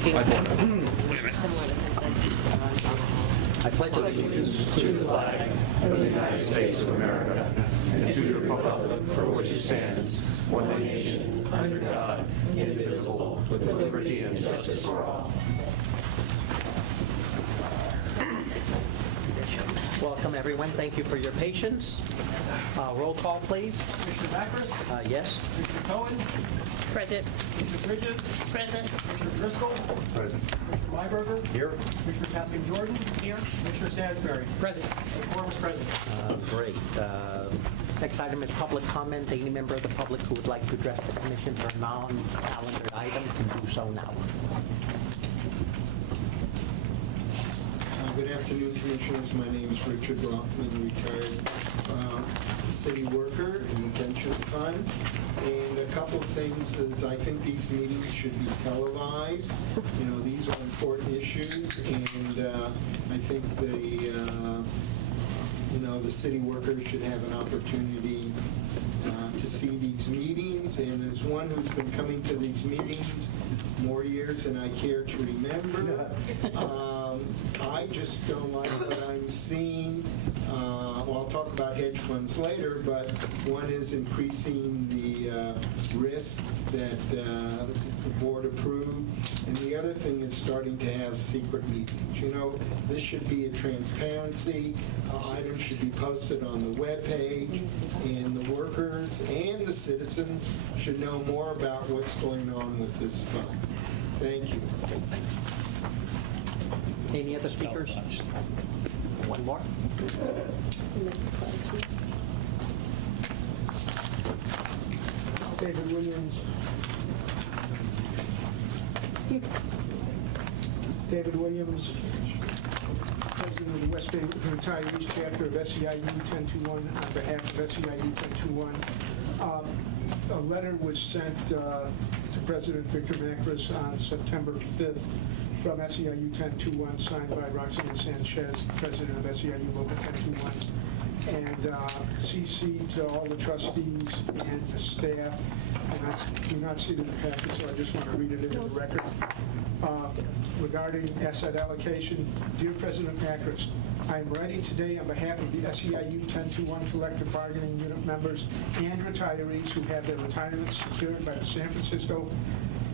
speaking. I pledge allegiance to the flag of the United States of America and to the republic for which it stands, one nation, under God, indivisible, with liberty and justice for all. Welcome, everyone. Thank you for your patience. Roll call, please. Commissioner Macris? Yes. Commissioner Cohen? Present. Commissioner Bridges? Present. Commissioner Driscoll? Present. Commissioner Myberger? Here. Commissioner Tasking-Jordan? Here. Commissioner Stansberry? Present. The quorum is present. Great. Next item is public comment. Any member of the public who would like to address the commission for a non-calendar item can do so now. Good afternoon, Commissioners. My name is Richard Rothman, retired city worker in the pension fund. And a couple of things is I think these meetings should be televised. You know, these are important issues, and I think the city workers should have an opportunity to see these meetings. And as one who's been coming to these meetings more years than I care to remember, I just don't like what I'm seeing. I'll talk about hedge funds later, but one is increasing the risk that the board approved, and the other thing is starting to have secret meetings. You know, this should be a transparency. Items should be posted on the webpage, and the workers and the citizens should know more about what's going on with this fund. Thank you. Any other speakers? One more. David Williams. David Williams, President of the West Bay Retirees Chapter of SEIU 1021, on behalf of SEIU 1021. A letter was sent to President Victor Macris on September 5th from SEIU 1021, signed by Roxanne Sanchez, President of SEIU Local 1021, and CC to all the trustees and the staff. And I do not see it in the packet, so I just want to read it into the record. Regarding asset allocation, dear President Macris, I am writing today on behalf of the SEIU 1021 collective bargaining unit members and retirees who have their retirements secured by the San Francisco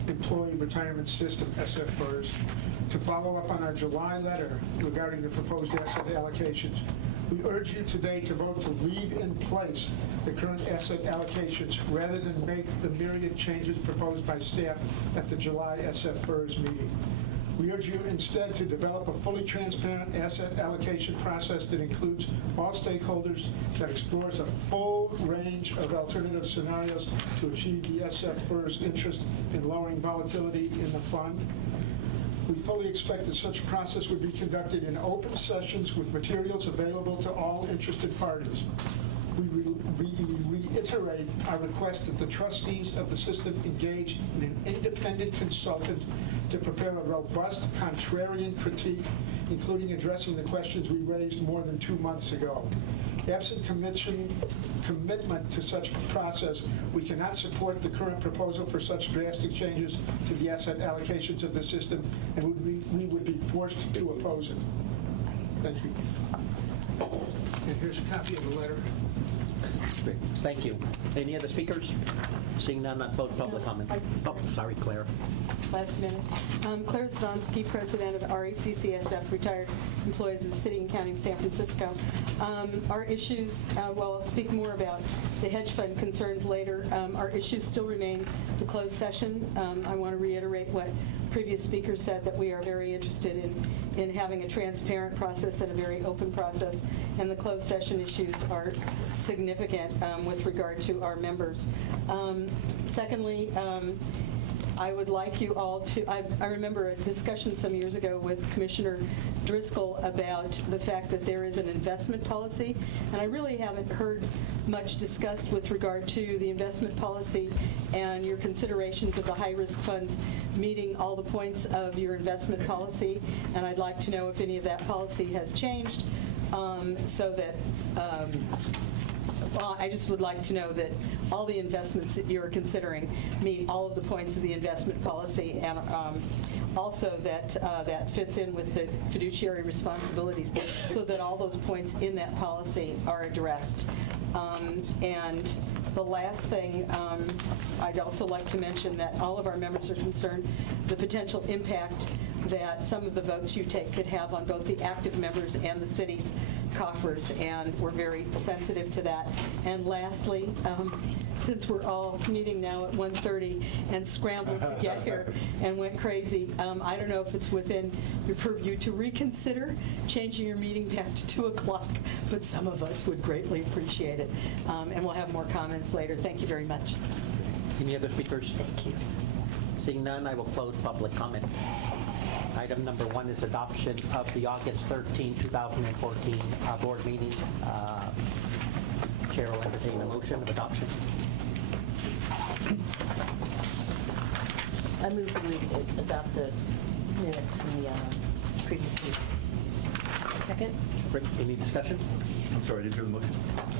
Employee Retirement System, SFERS, to follow up on our July letter regarding the proposed asset allocations. We urge you today to vote to leave in place the current asset allocations rather than make the myriad changes proposed by staff at the July SFERS meeting. We urge you instead to develop a fully transparent asset allocation process that includes all stakeholders, that explores a full range of alternative scenarios to achieve the SFERS interest in lowering volatility in the fund. We fully expect that such a process would be conducted in open sessions with materials available to all interested parties. We reiterate our request that the trustees of the system engage in an independent consultant to prepare a robust contrarian critique, including addressing the questions we raised more than 2 months ago. Absent commitment to such a process, we cannot support the current proposal for such drastic changes to the asset allocations of the system, and we would be forced to oppose it. Thank you. And here's a copy of the letter. Thank you. Any other speakers? Seeing none, not vote public comment. Oh, sorry, Claire. Last minute. Claire Zdonsky, President of RECCSF, Retired Employees of the City and County of San Francisco. Our issues, well, I'll speak more about the hedge fund concerns later. Our issues still remain the closed session. I want to reiterate what previous speakers said, that we are very interested in having a transparent process and a very open process, and the closed session issues are significant with regard to our members. Secondly, I would like you all to, I remember a discussion some years ago with Commissioner Driscoll about the fact that there is an investment policy, and I really haven't heard much discussed with regard to the investment policy and your considerations of the high-risk funds meeting all the points of your investment policy, and I'd like to know if any of that policy has changed so that Well, I just would like to know that all the investments that you are considering meet all of the points of the investment policy, and also that that fits in with the fiduciary responsibilities, so that all those points in that policy are addressed. And the last thing, I'd also like to mention that all of our members are concerned the potential impact that some of the votes you take could have on both the active members and the city's coffers, and we're very sensitive to that. And lastly, since we're all meeting now at 1:30 and scrambled to get here and went crazy, I don't know if it's within your purview to reconsider changing your meeting back to 2 o'clock, but some of us would greatly appreciate it. And we'll have more comments later. Thank you very much. Any other speakers? Thank you. Seeing none, I will close public comment. Item number 1 is adoption of the August 13, 2014 board meeting. Chair will entertain a motion of adoption. I move that we adopt the minutes from the previous meeting. Second? Rick, any discussion? I'm sorry, I didn't hear the motion.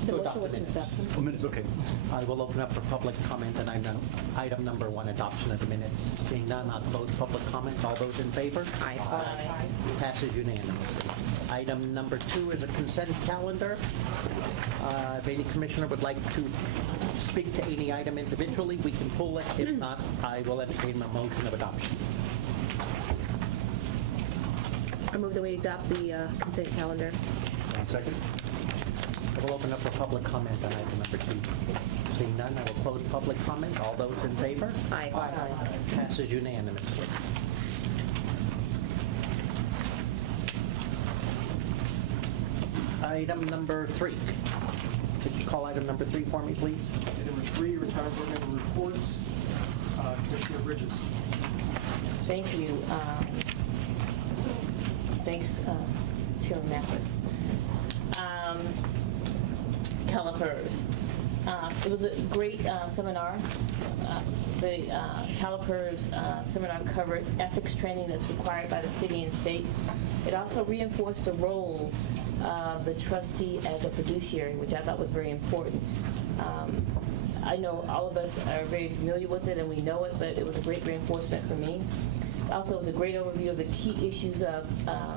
The To motion adopt was the to minutes. adopt. Oh, minutes, okay. I will open up for public comment on item number 1, adoption of the minutes. Seeing none, I'll close public comment. All those in favor? Aye. Passes unanimously. Item number 2 is a consent calendar. If any commissioner would like to speak to any item individually, we can pull it. If not, I will entertain a motion of adoption. I move that we adopt the consent calendar. Second? I will open up for public comment on item number 2. Seeing none, I will close public comment. All those in favor? Aye. Passes unanimously. Item number 3. Could you call item number 3 for me, please? Number 3, retired board member reports. Commissioner Bridges. Thank you. Thanks, Chairman Mathis. Calipers. It was a great seminar. The Calipers seminar covered ethics training that's required by the city and state. It also reinforced the role of the trustee as a fiduciary, which I thought was very important. I know all of us are very familiar with it and we know it, but it was a great reinforcement for me. Also, it was a great overview of the key issues of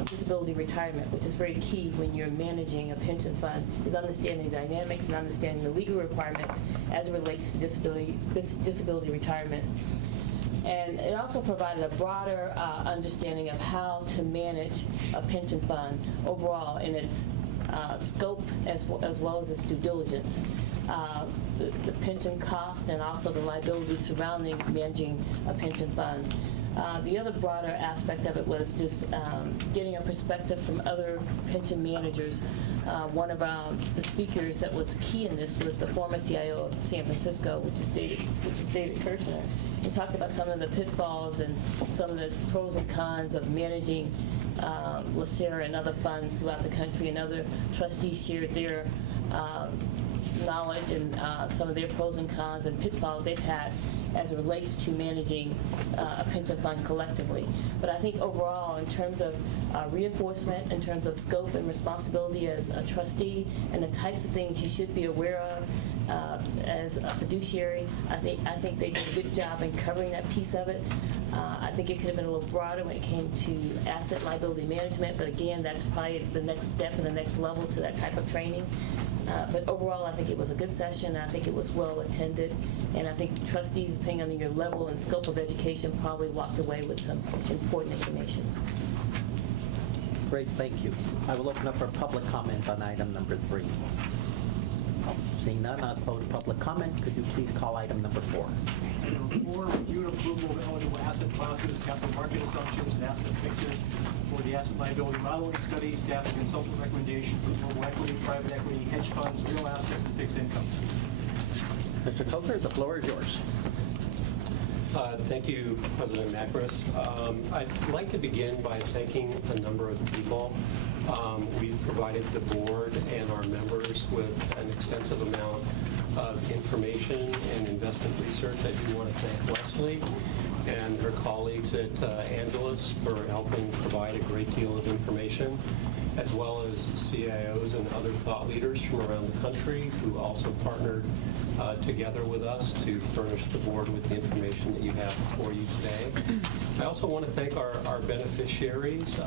disability retirement, which is very key when you're managing a pension fund, is understanding the dynamics and understanding the legal requirements as it relates to disability retirement. And it also provided a broader understanding of how to manage a pension fund overall in its scope as well as its due diligence. The pension cost and also the liabilities surrounding managing a pension fund. The other broader aspect of it was just getting a perspective from other pension managers. One of the speakers that was key in this was the former CIO of San Francisco, which is David Kirshner. He talked about some of the pitfalls and some of the pros and cons of managing Lacera and other funds throughout the country, and other trustees shared their knowledge and some of their pros and cons and pitfalls they've had as it relates to managing a pension fund collectively. But I think overall, in terms of reinforcement, in terms of scope and responsibility as a trustee, and the types of things you should be aware of as a fiduciary, I think they did a good job in covering that piece of it. I think it could have been a little broader when it came to asset liability management, but again, that's probably the next step and the next level to that type of training. But overall, I think it was a good session. I think it was well attended, and I think trustees, depending on your level and scope of education, probably walked away with some important information. Great, thank you. I will open up for public comment on item number 3. Seeing none, I'll close public comment. Could you please call item number 4? Number 4, review and approval of eligible asset classes, capital market assumptions, and asset mixes for the asset liability modeling study, staff and consultant recommendation for global equity, private equity, hedge funds, real assets, and fixed income. Mr. Coker, the floor is yours. Thank you, President Macris. I'd like to begin by thanking a number of people. We've provided the board and our members with an extensive amount of information and investment research. I do want to thank Leslie and her colleagues at Angelus for helping provide a great deal of information, as well as CIOs and other thought leaders from around the country who also partnered together with us to furnish the board with the information that you have before you today. I also want to thank our beneficiaries,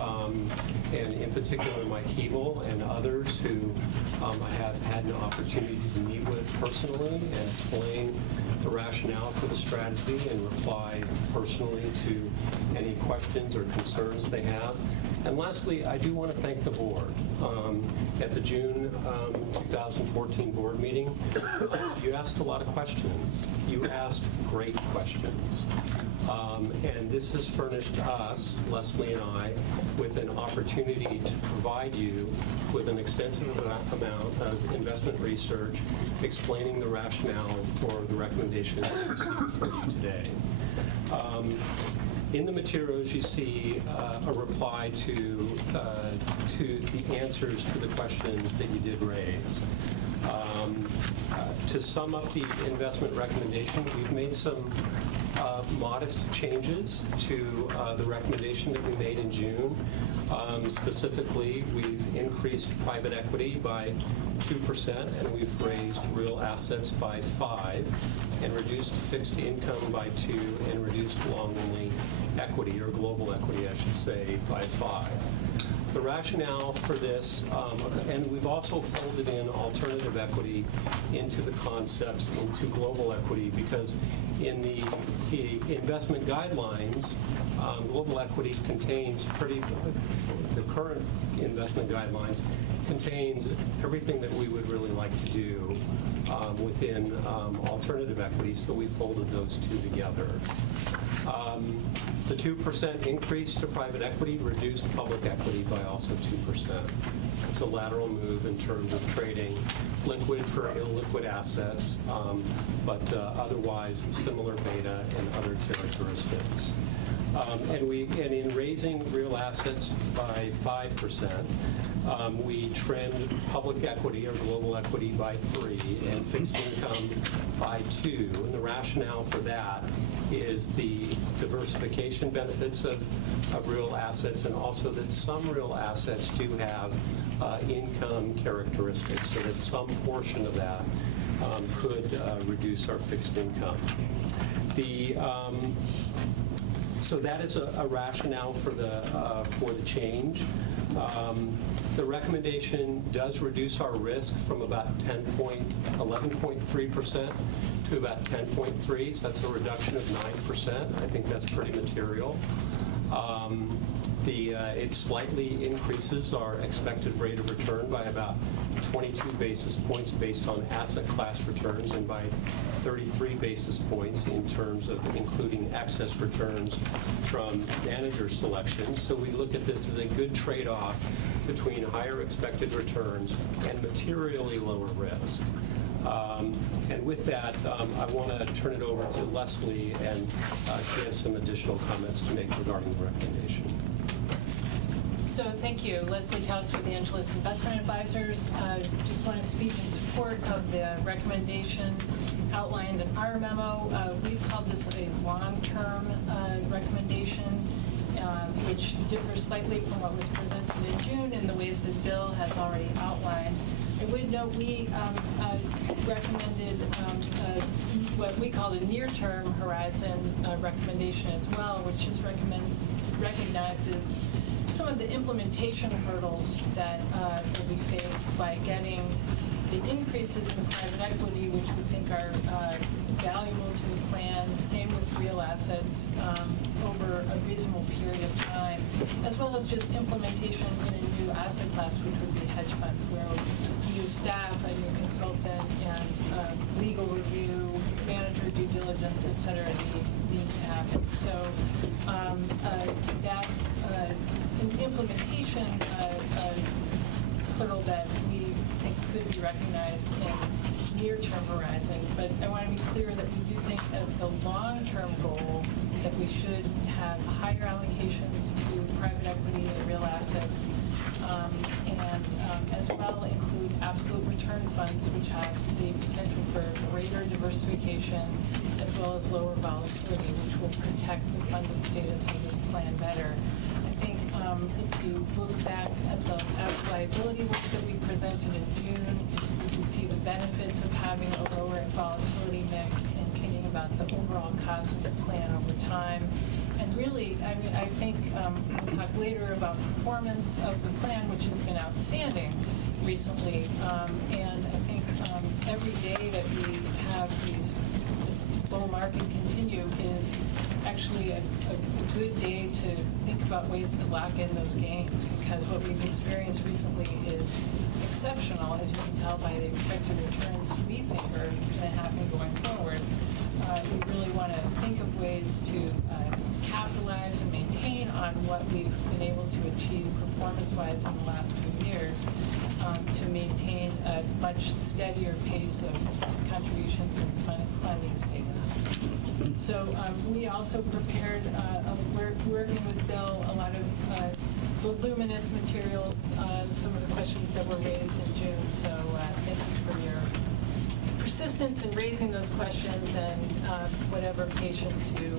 and in particular Mike Keeble and others who I have had an opportunity to meet with personally and explain the rationale for the strategy and reply personally to any questions or concerns they have. And lastly, I do want to thank the board. At the June 2014 board meeting, you asked a lot of questions. You asked great questions. And this has furnished us, Leslie and I, with an opportunity to provide you with an extensive amount of investment research explaining the rationale for the recommendations we see for you today. In the materials, you see a reply to the answers to the questions that you did raise. To sum up the investment recommendation, we've made some modest changes to the recommendation that we made in June. Specifically, we've increased private equity by 2%, and we've raised real assets by 5%, and reduced fixed income by 2%, and reduced long-only equity, or global equity, I should say, by 5%. The rationale for this, and we've also folded in alternative equity into the concepts, into global equity, because in the investment guidelines, global equity contains the current investment guidelines contains everything that we would really like to do within alternative equity, so we folded those two together. The 2% increase to private equity reduced public equity by also 2%. It's a lateral move in terms of trading liquid for illiquid assets, but otherwise similar beta and other characteristics. And in raising real assets by 5%, we trimmed public equity or global equity by 3% and fixed income by 2%. And the rationale for that is the diversification benefits of real assets, and also that some real assets do have income characteristics, so that some portion of that could reduce our fixed income. So that is a rationale for the change. The recommendation does reduce our risk from about 11.3% to about 10.3%, so that's a reduction of 9%. I think that's pretty material. It slightly increases our expected rate of return by about 22 basis points based on asset class returns, and by 33 basis points in terms of including excess returns from manager selection. So we look at this as a good trade-off between higher expected returns and materially lower risk. And with that, I want to turn it over to Leslie, and she has some additional comments to make regarding the recommendation. So thank you. Leslie Couts with Angeles Investment Advisors. Just want to speak in support of the recommendation outlined in our memo. We've called this a long-term recommendation, which differs slightly from what was presented in June in the ways that Bill has already outlined. I would note we recommended what we call the near-term horizon recommendation as well, which just recognizes some of the implementation hurdles that will be faced by getting the increases in private equity, which we think are valuable to the plan, same with real assets, over a reasonable period of time, as well as just implementation in a new asset class, which would be hedge funds, where new staff, a new consultant, and legal review, manager due diligence, et cetera, need to happen. So that's an implementation hurdle that we think could be recognized in near-term horizon. But I want to be clear that we do think as the long-term goal that we should have higher allocations to private equity and real assets, and as well include absolute return funds, which have the potential for greater diversification as well as lower volatility, which will protect the funded status of this plan better. I think If you look back at the asset liability work that we presented in June, you can see the benefits of having a lower volatility mix and thinking about the overall cost of the plan over time. And really, I mean, I think we'll talk later about performance of the plan, which has been outstanding recently. And I think every day that we have this bull market continue is actually a good day to think about ways to lock in those gains, because what we've experienced recently is exceptional, as you can tell by the expected returns we think are going to happen going forward. We really want to think of ways to capitalize and maintain on what we've been able to achieve performance-wise in the last few years, to maintain a much steadier pace of contributions and funding status. So we also prepared, working with Bill, a lot of voluminous materials on some of the questions that were raised in June. So thank you for your persistence in raising those questions and whatever patience you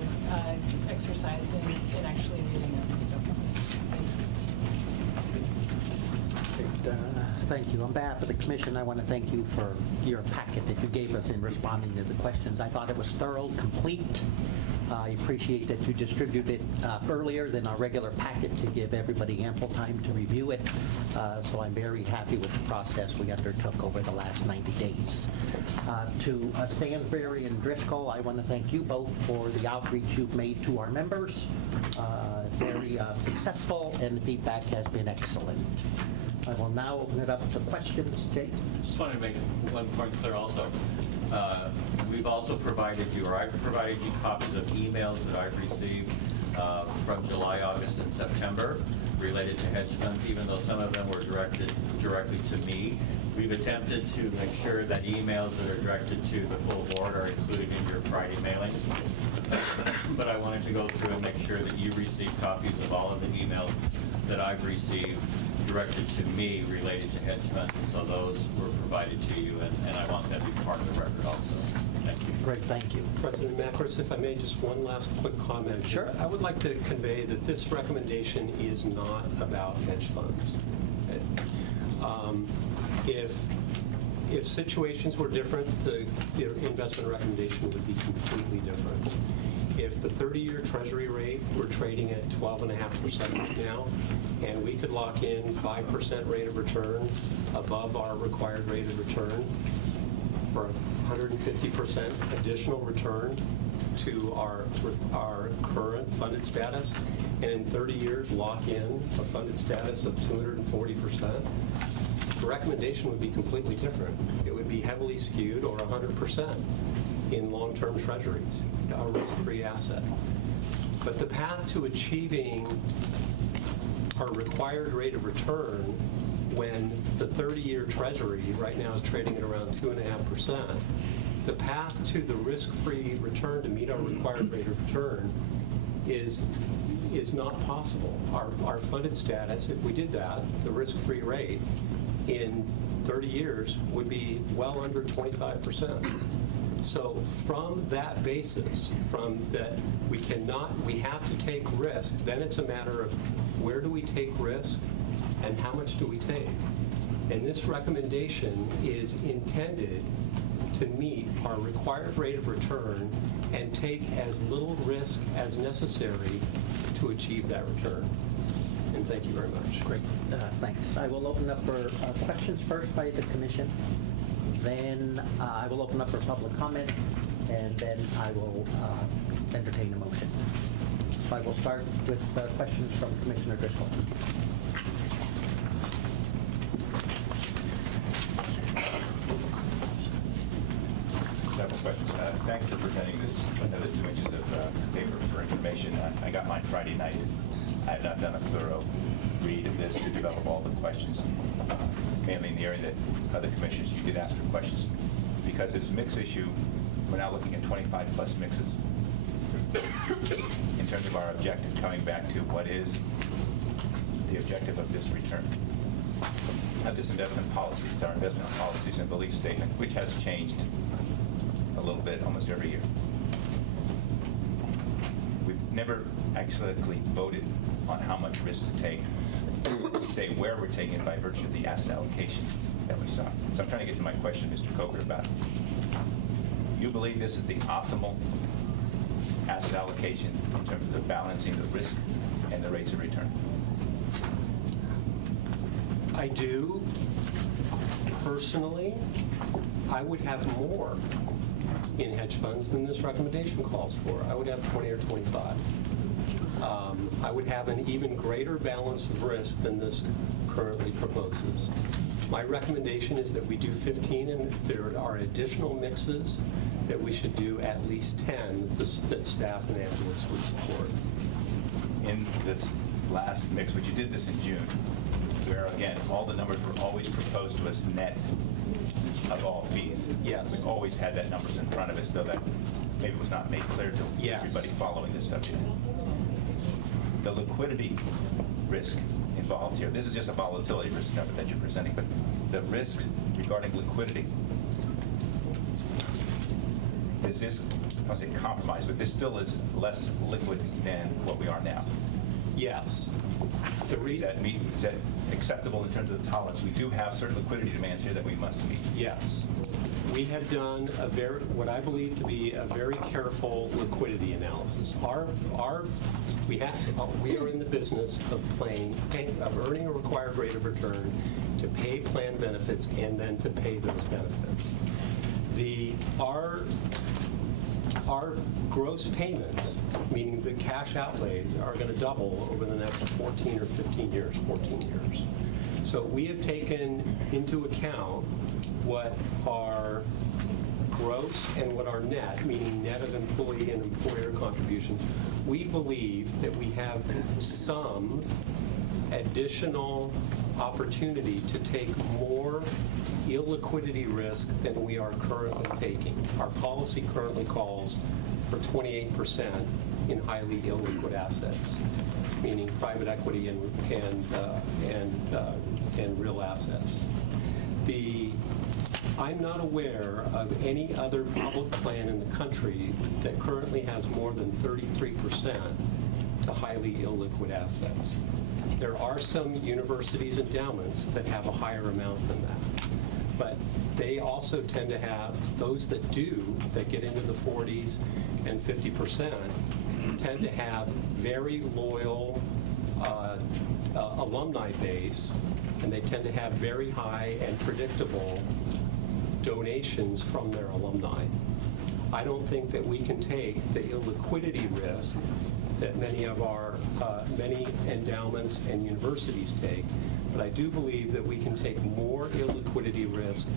exercise in actually reading them. So thank you. Thank you. On behalf of the Commission, I want to thank you for your packet that you gave us in responding to the questions. I thought it was thorough, complete. I appreciate that you distributed it earlier than our regular packet to give everybody ample time to review it. So I'm very happy with the process we undertook over the last 90 days. To Stansberry and Driscoll, I want to thank you both for the outreach you've made to our members. Very successful, and the feedback has been excellent. I will now open it up to questions. Jake? Just wanted to make one point clear also. We've also provided you, or I've provided you copies of emails that I've received from July, August, and September related to hedge funds, even though some of them were directed directly to me. We've attempted to make sure that emails that are directed to the full board are included in your Friday mailings. But I wanted to go through and make sure that you receive copies of all of the emails that I've received directed to me related to hedge funds. And so those were provided to you, and I want that to be part of the record also. Thank you. Great, thank you. President Macris, if I may, just one last quick comment. Sure. I would like to convey that this recommendation is not about hedge funds. If situations were different, the investment recommendation would be completely different. If the 30-year Treasury rate were trading at 12.5% right now, and we could lock in 5% rate of return above our required rate of return, for 150% additional return to our current funded status, and in 30 years lock in a funded status of 240%, the recommendation would be completely different. It would be heavily skewed, or 100%, in long-term treasuries, a risk-free asset. But the path to achieving our required rate of return when the 30-year treasury right now is trading at around 2.5%, the path to the risk-free return to meet our required rate of return is not possible. Our funded status, if we did that, the risk-free rate in 30 years would be well under 25%. So from that basis, from that we have to take risk, then it's a matter of where do we take risk and how much do we take? And this recommendation is intended to meet our required rate of return and take as little risk as necessary to achieve that return. And thank you very much. Great, thanks. I will open up for questions first by the Commission. Then I will open up for public comment, and then I will entertain a motion. So I will start with questions from Commissioner Driscoll. Several questions. Thanks for presenting this another 2 inches of paper for information. I got mine Friday night. I have not done a thorough read of this to develop all the questions, mainly in the area that other commissioners you did ask for questions. Because it's a mix issue, we're now looking at 25 plus mixes. In terms of our objective, coming back to what is the objective of this return, of this investment policy. It's our investment policies and belief statement, which has changed a little bit almost every year. We've never actually voted on how much risk to take say where we're taking it by virtue of the asset allocation that we saw. So I'm trying to get to my question, Mr. Coker, about you believe this is the optimal asset allocation in terms of the balancing the risk and the rates of return? I do. Personally, I would have more in hedge funds than this recommendation calls for. I would have 20 or 25. I would have an even greater balance of risk than this currently proposes. My recommendation is that we do 15, and there are additional mixes that we should do at least 10 that staff and analysts would support. In this last mix, which you did this in June, where again, all the numbers were always proposed to us net of all fees. Yes. We've always had that numbers in front of us, though that maybe was not made clear to Yes. everybody following this subject. The liquidity risk involved here, this is just a volatility risk number that you're presenting, but the risk regarding liquidity, is this, I won't say compromised, but this still is less liquid than what we are now? Yes. Is that acceptable in terms of the tolerance? We do have certain liquidity demands here that we must meet. Yes. We have done what I believe to be a very careful liquidity analysis. We are in the business of earning a required rate of return to pay plan benefits and then to pay those benefits. Our gross payments, meaning the cash outlays, are going to double over the next 14 or 15 years, 14 years. So we have taken into account what our gross and what our net, meaning net of employee and employer contributions. We believe that we have some additional opportunity to take more illiquidity risk than we are currently taking. Our policy currently calls for 28% in highly illiquid assets, meaning private equity and real assets. I'm not aware of any other public plan in the country that currently has more than 33% to highly illiquid assets. There are some universities' endowments that have a higher amount than that. But they also tend to have, those that get into the 40s and 50%, tend to have very loyal alumni base, and they tend to have very high and predictable donations from their alumni. I don't think that we can take the illiquidity risk that many endowments and universities take, but I do believe that we can take more illiquidity risk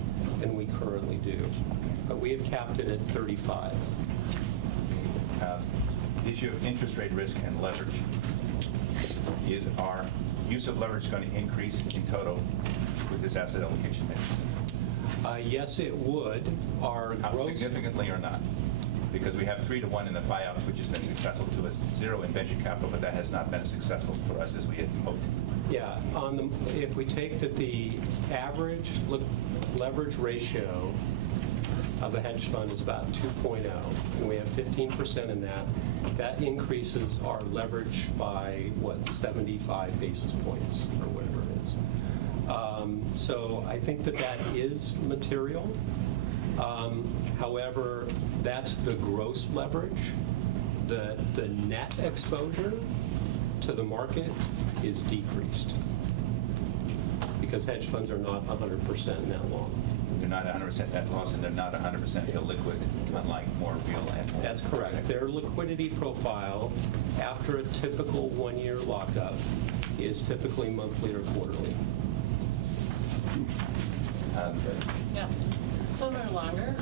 than we currently do. But we have capped it at 35. The issue of interest rate risk and leverage. Is our use of leverage going to increase in total with this asset allocation measure? Yes, it would. How significantly or not? Because we have 3-to-1 in the buyouts, which has been successful to us, 0 in venture capital, but that has not been as successful for us as we had hoped. Yeah, if we take that the average leverage ratio of a hedge fund is about 2.0, and we have 15% in that increases our leverage by, 75 basis points, or whatever it is. So I think that is material. However, that's the gross leverage. The net exposure to the market is decreased because hedge funds are not 100% net long. They're not 100% net loss, and they're not 100% illiquid, unlike more real and... That's correct. Their liquidity profile after a typical one-year lockup is typically monthly or quarterly. Yeah. Some are longer,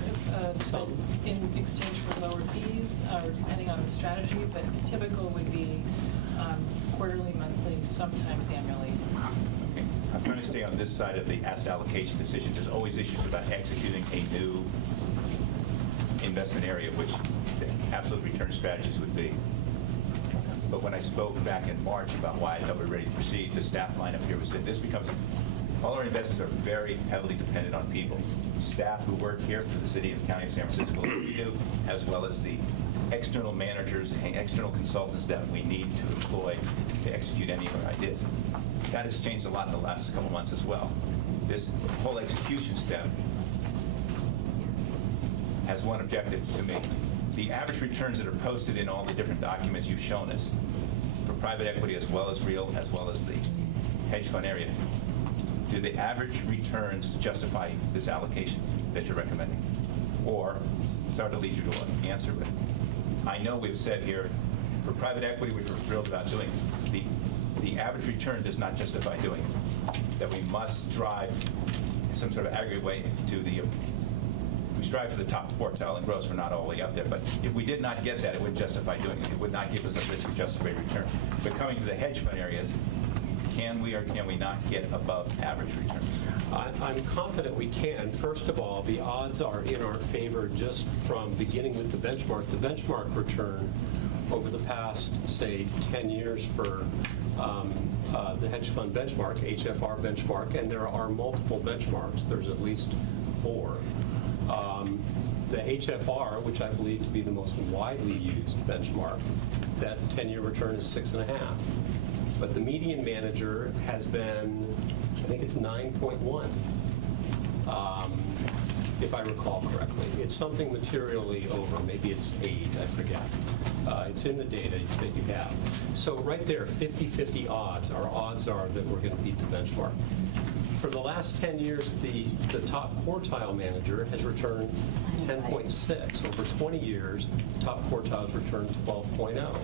but in exchange for lower fees, or depending on the strategy, but typical would be quarterly, monthly, sometimes annually. Okay. I'm trying to stay on this side of the asset allocation decision. There's always issues about executing a new investment area, which the absolute return strategies would be. But when I spoke back in March about why I thought we were ready to proceed, the staff line up here was that this becomes, all our investments are very heavily dependent on people. Staff who work here for the city and county of San Francisco, we do, as well as the external managers and external consultants that we need to employ to execute any of our ideas. That has changed a lot in the last couple months as well. This whole execution step has one objective to me. The average returns that are posted in all the different documents you've shown us for private equity as well as real, as well as the hedge fund area, do the average returns justify this allocation that you're recommending? Or, sorry to lead you to an answer, but I know we've said here, for private equity, which we're thrilled about doing, the average return does not justify doing it. That we must strive in some sort of aggregate way to we strive for the top quartile in growth. We're not all the way up there, but if we did not get that, it wouldn't justify doing it. It would not give us a risk-adjusted rate of return. But coming to the hedge fund areas, can we or can we not get above average returns? I'm confident we can. First of all, the odds are in our favor just from beginning with the benchmark. The benchmark return over the past, say, 10 years for the hedge fund benchmark, HFR benchmark, and there are multiple benchmarks. There's at least 4. The HFR, which I believe to be the most widely used benchmark, that 10-year return is 6.5. But the median manager has been, I think it's 9.1, if I recall correctly. It's something materially over, maybe it's 8, I forget. It's in the data that you have. So right there, 50-50 odds. Our odds are that we're going to beat the benchmark. For the last 10 years, the top quartile manager has returned 10.6. Over 20 years, top quartiles returned 12.0.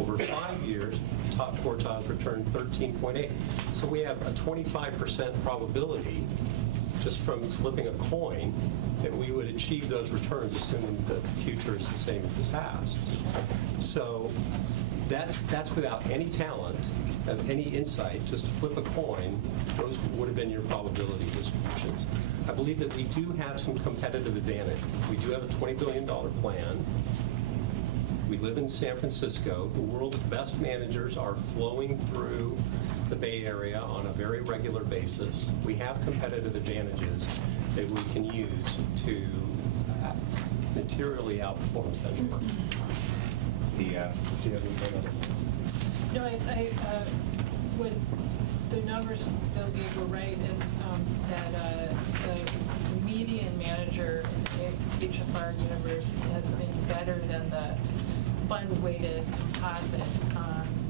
Over 5 years, top quartiles returned 13.8. So we have a 25% probability, just from flipping a coin, that we would achieve those returns, assuming that the future is the same as the past. So that's without any talent, any insight, just flip a coin, those would have been your probability distributions. I believe that we do have some competitive advantage. We do have a $20 billion plan. We live in San Francisco. The world's best managers are flowing through the Bay Area on a very regular basis. We have competitive advantages that we can use to materially outperform the benchmark. Do you have anything on it? No, when the numbers Bill gave were right, and that the median manager in the HFR universe has been better than the fund-weighted composite,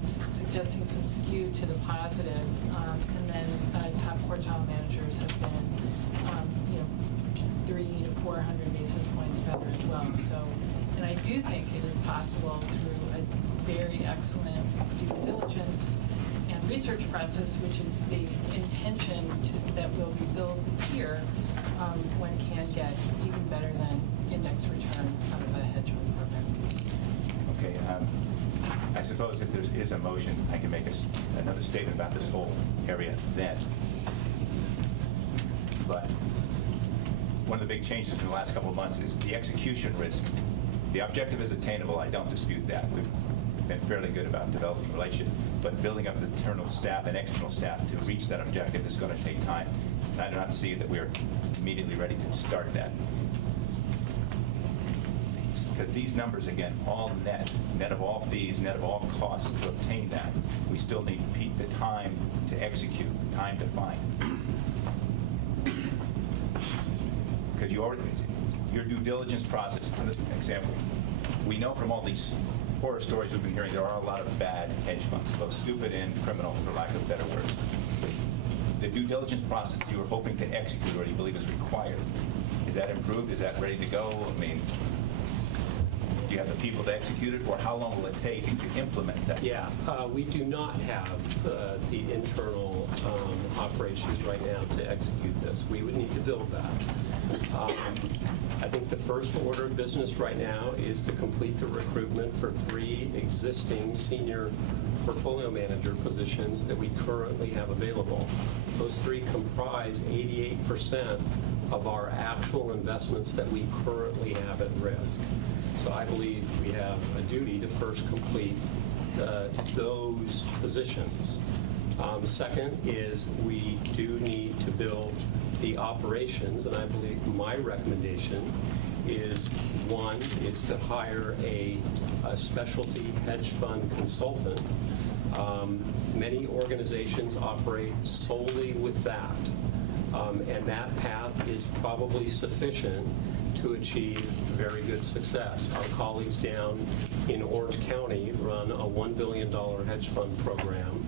suggesting some skew to the positive, and then top quartile managers have been, 300 to 400 basis points better as well. So, and I do think it is possible through a very excellent due diligence and research process, which is the intention that will be built here, one can get even better than index returns out of a hedge fund program. Okay. I suppose if there is a motion, I can make another statement about this whole area then. But one of the big changes in the last couple of months is the execution risk. The objective is attainable. I don't dispute that. We've been fairly good about developing relationships, but building up the internal staff and external staff to reach that objective is going to take time. And I do not see that we're immediately ready to start that. Because these numbers, again, all net of all fees, net of all costs to obtain that, we still need the time to execute, time to find. Because your due diligence process, for example, we know from all these horror stories we've been hearing, there are a lot of bad hedge funds, both stupid and criminal, for lack of better words. The due diligence process you were hoping to execute or you believe is required, is that improved? Is that ready to go? I mean, do you have the people to execute it, or how long will it take to implement that? Yeah, we do not have the internal operations right now to execute this. We would need to build that. I think the first order of business right now is to complete the recruitment for 3 existing senior portfolio manager positions that we currently have available. Those 3 comprise 88% of our actual investments that we currently have at risk. So I believe we have a duty to first complete those positions. Second is we do need to build the operations, and I believe my recommendation is, one, is to hire a specialty hedge fund consultant. Many organizations operate solely with that, and that path is probably sufficient to achieve very good success. Our colleagues down in Orange County run a $1 billion hedge fund program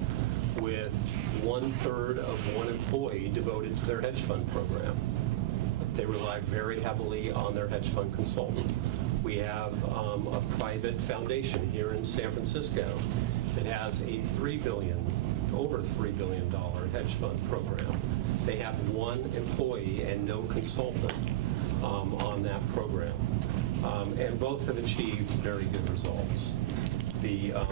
with 1/3 of one employee devoted to their hedge fund program. They rely very heavily on their hedge fund consultant. We have a private foundation here in San Francisco that has a over $3 billion hedge fund program. They have one employee and no consultant on that program. And both have achieved very good results.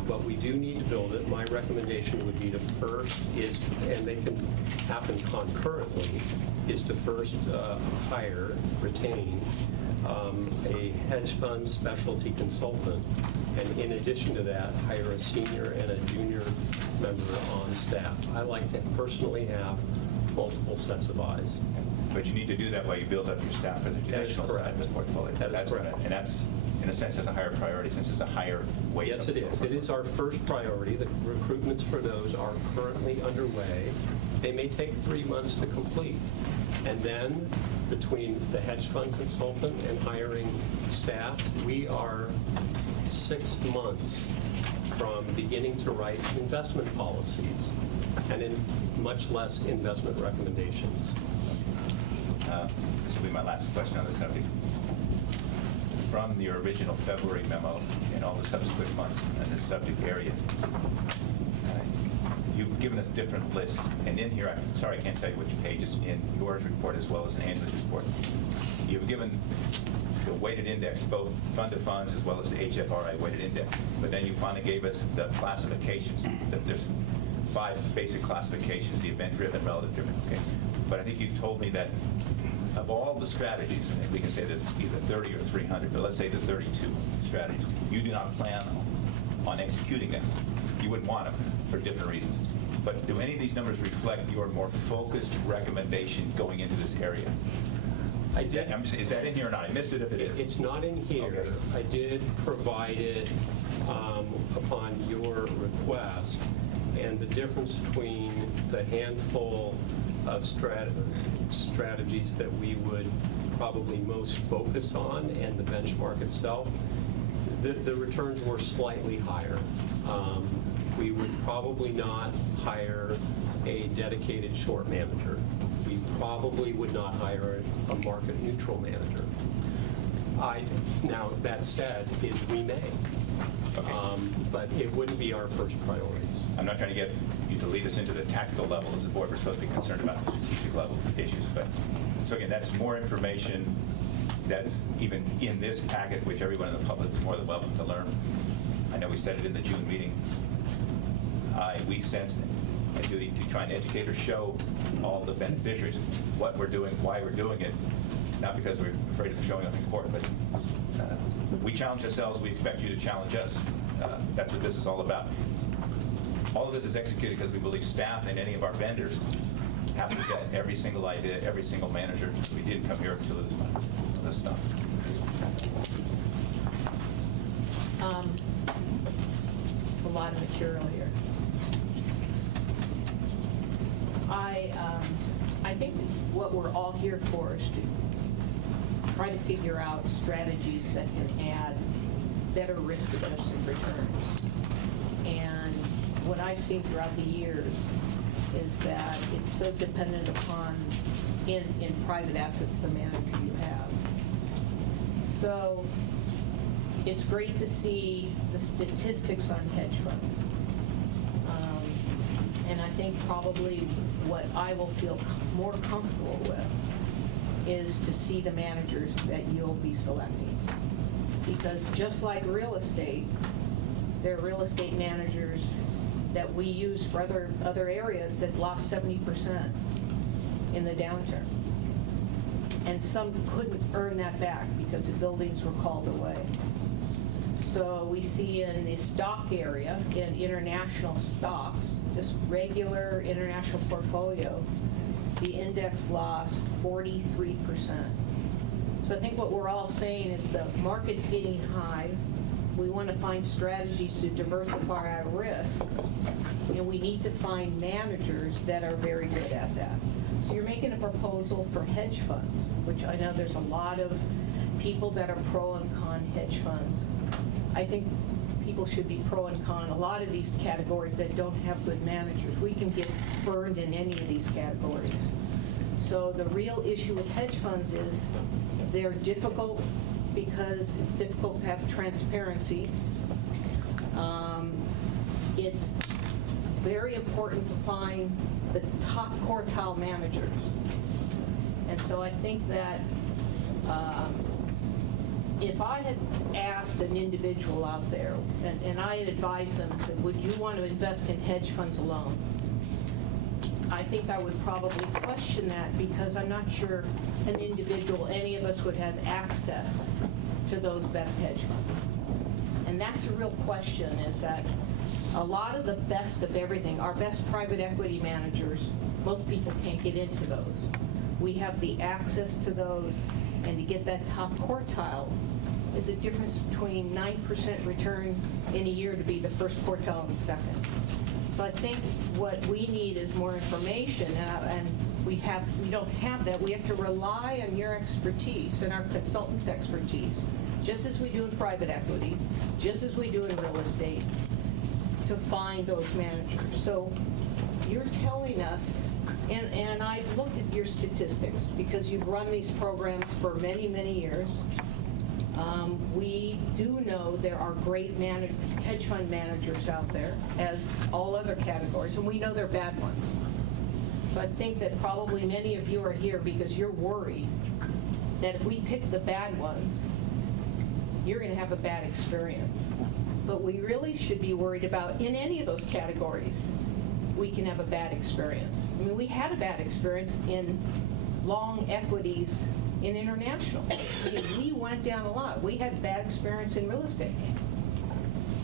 But we do need to build it. My recommendation would be to first is, and they can happen concurrently, is to first retain a hedge fund specialty consultant, and in addition to that, hire a senior and a junior member on staff. I like to personally have multiple sets of eyes. But you need to do that while you build up your staff for the traditional side of the portfolio. That is correct. And that's, in a sense, that's a higher priority since it's a higher weight. Yes, it is. It is our first priority. The recruitments for those are currently underway. They may take 3 months to complete. And then between the hedge fund consultant and hiring staff, we are 6 months from beginning to write investment policies and in much less investment recommendations. This will be my last question on this subject. From your original February memo and all the subsequent months in this subject area, you've given us different lists, and in here, I'm sorry I can't tell you which pages in yours report as well as in Angela's report. You've given the weighted index, both fund of funds as well as the HFRI weighted index, but then you finally gave us the classifications. There's 5 basic classifications, the event-driven, relative-driven. Okay. But I think you told me that of all the strategies, and we can say that either 30 or 300, but let's say the 32 strategies, you do not plan on executing them. You wouldn't want them for different reasons. But do any of these numbers reflect your more focused recommendation going into this area? Is that in here or not? I missed it if it is. It's not in here. Okay. I did provide it upon your request, and the difference between the handful of strategies that we would probably most focus on and the benchmark itself, the returns were slightly higher. We would probably not hire a dedicated short manager. We probably would not hire a market neutral manager. Now, that said, we may. Okay. But it wouldn't be our first priorities. I'm not trying to get you to lead us into the tactical level as the board. We're supposed to be concerned about the strategic level issues. But so again, that's more information that's even in this packet, which everyone in the public is more than welcome to learn. I know we said it in the June meeting. We sensed a duty to try and educate or show all the beneficiaries what we're doing, why we're doing it, not because we're afraid of showing up in court, but we challenge ourselves. We expect you to challenge us. That's what this is all about. All of this is executed because we believe staff and any of our vendors have to get every single idea, every single manager. We didn't come here to lose money on this stuff. There's a lot of material here. I think that what we're all here for is to try to figure out strategies that can add better risk-adjusted returns. And what I've seen throughout the years is that it's so dependent upon, in private assets, the manager you have. So it's great to see the statistics on hedge funds. And I think probably what I will feel more comfortable with is to see the managers that you'll be selecting. Because just like real estate, there are real estate managers that we use for other areas that lost 70% in the downturn. And some couldn't earn that back because the buildings were called away. So we see in the stock area, in international stocks, just regular international portfolio, the index lost 43%. So I think what we're all saying is the market's getting high. We want to find strategies to diversify our risk, and we need to find managers that are very good at that. So you're making a proposal for hedge funds, which I know there's a lot of people that are pro and con hedge funds. I think people should be pro and con a lot of these categories that don't have good managers. We can get burned in any of these categories. So the real issue with hedge funds is they're difficult because it's difficult to have transparency. It's very important to find the top quartile managers. And so I think that if I had asked an individual out there, and I had advised them and said, would you want to invest in hedge funds alone? I think I would probably question that because I'm not sure an individual, any of us would have access to those best hedge funds. And that's a real question, is that a lot of the best of everything, our best private equity managers, most people can't get into those. We have the access to those, and to get that top quartile is a difference between 9% return in a year to be the first quartile and second. So I think what we need is more information, and we don't have that. We have to rely on your expertise and our consultants' expertise, just as we do in private equity, just as we do in real estate, to find those managers. So you're telling us, and I've looked at your statistics because you've run these programs for many, many years. We do know there are great hedge fund managers out there, as all other categories, and we know they're bad ones. So I think that probably many of you are here because you're worried that if we pick the bad ones, you're going to have a bad experience. But we really should be worried about, in any of those categories, we can have a bad experience. I mean, we had a bad experience in long equities in international. We went down a lot. We had bad experience in real estate.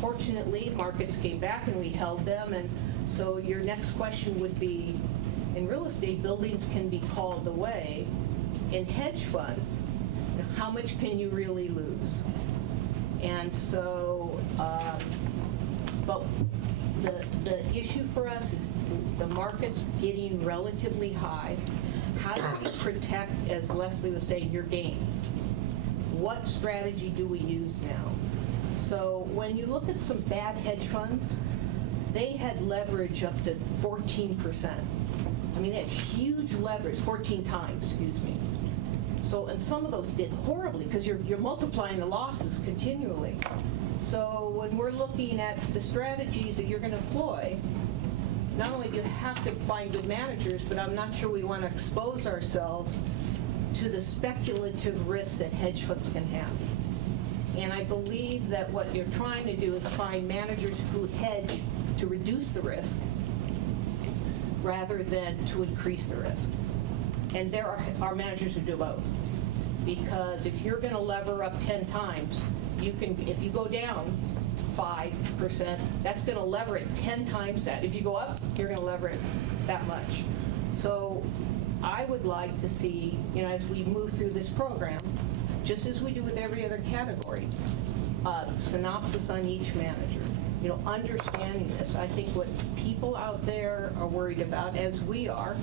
Fortunately, markets came back and we held them, and so your next question would be, in real estate, buildings can be called away. In hedge funds, how much can you really lose? And so, but the issue for us is the market's getting relatively high. How do we protect, as Leslie was saying, your gains? What strategy do we use now? So when you look at some bad hedge funds, they had leverage up to 14%. I mean, they had huge leverage, 14 times, excuse me. So, and some of those did horribly because you're multiplying the losses continually. So when we're looking at the strategies that you're going to employ, not only do you have to find good managers, but I'm not sure we want to expose ourselves to the speculative risk that hedge funds can have. And I believe that what you're trying to do is find managers who hedge to reduce the risk rather than to increase the risk. And there are managers who do both. Because if you're going to lever up 10 times, you can, if you go down 5%, that's going to lever it 10 times that. If you go up, you're going to lever it that much. So I would like to see, as we move through this program, just as we do with every other category, synopsis on each manager. Understanding this. I think what people out there are worried about, as we are,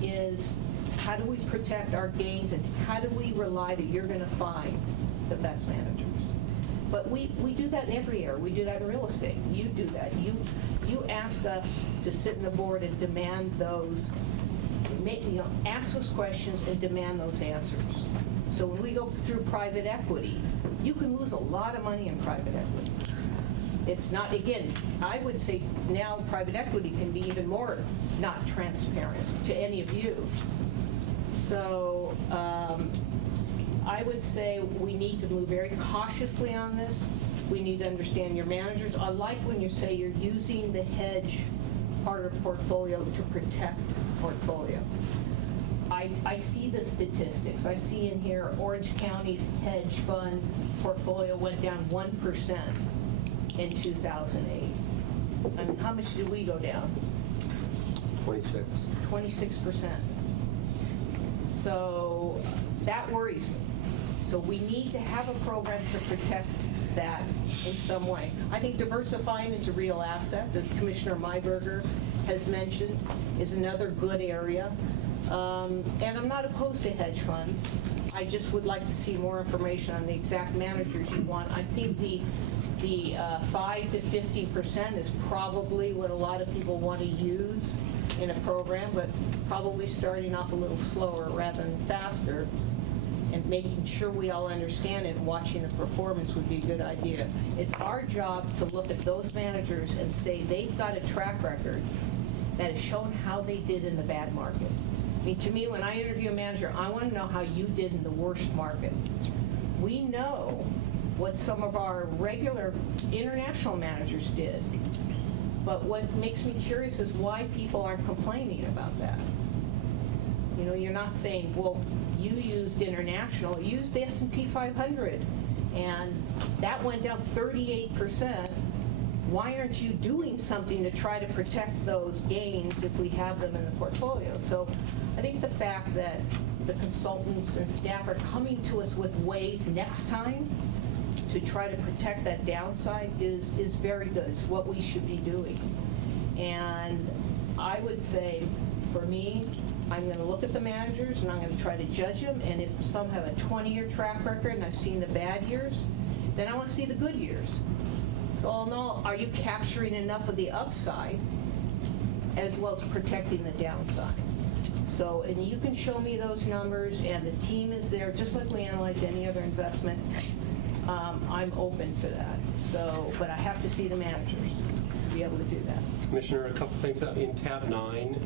is how do we protect our gains and how do we rely that you're going to find the best managers? But we do that in every area. We do that in real estate. You do that. You ask us to sit in the board and demand those, ask those questions and demand those answers. So when we go through private equity, you can lose a lot of money in private equity. It's not, again, I would say now private equity can be even more not transparent to any of you. So I would say we need to move very cautiously on this. We need to understand your managers. I like when you say you're using the hedge part of the portfolio to protect the portfolio. I see the statistics. I see in here Orange County's hedge fund portfolio went down 1% in 2008. I mean, how much did we go down? 26. 26%. So That worries me. So we need to have a program to protect that in some way. I think diversifying into real assets, as Commissioner Myberger has mentioned, is another good area. And I'm not opposed to hedge funds. I just would like to see more information on the exact managers you want. I think the 5 to 50% is probably what a lot of people want to use in a program, but probably starting off a little slower rather than faster, and making sure we all understand it and watching the performance would be a good idea. It's our job to look at those managers and say they've got a track record that has shown how they did in the bad market. I mean, to me, when I interview a manager, I want to know how you did in the worst markets. We know what some of our regular international managers did, but what makes me curious is why people aren't complaining about that. You know, you're not saying, well, you used international, you used the S&P 500, and that went down 38%. Why aren't you doing something to try to protect those gains if we have them in the portfolio? So I think the fact that the consultants and staff are coming to us with ways next time to try to protect that downside is very good. It's what we should be doing. And I would say, for me, I'm going to look at the managers and I'm going to try to judge them. And if some have a 20-year track record and I've seen the bad years, then I want to see the good years. So all in all, are you capturing enough of the upside as well as protecting the downside? So, and you can show me those numbers, and the team is there, just like we analyze any other investment. I'm open to that. So, but I have to see the managers to be able to do that. Commissioner, a couple things. In tab 9,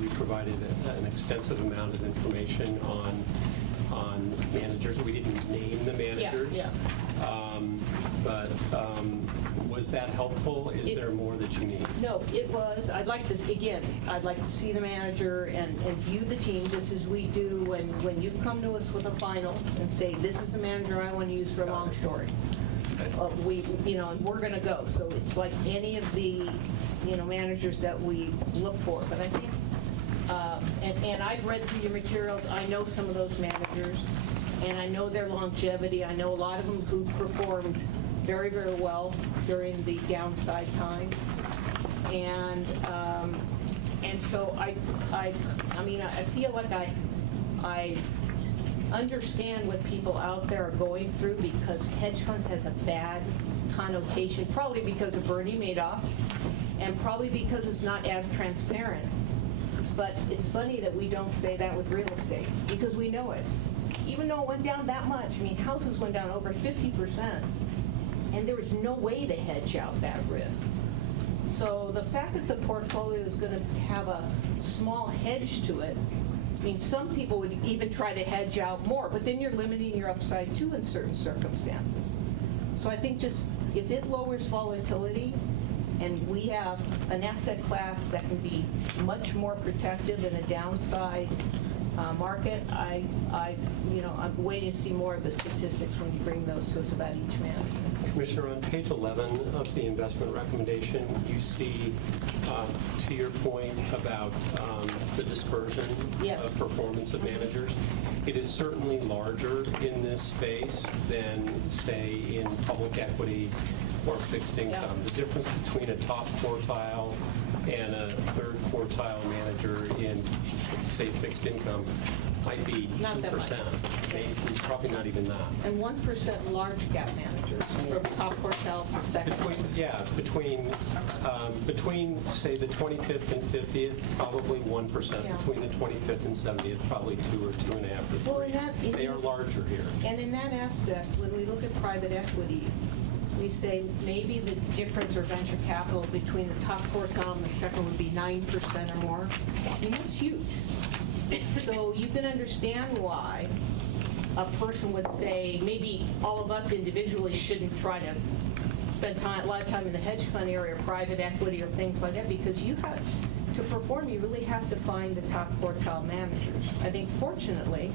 we provided an extensive amount of information on managers. We didn't name the managers. Yeah. But was that helpful? Is there more that you need? No, it was. I'd like to see the manager and view the team just as we do when you come to us with a finals and say, this is the manager I want to use for a long story. And we're going to go. So it's like any of the, managers that we look for. But I think, and I've read through your materials. I know some of those managers, and I know their longevity. I know a lot of them who performed very, very well during the downside time. And so I feel like I understand what people out there are going through, because hedge funds has a bad connotation, probably because of Bernie Madoff, and probably because it's not as transparent. But it's funny that we don't say that with real estate, because we know it. Even though it went down that much, houses went down over 50%, and there was no way to hedge out that risk. So the fact that the portfolio is going to have a small hedge to it, some people would even try to hedge out more, but then you're limiting your upside too in certain circumstances. So I think just if it lowers volatility and we have an asset class that can be much more protective in a downside market, I'm waiting to see more of the statistics when you bring those to us about each manager. Commissioner, on page 11 of the investment recommendation, you see, to your point about the dispersion of performance of managers, it is certainly larger in this space than, say, in public equity or fixed income. The difference between a top quartile and a third quartile manager in, say, fixed income might be 2%. Maybe, probably not even that. And 1% large cap managers from top quartile to second. Between say the 25th and 50th, probably 1%. Yeah. Between the 25th and 70th, probably 2 or 2.5 or 3. They are larger here. And in that aspect, when we look at private equity, we say maybe the difference or venture capital between the top quartile and the second would be 9% or more. That's huge. So you can understand why a person would say maybe all of us individually shouldn't try to spend a lot of time in the hedge fund area or private equity or things like that, because you have to perform, you really have to find the top quartile managers. I think fortunately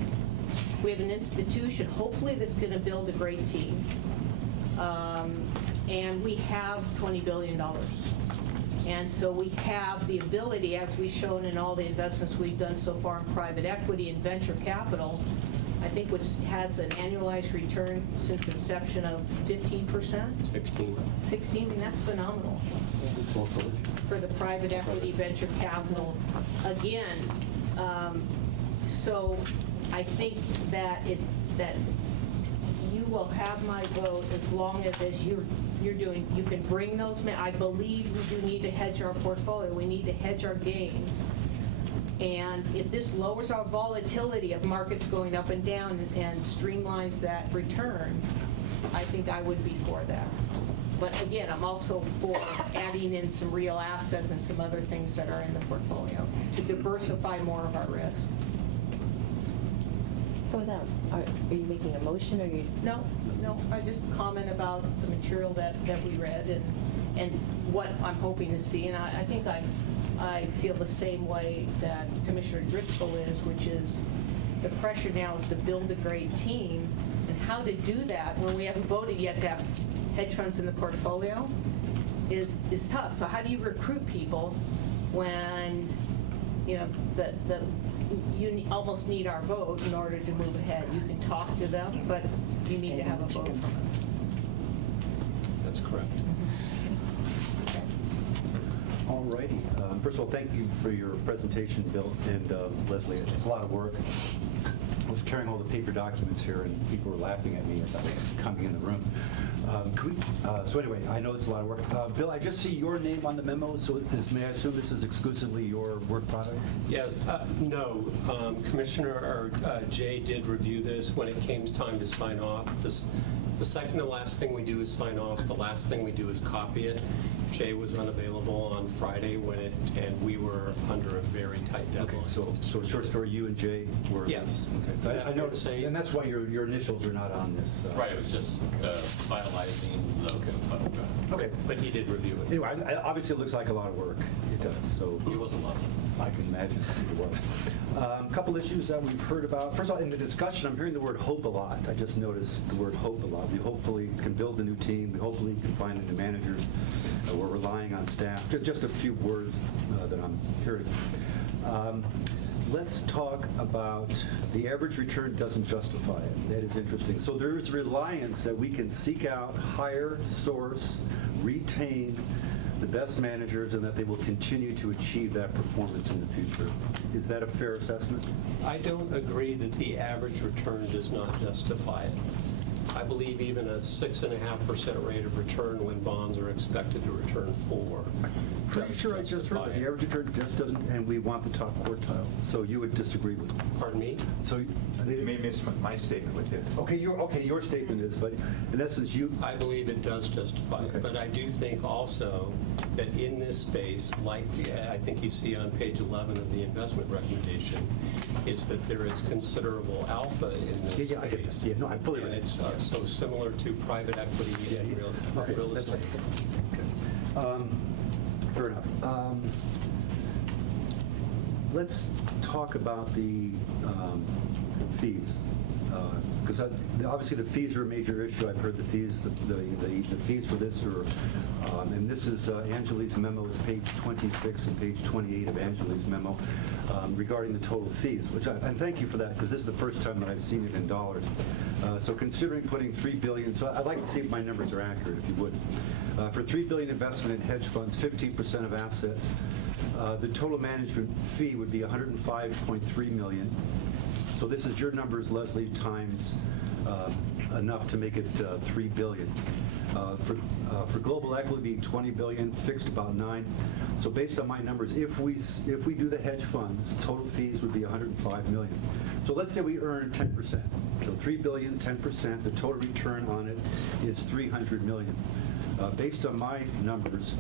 we have an institution hopefully that's going to build a great team, and we have $20 billion. And so we have the ability, as we've shown in all the investments we've done so far in private equity and venture capital, I think which has an annualized return since inception of 15%? 16. 16, I mean, that's phenomenal for the private equity venture capital. Again, so I think that that you will have my vote as long as you're doing, you can bring those, I believe we do need to hedge our portfolio. We need to hedge our gains. And if this lowers our volatility of markets going up and down and streamlines that return, I think I would be for that. But again, I'm also for adding in some real assets and some other things that are in the portfolio to diversify more of our risk. So is that, are you making a motion or you? No, I just comment about the material that we read and what I'm hoping to see. And I think I feel the same way that Commissioner Driscoll is, which is the pressure now is to build a great team. And how to do that when we haven't voted yet to have hedge funds in the portfolio is tough. So how do you recruit people when, you know, you almost need our vote in order to move ahead? You can talk to them, but you need to have a vote from us. That's correct. All righty. First of all, thank you for your presentation, Bill and Leslie. It's a lot of work. I was carrying all the paper documents here, and people were laughing at me as I was coming in the room. So anyway, I know it's a lot of work. Bill, I just see your name on the memo, so may I assume this is exclusively your work product? Yes. No. Commissioner Jay did review this when it came time to sign off. The second to last thing we do is sign off. The last thing we do is copy it. Jay was unavailable on Friday and we were under a very tight deadline. Okay, so short story, you and Jay were... Yes. Okay. I know, and that's why your initials are not on this. Right, it was just finalizing the final draft. Okay. But he did review it. Anyway, obviously it looks like a lot of work. It does, so... It was a lot. I can imagine it was. A couple issues that we've heard about. First of all, in the discussion, I'm hearing the word hope a lot. I just noticed the word hope a lot. We hopefully can build a new team. We hopefully can find a new managers. We're relying on staff. Just a few words that I'm hearing. Let's talk about the average return doesn't justify it. That is interesting. So there is reliance that we can seek out, hire, source, retain the best managers, and that they will continue to achieve that performance in the future. Is that a fair assessment? I don't agree that the average return does not justify it. I believe even a 6.5% rate of return when bonds are expected to return 4. Pretty sure I just heard that the average return just doesn't, and we want the top quartile. So you would disagree with me? Pardon me? So You may miss my statement with this. Okay, your statement is, but in essence, I believe it does justify it, but I do think also that in this space, like I think you see on page 11 of the investment recommendation, is that there is considerable alpha in this I get space. that. Yeah, no, I'm fully and right. it's so similar to private equity and real that's estate. okay. Fair enough. Let's talk about the fees. Because obviously the fees are a major issue. I've heard the fees, the fees for this are, and this is Angeli's memo. It's page 26 and page 28 of Angeli's memo regarding the total fees. And thank you for that, because this is the first time that I've seen it in dollars. So considering putting $3 billion, so I'd like to see if my numbers are accurate, if you would. For $3 billion investment in hedge funds, 15% of assets, the total management fee would be $105.3 million. So this is your numbers, Leslie, times enough to make it $3 billion. For global equity, $20 billion, fixed about 9. So based on my numbers, if we do the hedge funds, total fees would be $105 million. So let's say we earn 10%. So $3 billion, 10%. The total return on it is $300 million. Based on my numbers,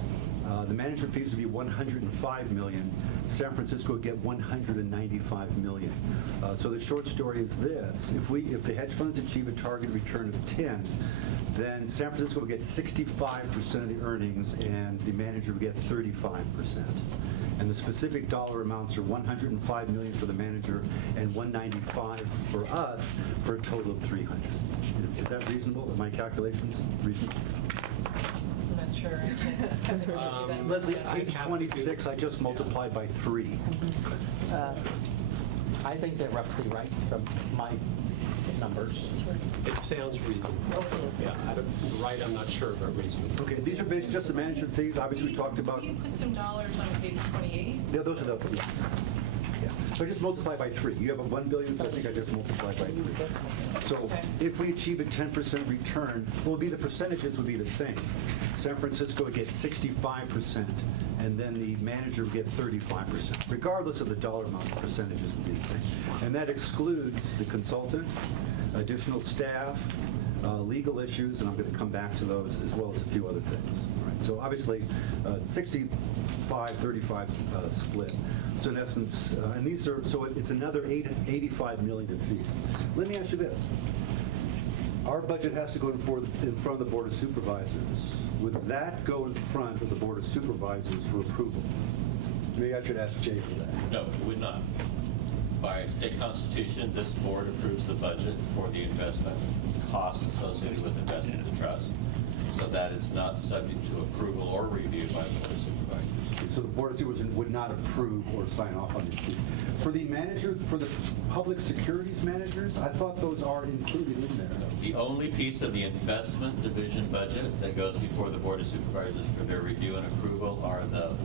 the management fees would be $105 million. San Francisco would get $195 million. So the short story is this: if the hedge funds achieve a target return of 10, then San Francisco will get 65% of the earnings, and the manager will get 35%. And the specific dollar amounts are $105 million for the manager and $195 for us, for a total of $300. Is that reasonable? Are my calculations reasonable? I'm not sure. I can't do that. Leslie, I page have to 26, I just multiplied by 3. I think they're roughly right from my numbers. It sounds reasonable. Yeah, right, I'm not sure, but reasonable. Okay, these are based just the management fees, obviously we talked about. Can you put some dollars on page 28? Yeah, those are those, yeah. Yeah. So I just multiply by 3. You have a 1 billion, so I think I just multiply by 3. So Okay. if we achieve a 10% return, well, the percentages would be the same. San Francisco would get 65%, and then the manager would get 35%. Regardless of the dollar amount, the percentages would be the same. And that excludes the consultant, additional staff, legal issues, and I'm going to come back to those, as well as a few other things. All right. So obviously, 65-35 split. So in essence, and these are, so it's another 85 million in fees. Let me ask you this. Our budget has to go in front of the Board of Supervisors. Would that go in front of the Board of Supervisors for approval? Maybe I should ask Jay for that. No, it would not. By state constitution, this board approves the budget for the investment costs associated with investing the trust, so that it's not subject to approval or review by the Board of Supervisors. So the Board of Supervisors would not approve or sign off on these fees. For the manager, for the public securities managers, I thought those are included in there. The only piece of the investment division budget that goes before the Board of Supervisors for their review and approval are the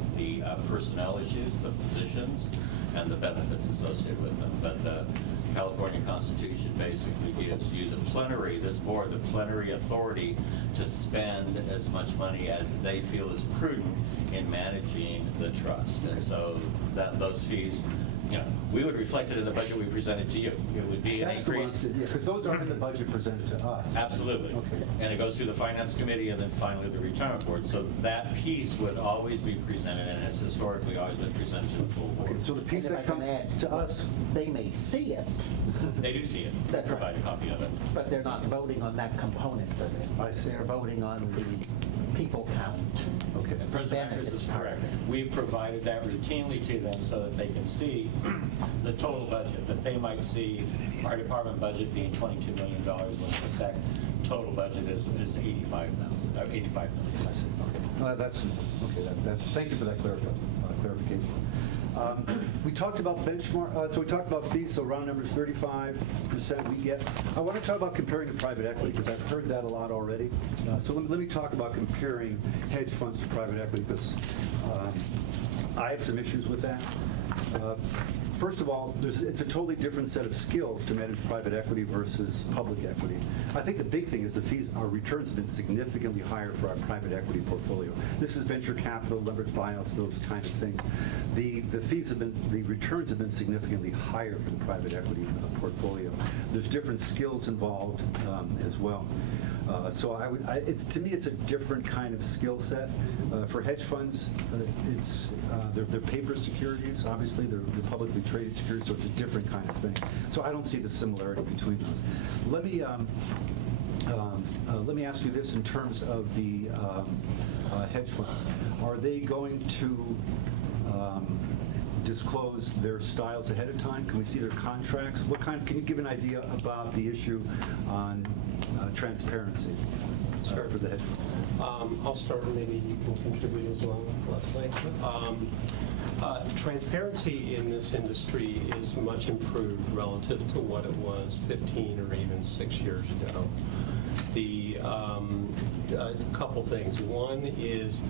personnel issues, the positions, and the benefits associated with them. But the California Constitution basically gives you the plenary, this board, the plenary authority to spend as much money as they feel is prudent in managing the trust. And so that those fees, you know, we would reflect it in the budget we presented to you. It would be an That's the increase. ones, yeah, because those aren't in the budget presented to us. Absolutely. Okay. And it goes through the Finance Committee and then finally the Retirement Board. So that piece would always be presented, and has historically always been presented to the full board. Okay, so the piece And if that I can comes add, to us, they may see it, They do see it. We That's right. provide a copy of it. but they're not voting on that component of it. I see. They're voting on the people count. okay. And President Akers is correct. We've provided that routinely to them so that they can see the total budget, that they might see our department budget being $22 million when in effect total budget is 85 million. That's okay. Thank you for that clarification. We talked about benchmark. So we talked about fees. So round numbers, 35% we get. I want to talk about comparing to private equity because I've heard that a lot already. So let me talk about comparing hedge funds to private equity because I have some issues with that. First of all, it's a totally different set of skills to manage private equity versus public equity. I think the big thing is the fees, our returns have been significantly higher for our private equity portfolio. This is venture capital, leveraged buyouts, those kind of things. The returns have been significantly higher for the private equity portfolio. There's different skills involved as well. So to me, it's a different kind of skill set. For hedge funds, they're paper securities. Obviously, they're publicly traded securities, so it's a different kind of thing. So I don't see the similarity between those. Let me ask you this in terms of the hedge funds. Are they going to disclose their styles ahead of time? Can we see their contracts? Can you give an idea about the issue on transparency for the hedge funds? I'll start, and maybe you can contribute as well, Leslie. Transparency in this industry is much improved relative to what it was 15 or even 6 years ago. A couple things. One is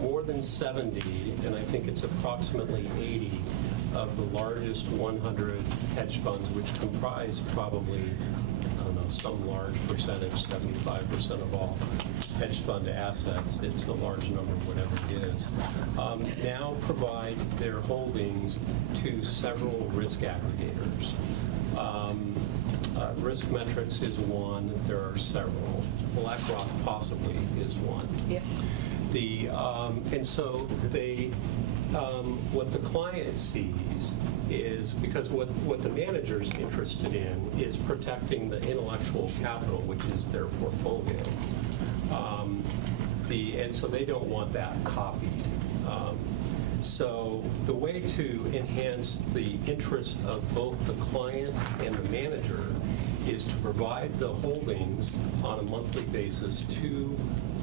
more than 70, and I think it's approximately 80, of the largest 100 hedge funds, which comprise probably, I don't know, some large percentage, 75% of all hedge fund assets, it's a large number, whatever it is, now provide their holdings to several risk aggregators. Risk Metrics is one, there are several. BlackRock possibly is one. Yeah. And so what the client sees is, because what the manager's interested in is protecting the intellectual capital, which is their portfolio. And so they don't want that copied. So the way to enhance the interest of both the client and the manager is to provide the holdings on a monthly basis to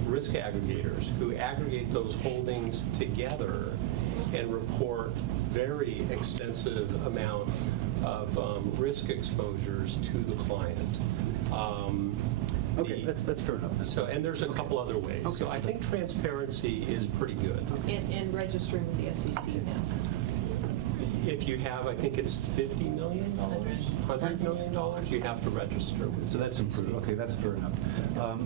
risk aggregators who aggregate those holdings together and report very extensive amount of risk exposures to the client. Okay, that's fair enough. So, and there's a couple other ways. So I think transparency is pretty good. And registering with the SEC now. If you have, I think it's $50 million, $100 million, you have to register with. So that's improved. Okay, that's fair enough.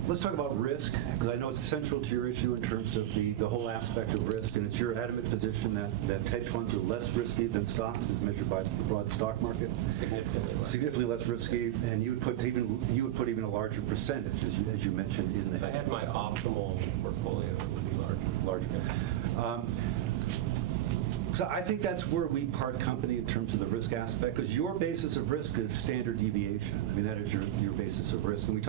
Let's talk about risk, because I know it's central to your issue in terms of the whole aspect of risk, and it's your adamant position that hedge funds are less risky than stocks as measured by the broad stock market. Significantly less. Significantly less risky, and you would put even a larger percentage, as you mentioned in the. If I had my optimal portfolio, it would be larger. So I think that's where we part company in terms of the risk aspect, because your basis of risk is standard deviation. I mean, that is your basis of risk. And we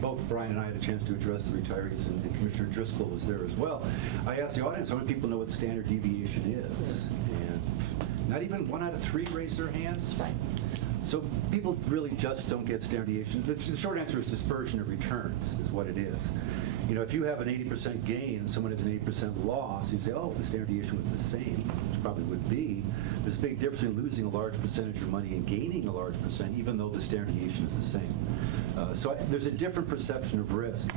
both Brian and I had a chance to address the retirees, and Commissioner Driscoll was there as well. I asked the audience, how many people know what standard deviation is? And not even 1 out of 3 raised their hands. Right. So people really just don't get standard deviation. The short answer is dispersion of returns is what it is. You know, if you have an 80% gain and someone has an 80% loss, you say, oh, if the standard deviation was the same, which probably would be. There's a big difference between losing a large percentage of money and gaining a large percent, even though the standard deviation is the same. So there's a different perception of risk.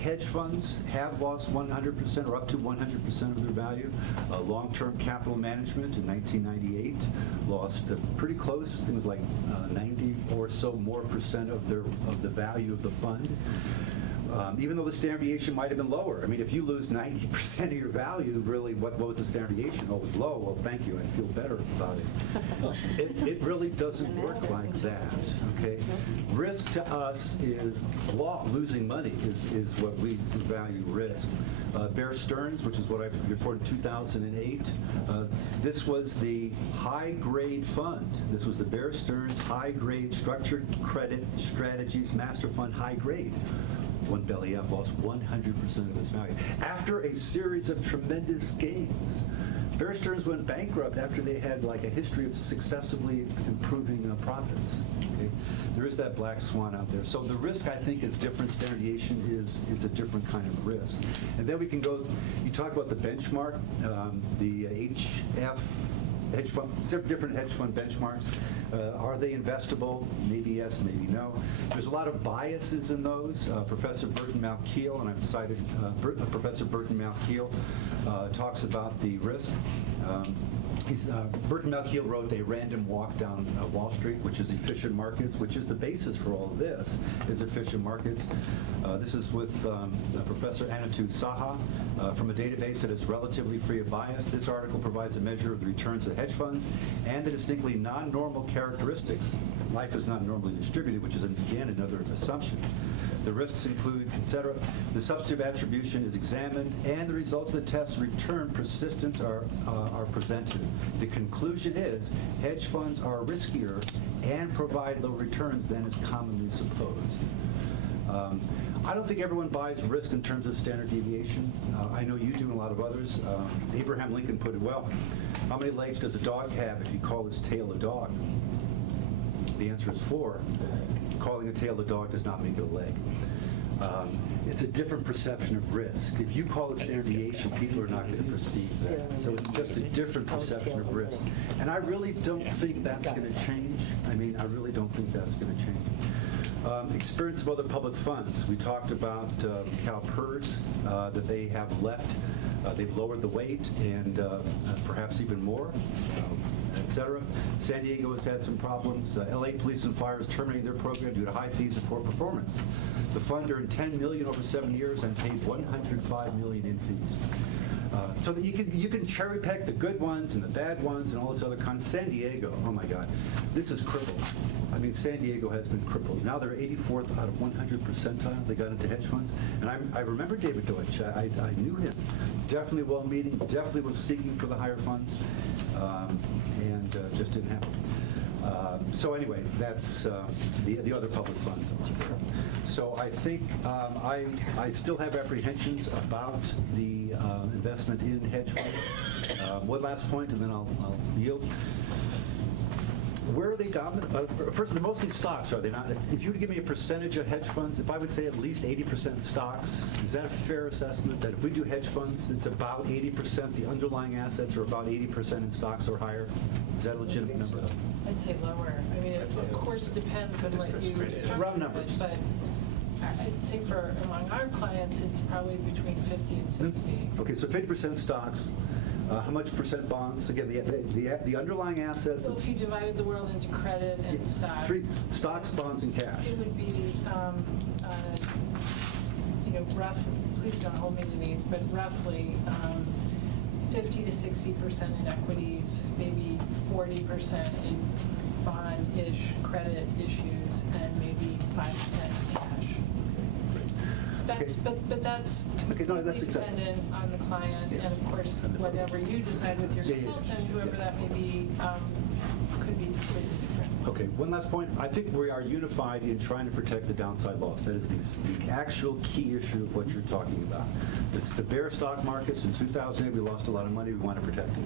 Hedge funds have lost 100% or up to 100% of their value. Long-term capital management in 1998 lost pretty close. It was like 90 or so more percent of the value of the fund. Even though the standard deviation might have been lower. I mean, if you lose 90% of your value, really, what was the standard deviation? Oh, it was low. Well, thank you. I feel better about it. It really doesn't work like that, okay? Risk to us is losing money is what we value risk. Bear Stearns, which is what I reported in 2008, this was the high-grade fund. This was the Bear Stearns high-grade structured credit strategies master fund high-grade. One belly up, lost 100% of its value after a series of tremendous gains. Bear Stearns went bankrupt after they had like a history of successively improving profits. Okay? There is that black swan out there. So the risk, I think, is different. Standard deviation is a different kind of risk. And then we can go, you talk about the benchmark, the HF, hedge fund, different hedge fund benchmarks. Are they investable? Maybe yes, maybe no. There's a lot of biases in those. Professor Burton Malkiel, and I've cited Professor Burton Malkiel, talks about the risk. Burton Malkiel wrote A Random Walk Down Wall Street, which is efficient markets, which is the basis for all of this, is efficient markets. This is with Professor Anitu Saha from a database that is relatively free of bias. This article provides a measure of the returns of hedge funds and the distinctly non-normal characteristics. Life is not normally distributed, which is, again, another assumption. The risks include, etc. The substantive attribution is examined, and the results of the test return persistence are presented. The conclusion is hedge funds are riskier and provide low returns than is commonly supposed. I don't think everyone buys risk in terms of standard deviation. I know you do and a lot of others. Abraham Lincoln put it well. How many legs does a dog have if you call his tail a dog? The answer is 4. Calling a tail a dog does not make it a leg. It's a different perception of risk. If you call it standard deviation, people are not going to perceive that. So it's just a different perception of risk. And I really don't think that's going to change. I mean, I really don't think that's going to change. Experience of other public funds. We talked about CalPERS, that they have left. They've lowered the weight and perhaps even more, etc. San Diego has had some problems. LA Police and Fire is terminating their program due to high fees and poor performance. The fund earned $10 million over 7 years and paid $105 million in fees. So that you can cherry pick the good ones and the bad ones and all this other kind. San Diego, oh my God, this is crippled. I mean, San Diego has been crippled. Now they're 84th out of 100 percentile. They got into hedge funds. And I remember David Deutsch. I knew him. Definitely well-meaning, definitely was seeking for the higher funds, and just didn't happen. So anyway, that's the other public funds. So I think I still have apprehensions about the investment in hedge funds. One last point, and then I'll yield. Where are they dominant? First, they're mostly stocks, are they not? If you were to give me a percentage of hedge funds, if I would say at least 80% stocks, is that a fair assessment that if we do hedge funds, it's about 80%, the underlying assets are about 80% in stocks or higher? Is that a legitimate number? I'd say lower. I mean, it of course depends on what you start Round with, numbers. but I'd say for among our clients, it's probably between 50 and 60. Okay, so 50% stocks. How much percent bonds? Again, the underlying assets. So if you divided the world into credit and stocks. Stocks, bonds, and cash. It would be, rough, please don't hold me to these, but roughly 50 to 60% in equities, maybe 40% in bond-ish credit issues, and maybe 5 to 10 in cash. That's, but that's completely that's exactly. dependent on the client, and of course, whatever you decide with your consultant, whoever that may be, could be completely different. Okay, one last point. I think we are unified in trying to protect the downside loss. That is the actual key issue of what you're talking about. It's the bear stock markets. In 2008, we lost a lot of money. We want to protect it.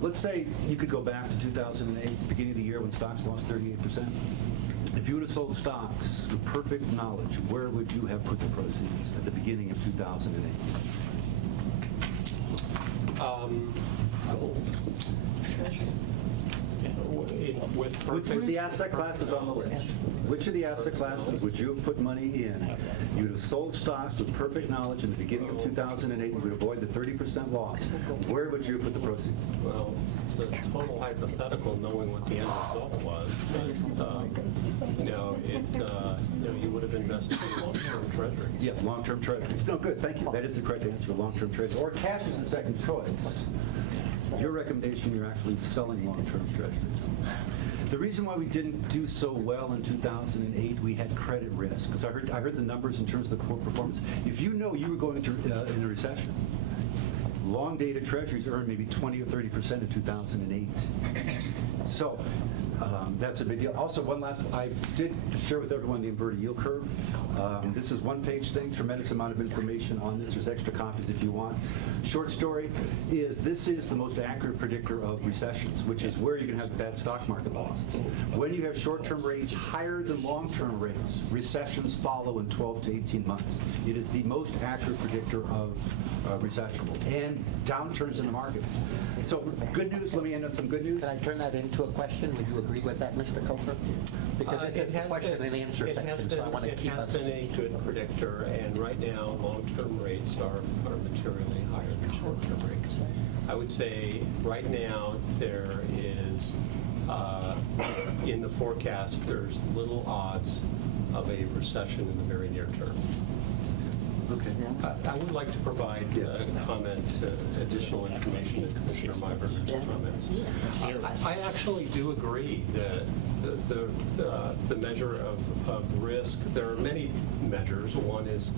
Let's say you could go back to 2008, beginning of the year when stocks lost 38%. If you would have sold stocks with perfect knowledge, where would you have put the proceeds at the beginning of 2008? Gold. With the asset classes on the list, which of the asset classes would you have put money in? You would have sold stocks with perfect knowledge in the beginning of 2008. You would avoid the 30% loss. Where would you have put the proceeds? Well, it's a total hypothetical knowing what the end result was. But, you would have invested in long-term treasuries. Yeah, long-term treasuries. No, good, thank you. That is the correct answer, long-term treasuries. Or cash is the second choice. Your recommendation, you're actually selling long-term treasuries. The reason why we didn't do so well in 2008, we had credit risk. Because I heard the numbers in terms of the core performance. If you know you were going into in a recession, long-dated treasuries earned maybe 20 or 30% in 2008. So that's a big deal. Also, one last, I did share with everyone the inverted yield curve. This is one-page thing, tremendous amount of information on this. There's extra copies if you want. Short story is this is the most accurate predictor of recessions, which is where you're going to have bad stock market losses. When you have short-term rates higher than long-term rates, recessions follow in 12 to 18 months. It is the most accurate predictor of recession and downturns in the market. So good news, let me end on some good news. Can I turn that into a question? Would you agree with that, Mr. Coker? Because this is a question and answer section, so I want to keep us. It has been a good predictor, and right now, long-term rates are materially higher than short-term rates. I would say right now there is, in the forecast, there's little odds of a recession in the very near term. Okay. I would like to provide additional information to Commissioner Myberger's comments. I actually do agree that the measure of risk, there are many measures. One is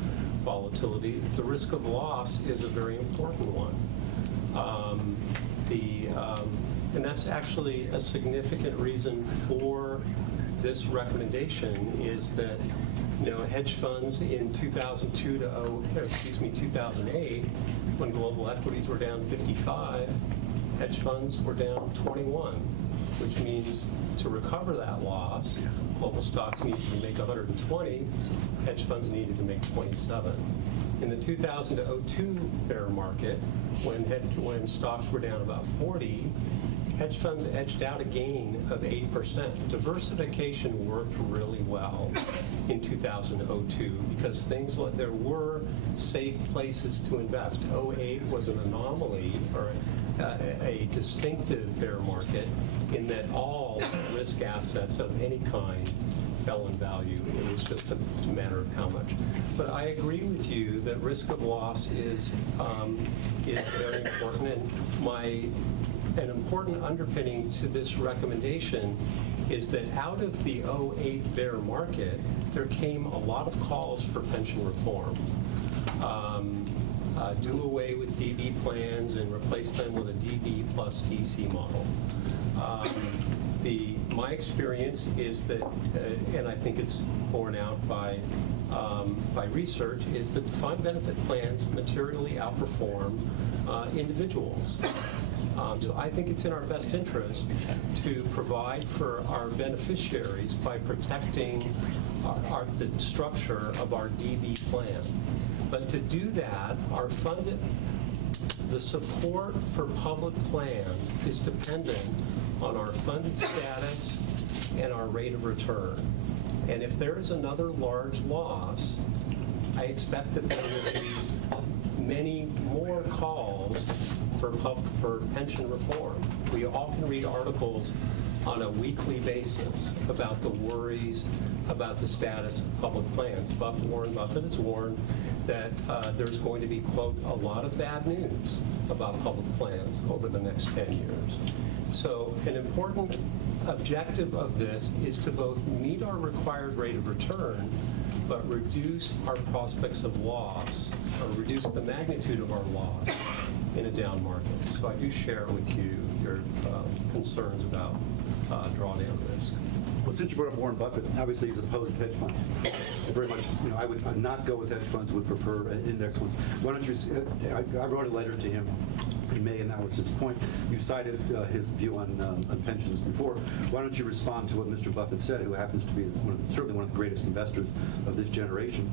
volatility. The risk of loss is a very important one. And that's actually a significant reason for this recommendation is that hedge funds in 2008, when global equities were down 55, hedge funds were down 21, which means to recover that loss, global stocks needed to make 120, hedge funds needed to make 27. In the 2000 to 02 bear market, when stocks were down about 40, hedge funds edged out a gain of 8%. Diversification worked really well in 2002 because there were safe places to invest. 08 was an anomaly or a distinctive bear market in that all risk assets of any kind fell in value. It was just a matter of how much. But I agree with you that risk of loss is very important, and an important underpinning to this recommendation is that out of the 08 bear market, there came a lot of calls for pension reform. Do away with DB plans and replace them with a DB plus DC model. My experience is that, and I think it's borne out by research, is that defined benefit plans materially outperform individuals. So I think it's in our best interest to provide for our beneficiaries by protecting the structure of our DB plan. But to do that, the support for public plans is dependent on our funded status and our rate of return. And if there is another large loss, I expect that there will be many more calls for pension reform. We all can read articles on a weekly basis about the worries about the status of public plans. Warren Buffett has warned that there's going to be, quote, a lot of bad news about public plans over the next 10 years. So an important objective of this is to both meet our required rate of return, but reduce our prospects of loss, or reduce the magnitude of our loss in a down market. So I do share with you your concerns about drawdown risk. Well, since you brought up Warren Buffett, obviously he's opposed to hedge funds. Very much, I would not go with hedge funds, would prefer index funds. Why don't you, I wrote a letter to him in May, and that was his point. You cited his view on pensions before. Why don't you respond to what Mr. Buffett said, who happens to be certainly one of the greatest investors of this generation,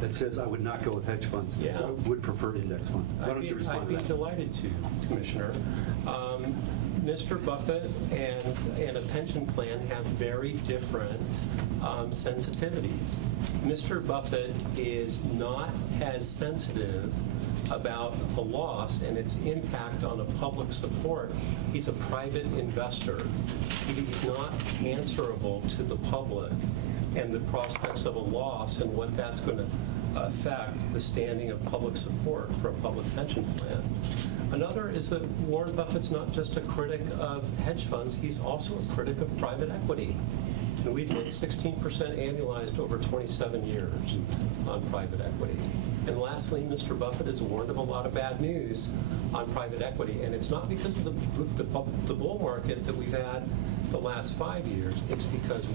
that says, I would not go with hedge funds, so I would prefer index funds. Why don't you respond to that? I'd be delighted to, Commissioner. Mr. Buffett and a pension plan have very different sensitivities. Mr. Buffett is not as sensitive about a loss and its impact on a public support. He's a private investor. He's not answerable to the public and the prospects of a loss and what that's going to affect the standing of public support for a public pension plan. Another is that Warren Buffett's not just a critic of hedge funds, he's also a critic of private equity. And we've made 16% annualized over 27 years on private equity. And lastly, Mr. Buffett has warned of a lot of bad news on private equity. And it's not because of the bull market that we've had the last 5 years. It's because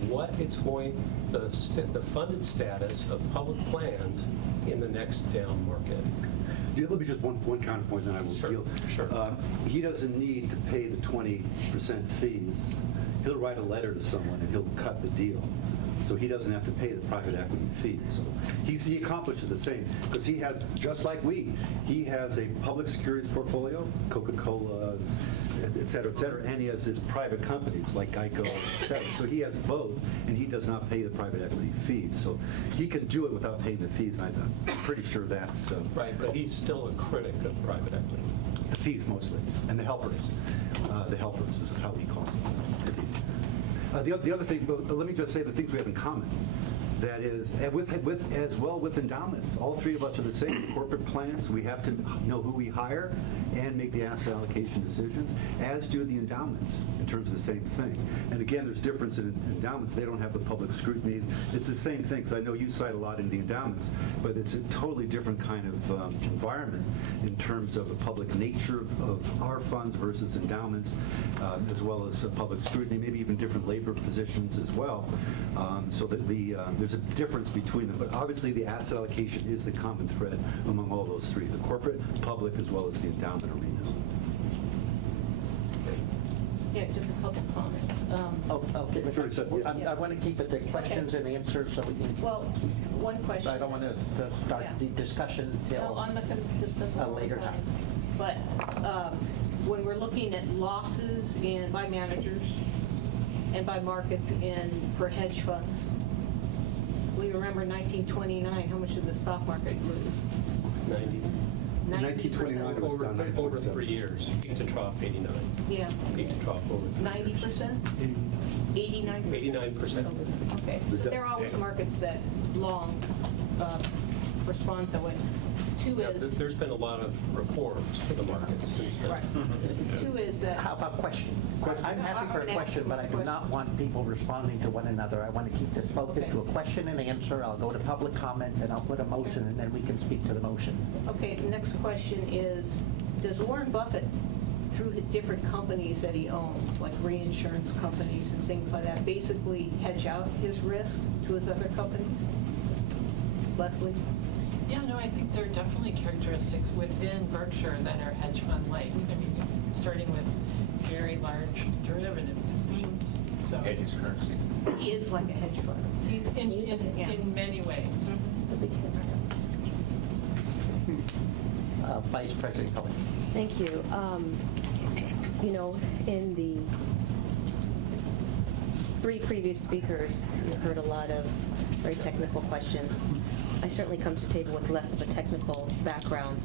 the funded status of public plans in the next down market. Let me just one counterpoint, then I will deal. Sure. He doesn't need to pay the 20% fees. He'll write a letter to someone and he'll cut the deal. So he doesn't have to pay the private equity fee. So he accomplishes the same, because he has, just like he has a public securities portfolio, Coca-Cola, et cetera, and he has his private companies like Geico, et cetera. So he has both, and he does not pay the private equity fees. So he can do it without paying the fees, and I'm pretty sure that's... right, but he's still a critic of private equity. The fees mostly, and the helpers. The helpers is how he calls them. The other thing, let me just say the things we have in common. That is, as well with endowments. All three of us are the same. Corporate plans, we have to know who we hire and make the asset allocation decisions, as do the endowments in terms of the same thing. And again, there's difference in endowments. They don't have the public scrutiny. It's the same thing, because I know you cite a lot in the endowments, but it's a totally different kind of environment in terms of the public nature of our funds versus endowments, as well as public scrutiny, maybe even different labor positions as well. So that there's a difference between them, but obviously the asset allocation is the common thread among all those three, the corporate, public, as well as the endowment arena. Yeah, just a couple comments. Okay. I want to keep it to questions and answers so we can... Well, one question. I don't want to start the discussion No, till I'm not going to discuss a that later time. But when we're looking at losses by managers and by markets for hedge funds, we remember 1929, how much did the stock market lose? 90. 90%. Over 3 years, peak to trough 89. Yeah. Peak to trough over 3 years. 90%? 89%? 89%. Okay, so there are always markets that long respond to it. Two is... There's been a lot of reforms to the markets since then. Right. Two is that... How about question? I'm happy for a question, but I do not want people responding to one another. I want to keep this focused to a question and answer. I'll go to public comment, and I'll put a motion, and then we can speak to the motion. Okay, the next question is, does Warren Buffett, through the different companies that he owns, like reinsurance companies and things like that, basically hedge out his risk to his other companies? Leslie? Yeah, no, I think there are definitely characteristics within Berkshire that are hedge fund-like. I mean, starting with very large derivative positions. So Hedge is currency. He is like a hedge fund. in many ways. Vice President Cullen. Thank you. You know, in the 3 previous speakers, you heard a lot of very technical questions. I certainly come to the table with less of a technical background,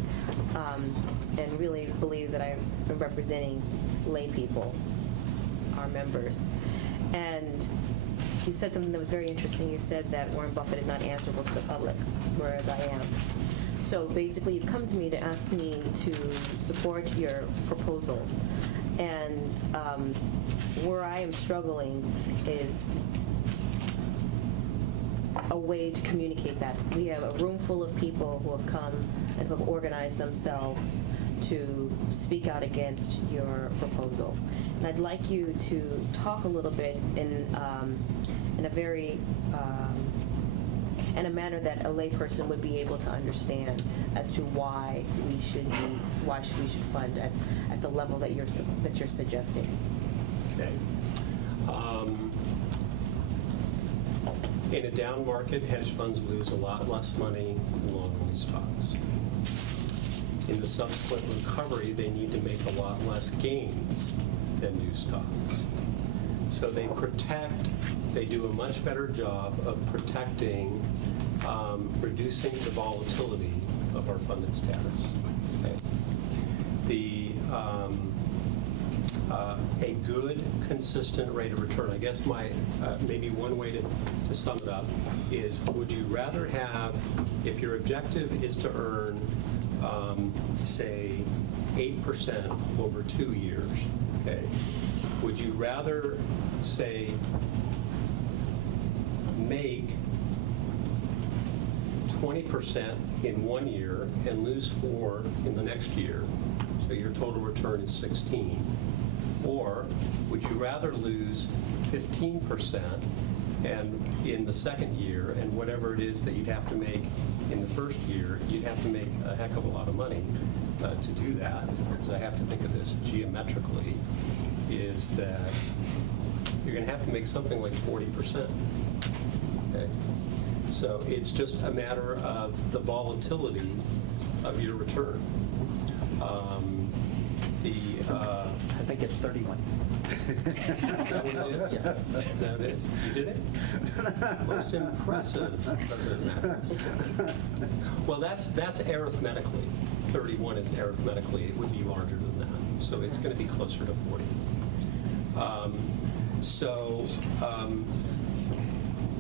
and really believe that I'm representing lay people, our members. And you said something that was very interesting. You said that Warren Buffett is not answerable to the public, whereas I am. So basically, you've come to me to ask me to support your proposal. And where I am struggling is a way to communicate that. We have a room full of people who have come and who have organized themselves to speak out against your proposal. And I'd like you to talk a little bit in a very in a manner that a layperson would be able to understand as to why we should fund at the level that you're suggesting. Okay. In a down market, hedge funds lose a lot less money than long-only stocks. In the subsequent recovery, they need to make a lot less gains than new stocks. So they do a much better job of protecting, reducing the volatility of our funded status. Okay? A good, consistent rate of return. I guess maybe one way to sum it up is, would you rather have, if your objective is to earn, say, 8% over 2 years, okay, would you rather, say, make 20% in 1 year and lose 4 in the next year, so your total return is 16? Or would you rather lose 15% and in the second year, and whatever it is that you'd have to make in the first year, you'd have to make a heck of a lot of money to do that, because I have to think of this geometrically, is that you're going to have to make something like 40%. Okay? So it's just a matter of the volatility of your return. I think it's 31. Is that what it is? Yeah. Is that what it is? You did it? Most impressive, President Mathis. Well, that's arithmetically. 31 is arithmetically. It would be larger than that. So it's going to be closer to 40.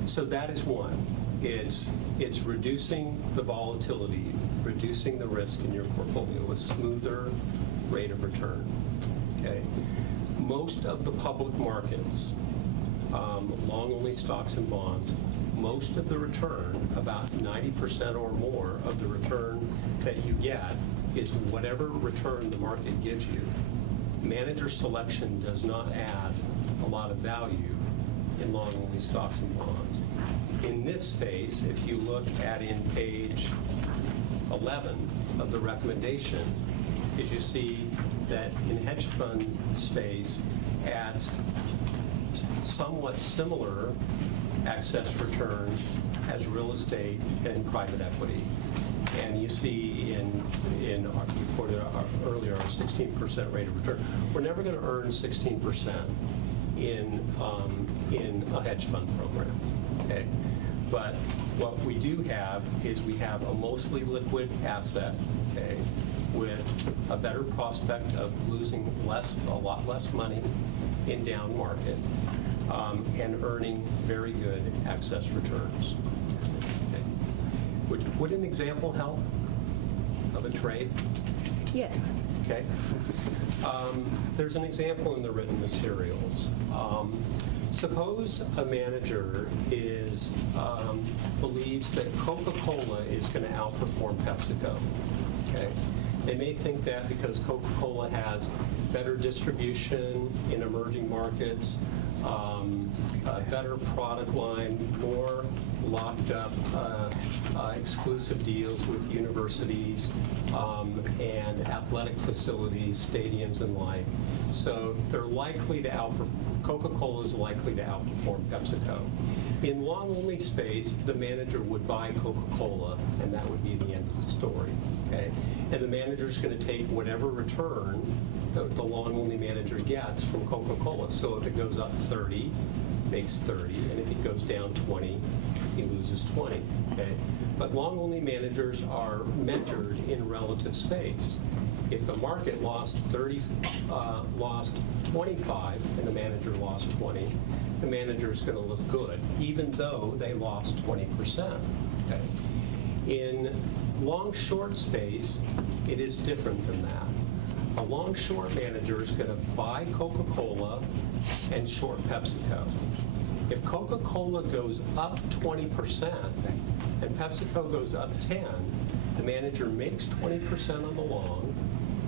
So that is one. It's reducing the volatility, reducing the risk in your portfolio, a smoother rate of return. Okay. Most of the public markets, long-only stocks and bonds, most of the return, about 90% or more of the return that you get, is whatever return the market gives you. Manager selection does not add a lot of value in long-only stocks and bonds. In this space, if you look at in page 11 of the recommendation, is you see that in hedge fund space adds somewhat similar excess returns as real estate and private equity. And you see you quoted earlier our 16% rate of return. We're never going to earn 16% in a hedge fund program. Okay, but what we do have is we have a mostly liquid asset. Okay, with a better prospect of losing a lot less money in down market, and earning very good excess returns. Okay. Would an example help of a trade? Yes. Okay. There's an example in the written materials. Suppose a manager believes that Coca-Cola is going to outperform PepsiCo. Okay. They may think that because Coca-Cola has better distribution in emerging markets, a better product line, more locked up exclusive deals with universities and athletic facilities, stadiums and like. So they're likely to outperform, Coca-Cola is likely to outperform PepsiCo. In long-only space, the manager would buy Coca-Cola, and that would be the end of the story, okay? And the manager's going to take whatever return the long-only manager gets from Coca-Cola. So if it goes up 30, makes 30, and if it goes down 20, he loses 20, okay? But long-only managers are measured in relative space. If the market lost 25 and the manager lost 20, the manager is going to look good, even though they lost 20%. Okay? In long-short space, it is different than that. A long-short manager is going to buy Coca-Cola and short PepsiCo. If Coca-Cola goes up 20% and PepsiCo goes up 10, the manager makes 20% on the long,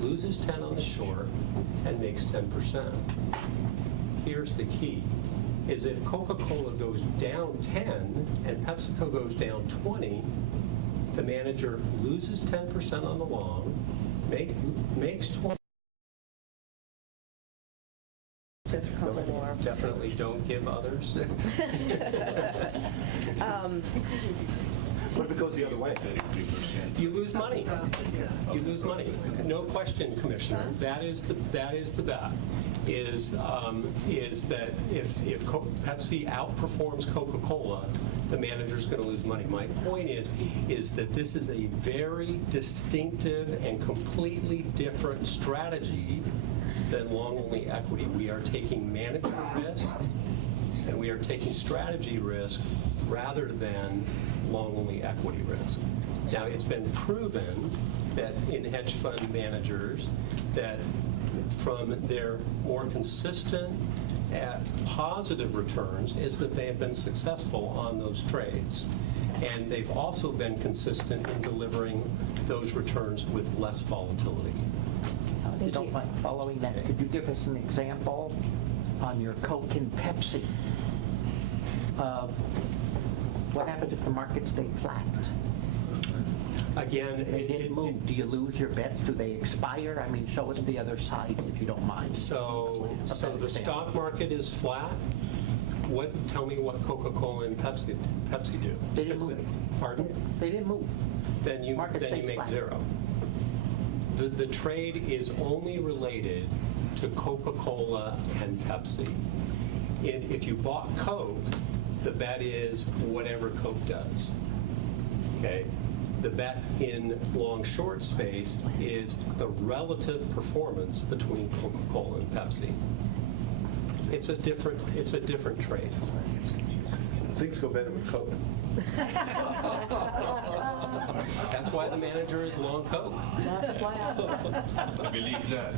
loses 10 on the short, and makes 10%. Here's the key, is if Coca-Cola goes down 10 and PepsiCo goes down 20, the manager loses 10% on the long, makes 20. Definitely don't give others. What if it goes the other way? You lose money. You lose money. No question, Commissioner. That is the bet. Is that if Pepsi outperforms Coca-Cola, the manager's going to lose money. My point is that this is a very distinctive and completely different strategy than long-only equity. We are taking manager risk and we are taking strategy risk rather than long-only equity risk. Now, it's been proven that in hedge fund managers that from their more consistent positive returns is that they have been successful on those trades. And they've also been consistent in delivering those returns with less volatility. If you don't mind following that, could you give us an example on your Coke and Pepsi? What happened if the market stayed flat? Again, They didn't move. Do you lose your bets? Do they expire? I mean, show us the other side, if you don't mind. So the stock market is flat. Tell me what Coca-Cola and Pepsi do. They didn't move. Pardon? They didn't move. Then you make flat. zero. The trade is only related to Coca-Cola and Pepsi. If you bought Coke, the bet is whatever Coke does. Okay? The bet in long-short space is the relative performance between Coca-Cola and Pepsi. It's a different trade. Things go better with Coke. That's why the manager is long Coke. Not flat. I believe that.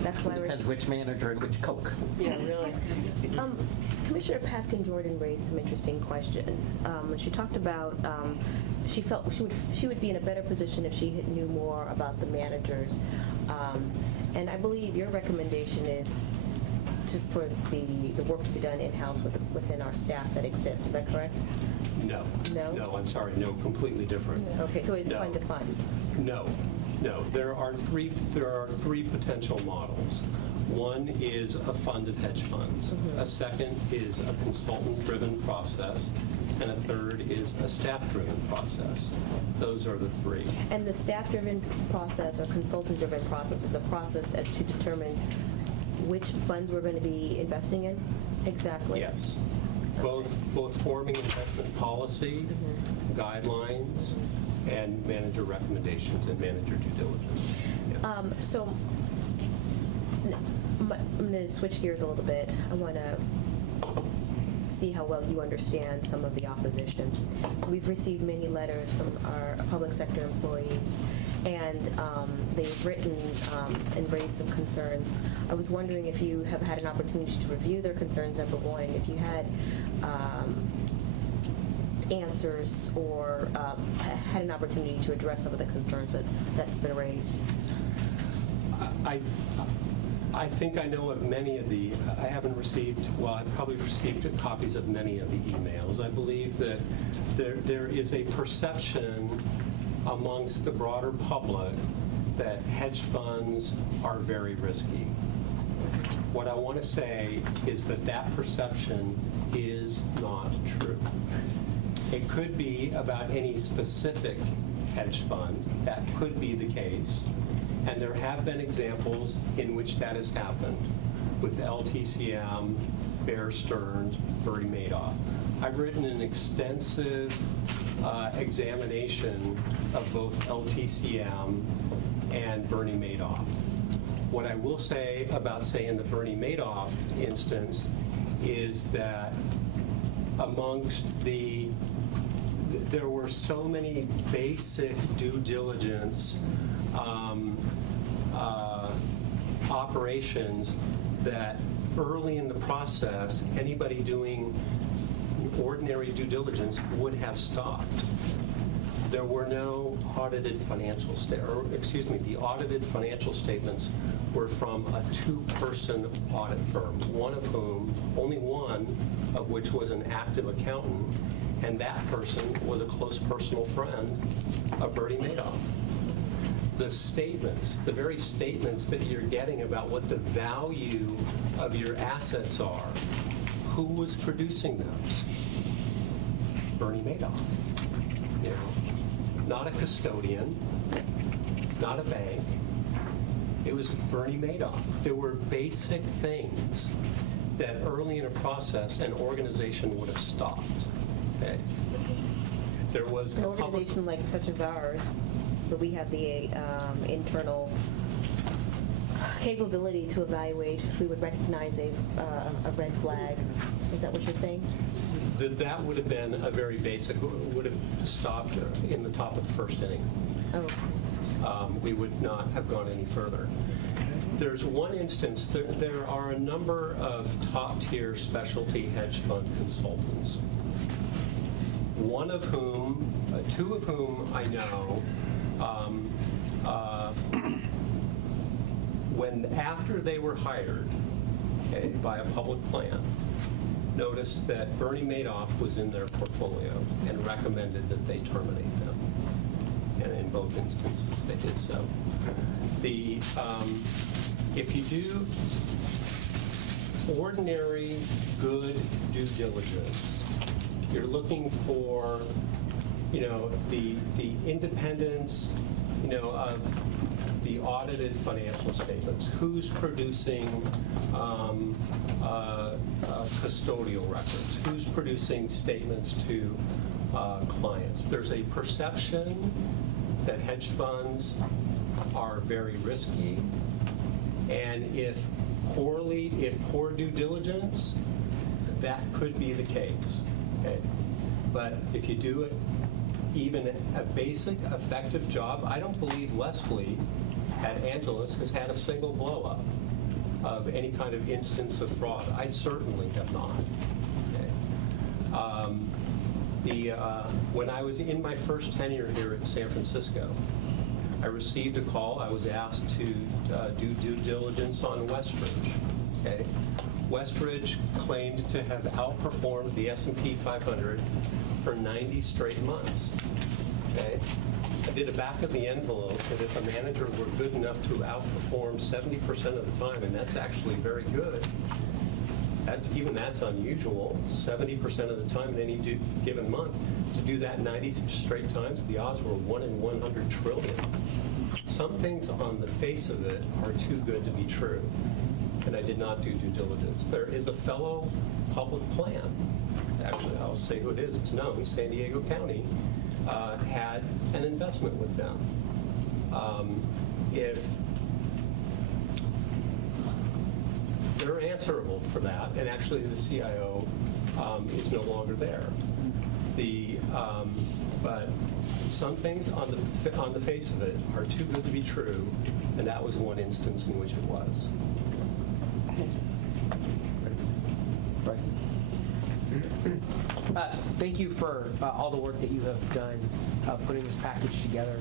That's why we're... Depends which manager and which Coke. Yeah, really. Commissioner Paskin-Jordan raised some interesting questions. When she talked about, she felt she would be in a better position if she knew more about the managers. And I believe your recommendation is for the work to be done in-house within our staff that exists. Is that correct? No. No? No, I'm sorry. No, completely different. Okay, so it's No. fund to fund. No. There are three potential models. One is a fund of hedge funds. A second is a consultant-driven process. And a third is a staff-driven process. Those are the three. And the staff-driven process or consultant-driven process is the process as to determine which funds we're going to be investing in exactly? Yes. Both forming investment policy, guidelines, and manager recommendations and manager due diligence. Yeah. So I'm going to switch gears a little bit. I want to see how well you understand some of the opposition. We've received many letters from our public sector employees, and they've written and raised some concerns. I was wondering if you have had an opportunity to review their concerns, number one, if you had answers or had an opportunity to address some of the concerns that's been raised. I think I know of many of I haven't received, well, I've probably received copies of many of the emails. I believe that there is a perception amongst the broader public that hedge funds are very risky. What I want to say is that that perception is not true. It could be about any specific hedge fund. That could be the case. And there have been examples in which that has happened with LTCM, Bear Stearns, Bernie Madoff. I've written an extensive examination of both LTCM and Bernie Madoff. What I will say about, say, in the Bernie Madoff instance is that amongst there were so many basic due diligence operations that early in the process, anybody doing ordinary due diligence would have stopped. There were no audited financial the audited financial statements were from a two-person audit firm, only one of which was an active accountant, and that person was a close personal friend of Bernie Madoff. The statements, the very statements that you're getting about what the value of your assets are, who was producing those? Bernie Madoff. You know, not a custodian, not a bank. It was Bernie Madoff. There were basic things that early in a process an organization would have stopped. Okay. There was an organization like such as ours, but we have the internal capability to evaluate if we would recognize a red flag. Is that what you're saying? That would have been a very basic, would have stopped in the top of the first inning. Oh. We would not have gone any further. There's one instance, there are a number of top-tier specialty hedge fund consultants, two of whom I know, after they were hired by a public plan, noticed that Bernie Madoff was in their portfolio and recommended that they terminate them. And in both instances, they did so. If you do ordinary good due diligence, you're looking for, the independence, of the audited financial statements. Who's producing custodial records? Who's producing statements to clients? There's a perception that hedge funds are very risky, and if poor due diligence, that could be the case. Okay? But if you do it, even a basic, effective job, I don't believe Leslie at Angeles has had a single blow-up of any kind of instance of fraud. I certainly have not. Okay. When I was in my first tenure here in San Francisco, I received a call. I was asked to do due diligence on Westridge. Okay. Westridge claimed to have outperformed the S&P 500 for 90 straight months. Okay. I did a back of the envelope that if a manager were good enough to outperform 70% of the time, and that's actually very good, that's unusual, 70% of the time in any given month, to do that 90 straight times, the odds were 1 in 100 trillion. Some things on the face of it are too good to be true, and I did not do due diligence. There is a fellow public plan, actually I'll say who it is, it's known, San Diego County, had an investment with them. If they're answerable for that, and actually the CIO is no longer there. But some things on the face of it are too good to be true, and that was one instance in which it was. Thank you for all the work that you have done putting this package together.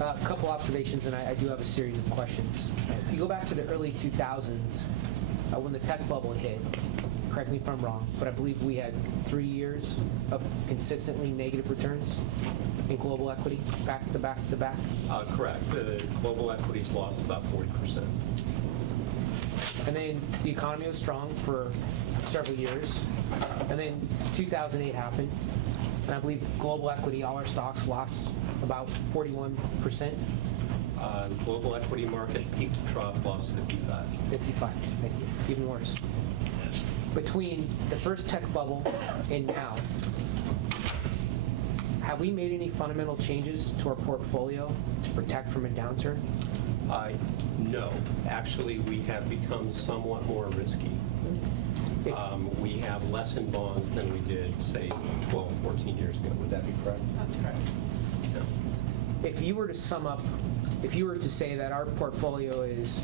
A couple observations, and I do have a series of questions. If you go back to the early 2000s, when the tech bubble hit, correct me if I'm wrong, but I believe we had 3 years of consistently negative returns in global equity, back to back to back. Correct. The global equities lost about 40%. And then the economy was strong for several years. And then 2008 happened, and I believe global equity, all our stocks lost about 41%. Global equity market peak to trough lost 55. 55, thank you. Even worse. Between the first tech bubble and now, have we made any fundamental changes to our portfolio to protect from a downturn? No. Actually, we have become somewhat more risky. We have less in bonds than we did, say, 12, 14 years ago. Would that be correct? That's correct. No. If you were to sum up, if you were to say that our portfolio is,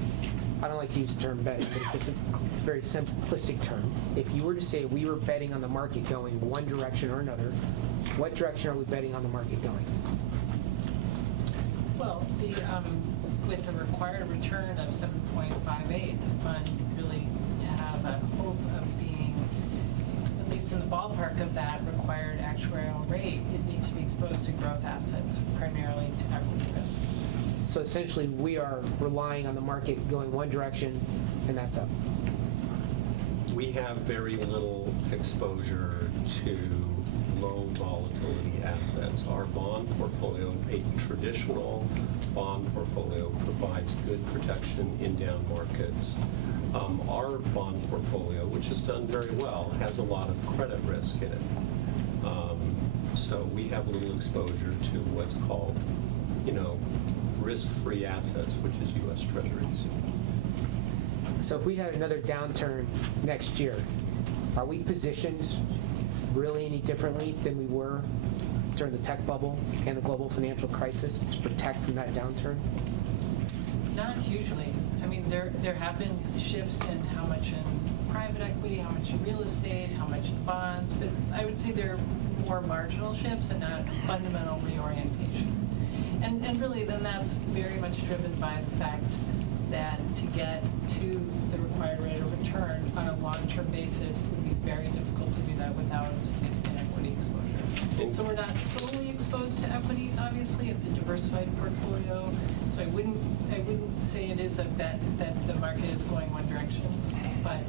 I don't like to use the term betting, but it's a very simplistic term. If you were to say we were betting on the market going one direction or another, what direction are we betting on the market going? Well, with a required return of 7.58, the fund really to have a hope of being at least in the ballpark of that required actuarial rate, it needs to be exposed to growth assets, primarily to equity risk. So essentially, we are relying on the market going one direction, and that's up. We have very little exposure to low volatility assets. Our bond portfolio, a traditional bond portfolio, provides good protection in down markets. Our bond portfolio, which has done very well, has a lot of credit risk in it. So we have little exposure to what's called, risk-free assets, which is U.S. Treasuries. So if we had another downturn next year, are we positioned really any differently than we were during the tech bubble and the global financial crisis to protect from that downturn? Not hugely. I mean, there have been shifts in how much in private equity, how much in real estate, how much in bonds, but I would say they're more marginal shifts and not fundamental reorientation. And really, then that's very much driven by the fact that to get to the required rate of return on a long-term basis, it would be very difficult to do that without significant equity exposure. So we're not solely exposed to equities, obviously. It's a diversified portfolio. So I wouldn't say it is a bet that the market is going one direction, but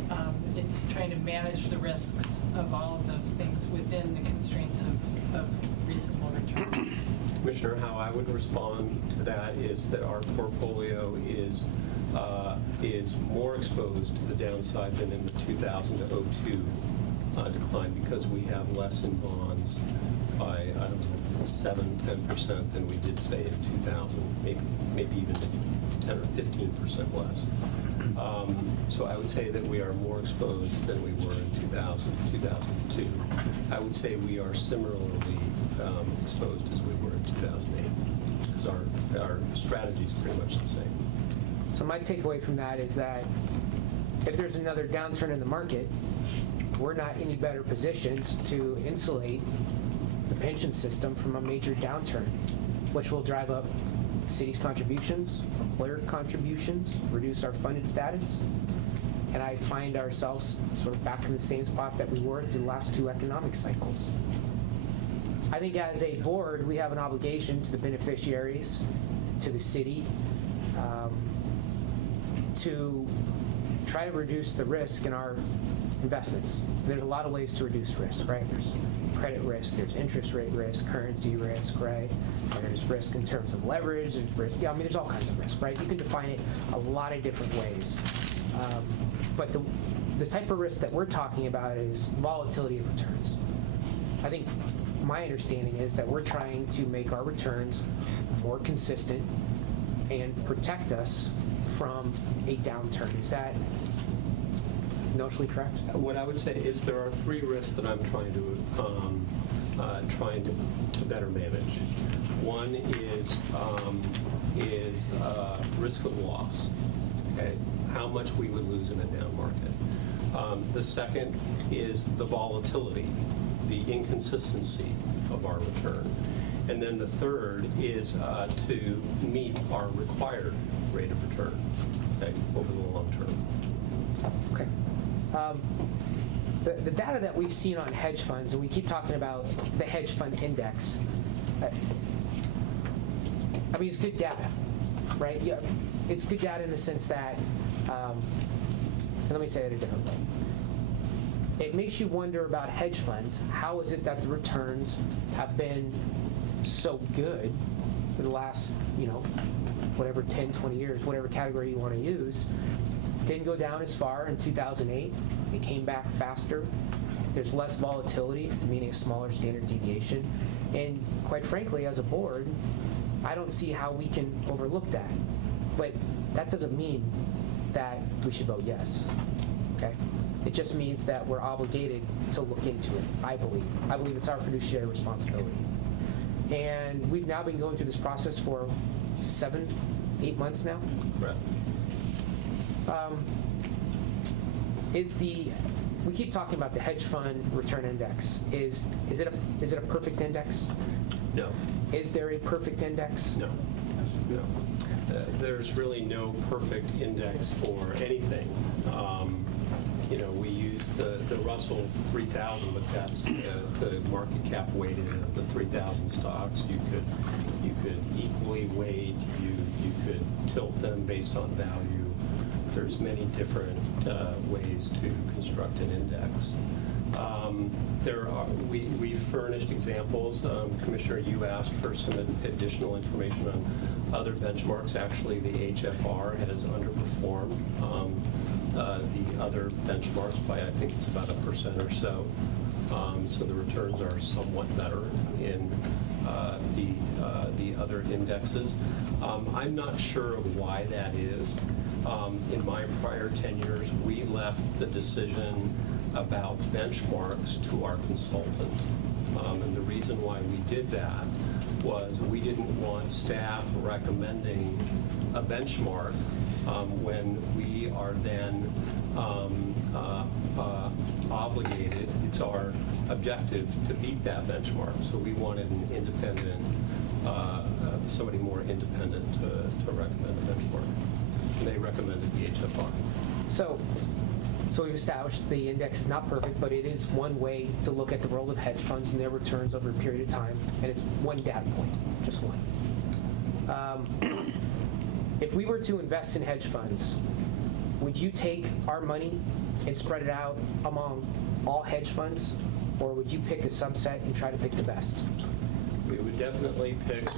it's trying to manage the risks of all of those things within the constraints of reasonable return. Commissioner, how I would respond to that is that our portfolio is more exposed to the downside than in the 2000 to 02 decline because we have less in bonds by, 7-10% than we did, say, in 2000, maybe even 10 or 15% less. So I would say that we are more exposed than we were in 2000 to 2002. I would say we are similarly exposed as we were in 2008 because our strategy is pretty much the same. So my takeaway from that is that if there's another downturn in the market, we're not any better positioned to insulate the pension system from a major downturn, which will drive up the city's contributions, employer contributions, reduce our funded status, and I find ourselves sort of back in the same spot that we were through the last two economic cycles. I think as a board, we have an obligation to the beneficiaries, to the city, to try to reduce the risk in our investments. There's a lot of ways to reduce risk, right? There's credit risk, there's interest rate risk, currency risk, right? There's risk in terms of leverage, there's risk, there's all kinds of risk, right? You can define it a lot of different ways. But the type of risk that we're talking about is volatility of returns. I think my understanding is that we're trying to make our returns more consistent and protect us from a downturn. Is that notionally correct? What I would say is there are three risks that I'm trying to better manage. One is risk of loss. Okay, how much we would lose in a down market. The second is the volatility, the inconsistency of our return. And then the third is to meet our required rate of return, okay, over the long term. Okay. The data that we've seen on hedge funds, and we keep talking about the hedge fund index, I mean, it's good data, right? Yeah, it's good data in the sense that, let me say it a different way. It makes you wonder about hedge funds. How is it that the returns have been so good for the last, whatever, 10, 20 years, whatever category you want to use? Didn't go down as far in 2008. It came back faster. There's less volatility, meaning a smaller standard deviation. And quite frankly, as a board, I don't see how we can overlook that. But that doesn't mean that we should vote yes, okay? It just means that we're obligated to look into it, I believe. I believe it's our fiduciary responsibility. And we've now been going through this process for 7, 8 months now. Right. We keep talking about the hedge fund return index. Is it a perfect index? No. Is there a perfect index? No. No. There's really no perfect index for anything. We use the Russell 3000, but that's the market cap weighted of the 3,000 stocks. You could equally weight. You could tilt them based on value. There's many different ways to construct an index. We furnished examples. Commissioner, you asked for some additional information on other benchmarks. Actually, the HFR has underperformed the other benchmarks by, I think it's about 1% or so. So the returns are somewhat better in the other indexes. I'm not sure of why that is. In my prior tenures, we left the decision about benchmarks to our consultant. And the reason why we did that was we didn't want staff recommending a benchmark when we are then obligated, it's our objective to beat that benchmark. So we wanted an independent, somebody more independent to recommend a benchmark. And they recommended the HFR. So we've established the index is not perfect, but it is one way to look at the role of hedge funds and their returns over a period of time, and it's one data point, just one. If we were to invest in hedge funds, would you take our money and spread it out among all hedge funds, or would you pick a subset and try to pick the best? We would definitely pick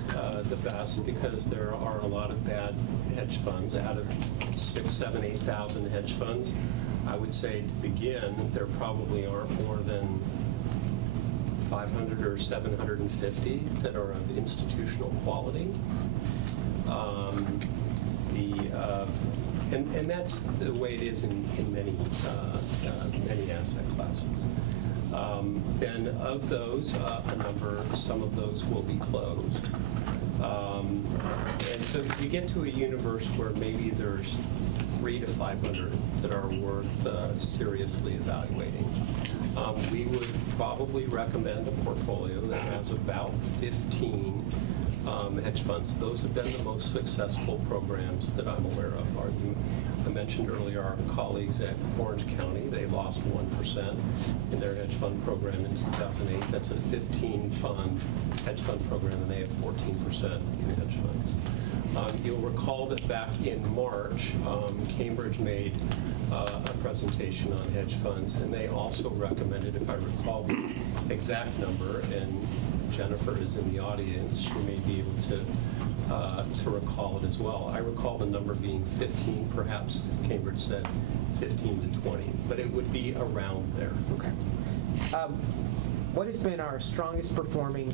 the best because there are a lot of bad hedge funds. Out of 6,000, 7,000, 8,000 hedge funds, I would say to begin, there probably aren't more than 500 or 750 that are of institutional quality. And that's the way it is in many asset classes. Then of those, some of those will be closed. And so you get to a universe where maybe there's 300 to 500 that are worth seriously evaluating. We would probably recommend a portfolio that has about 15 hedge funds. Those have been the most successful programs that I'm aware of. I mentioned earlier our colleagues at Orange County, they lost 1% in their hedge fund program in 2008. That's a 15-fund hedge fund program, and they have 14% in hedge funds. You'll recall that back in March, Cambridge made a presentation on hedge funds, and they also recommended, if I recall the exact number, and Jennifer is in the audience, she may be able to recall it as well. I recall the number being 15, perhaps Cambridge said 15 to 20, but it would be around there. Okay. What has been our strongest performing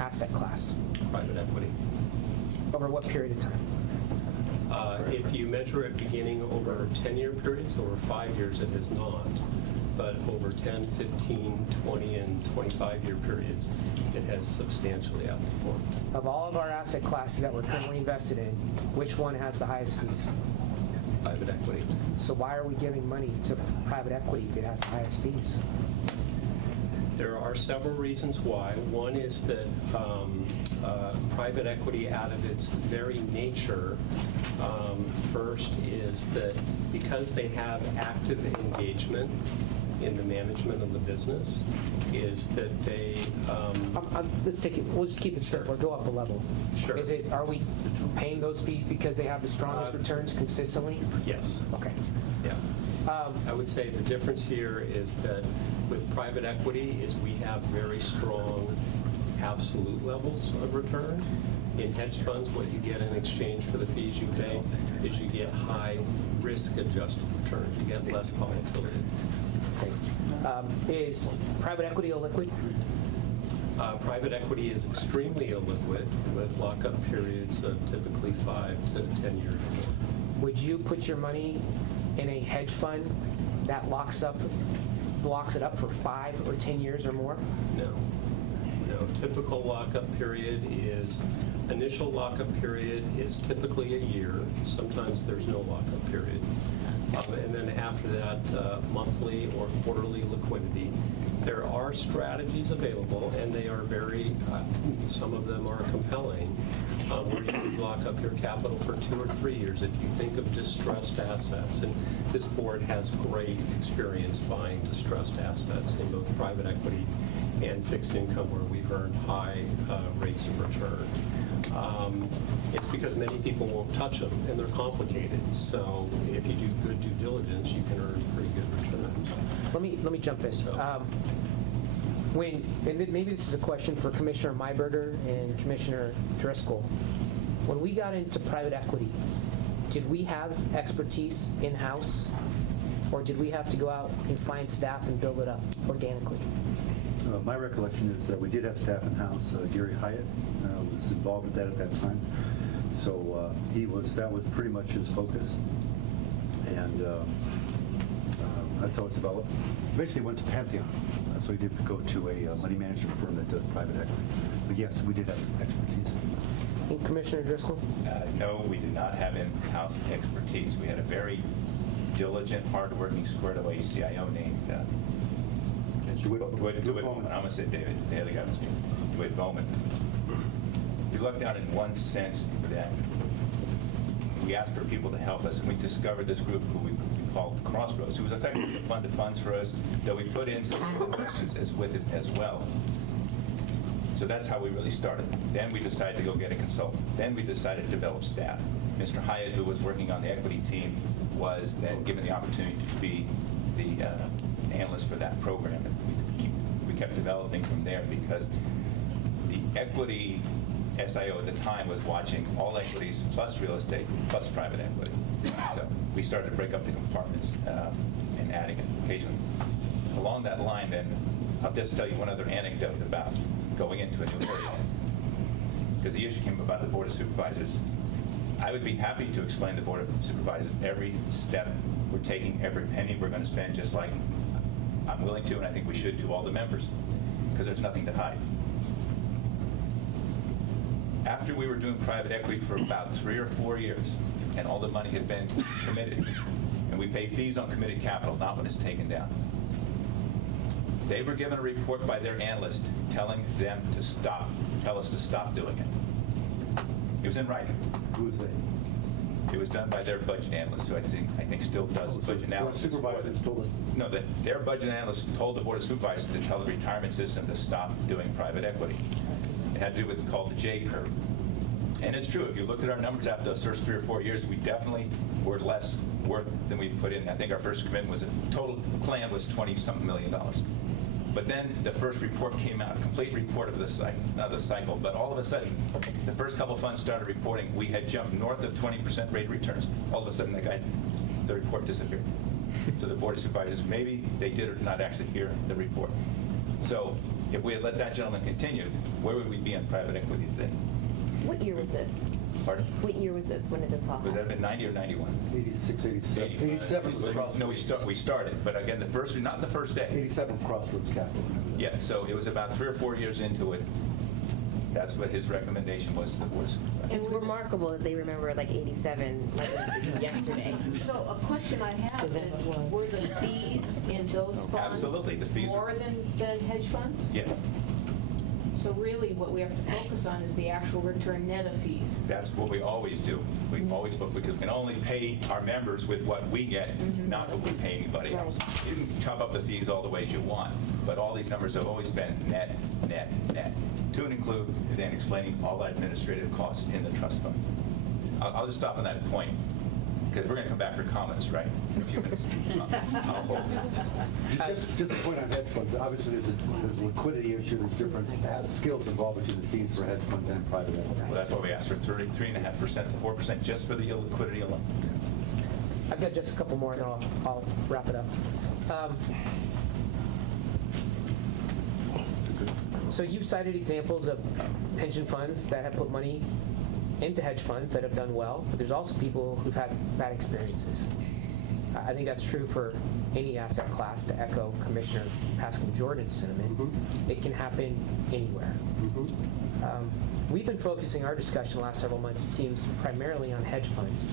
asset class? Private equity. Over what period of time? If you measure it beginning over 10-year periods, over 5 years, it has not. But over 10, 15, 20, and 25-year periods, it has substantially outperformed. Of all of our asset classes that we're currently invested in, which one has the highest fees? Private equity. So why are we giving money to private equity if it has the highest fees? There are several reasons why. One is that private equity, out of its very nature, first is that because they have active engagement in the management of the business, is that they... Let's take it, we'll just keep it simple, go up a level. Sure. Are we paying those fees because they have the strongest returns consistently? Yes. Okay. Yeah. I would say the difference here is that with private equity is we have very strong absolute levels of return. In hedge funds, what you get in exchange for the fees you pay is you get high risk-adjusted returns. You get less volatility. Is private equity illiquid? Private equity is extremely illiquid with lockup periods of typically 5 to 10 years. Would you put your money in a hedge fund that locks it up for 5 or 10 years or more? No. Typical lockup period is, initial lockup period is typically a year. Sometimes there's no lockup period. And then after that, monthly or quarterly liquidity. There are strategies available, and they are very, some of them are compelling, where you can lock up your capital for 2 or 3 years if you think of distressed assets. And this board has great experience buying distressed assets in both private equity and fixed income, where we've earned high rates of return. It's because many people won't touch them, and they're complicated. So if you do good due diligence, you can earn pretty good returns. Let me jump in. And maybe this is a question for Commissioner Mayberger and Commissioner Driscoll. When we got into private equity, did we have expertise in-house, or did we have to go out and find staff and build it up organically? My recollection is that we did have staff in-house. Gary Hyatt was involved with that at that time. So that was pretty much his focus. And that's how it developed. Eventually went to Pantheon. So he did go to a money management firm that does private equity. But yes, we did have expertise. And Commissioner Driscoll? No, we did not have in-house expertise. We had a very diligent, hardworking, squared-away CIO named DeWitt Bowman. I almost said David. The other guy was named DeWitt Bowman. We lucked out in one sense that we asked for people to help us, and we discovered this group who we called Crossroads, who was effectively a fund of funds for us, though we put in some investments with it as well. So that's how we really started. Then we decided to go get a consultant. Then we decided to develop staff. Mr. Hyatt, who was working on the equity team, was then given the opportunity to be the analyst for that program. And we kept developing from there because the equity SIO at the time was watching all equities plus real estate plus private equity. So we started to break up the compartments and adding it occasionally. Along that line, then, I'll just tell you one other anecdote about going into a new area. Because the issue came about the Board of Supervisors. I would be happy to explain to the Board of Supervisors every step we're taking, every penny we're going to spend, just like I'm willing to, and I think we should, to all the members, because there's nothing to hide. After we were doing private equity for about 3 or 4 years, and all the money had been committed, and we pay fees on committed capital, not when it's taken down, they were given a report by their analyst telling them to stop, tell us to stop doing it. It was in writing. Who was they? It was done by their budget analyst, who I think still does budget analysis. Supervisors told us. No, that their budget analyst told the Board of Supervisors to tell the retirement system to stop doing private equity. It had to do with what's called the J curve. And it's true, if you looked at our numbers after those first 3 or 4 years, we definitely were less worth than we put in. I think our first commitment was, total plan was $20-something million. But then the first report came out, a complete report of this cycle, not the cycle, but all of a sudden, the first couple funds started reporting we had jumped north of 20% rate of returns. All of a sudden, the report disappeared. So the Board of Supervisors, maybe they did or did not actually hear the report. So if we had let that gentleman continue, where would we be in private equity today? What year was this? Pardon? What year was this? When did this all Would that happen? have been 90 or 91? 86, 87. 87 was Crossroads. No, we started, but again, not the first day. 87 Crossroads Capital. Yeah, so it was about 3 or 4 years into it. That's what his recommendation was to the Board of Supervisors. It's remarkable that they remember like 87, like yesterday. So a question I have is, were the fees in those funds Absolutely, the fees more are- than hedge funds? Yes, So really, what we have to focus on is the actual return net of fees. that's what we always do. We always, but we can only pay our members with what we get, not what we pay anybody else. You can chop up the fees all the ways you want, but all these numbers have always been net, net, net, to include then explaining all administrative costs in the trust fund. I'll just stop on that point, because we're going to come back for comments, right? In a few minutes. I'll hold it. Just a point on hedge funds, obviously there's a liquidity issue, there's different skills involved between the fees for hedge funds and private equity. Well, that's why we asked for 3.5% to 4% just for the illiquidity alone. I've got just a couple more, and then I'll wrap it up. So you cited examples of pension funds that have put money into hedge funds that have done well, but there's also people who've had bad experiences. I think that's true for any asset class, to echo Commissioner Pascal-Jordan's sentiment. It can happen anywhere. We've been focusing our discussion the last several months, it seems, primarily on hedge funds,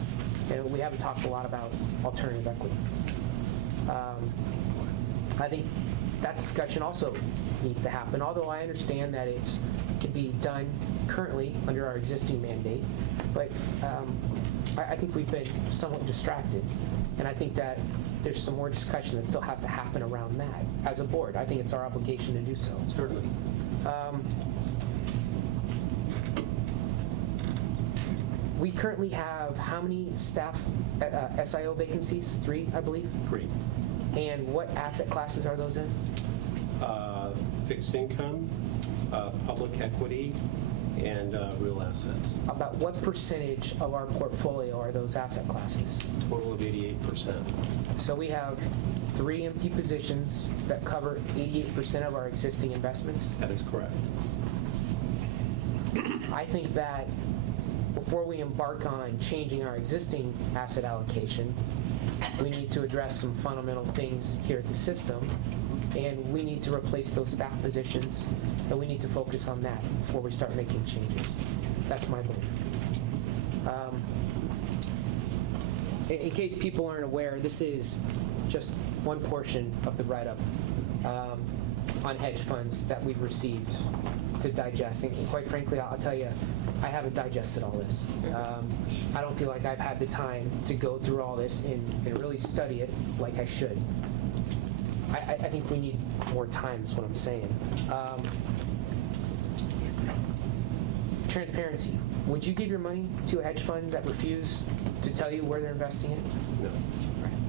and we haven't talked a lot about alternative equity. I think that discussion also needs to happen, although I understand that it can be done currently under our existing mandate, but I think we've been somewhat distracted, and I think that there's some more discussion that still has to happen around that as a board. I think it's our obligation to do so. Certainly. We currently have how many staff SIO vacancies? 3, I believe. 3. And what asset classes are those in? Fixed income, public equity, and real assets. About what percentage of our portfolio are those asset classes? Total of 88%. So we have 3 empty positions that cover 88% of our existing investments. That is correct. I think that before we embark on changing our existing asset allocation, we need to address some fundamental things here at the system, and we need to replace those staff positions, and we need to focus on that before we start making changes. That's my belief. In case people aren't aware, this is just one portion of the write-up on hedge funds that we've received to digest. And quite frankly, I'll tell you, I haven't digested all this. I don't feel like I've had the time to go through all this and really study it like I should. I think we need more time is what I'm saying. Transparency. Would you give your money to a hedge fund that refused to tell you where they're investing it? No.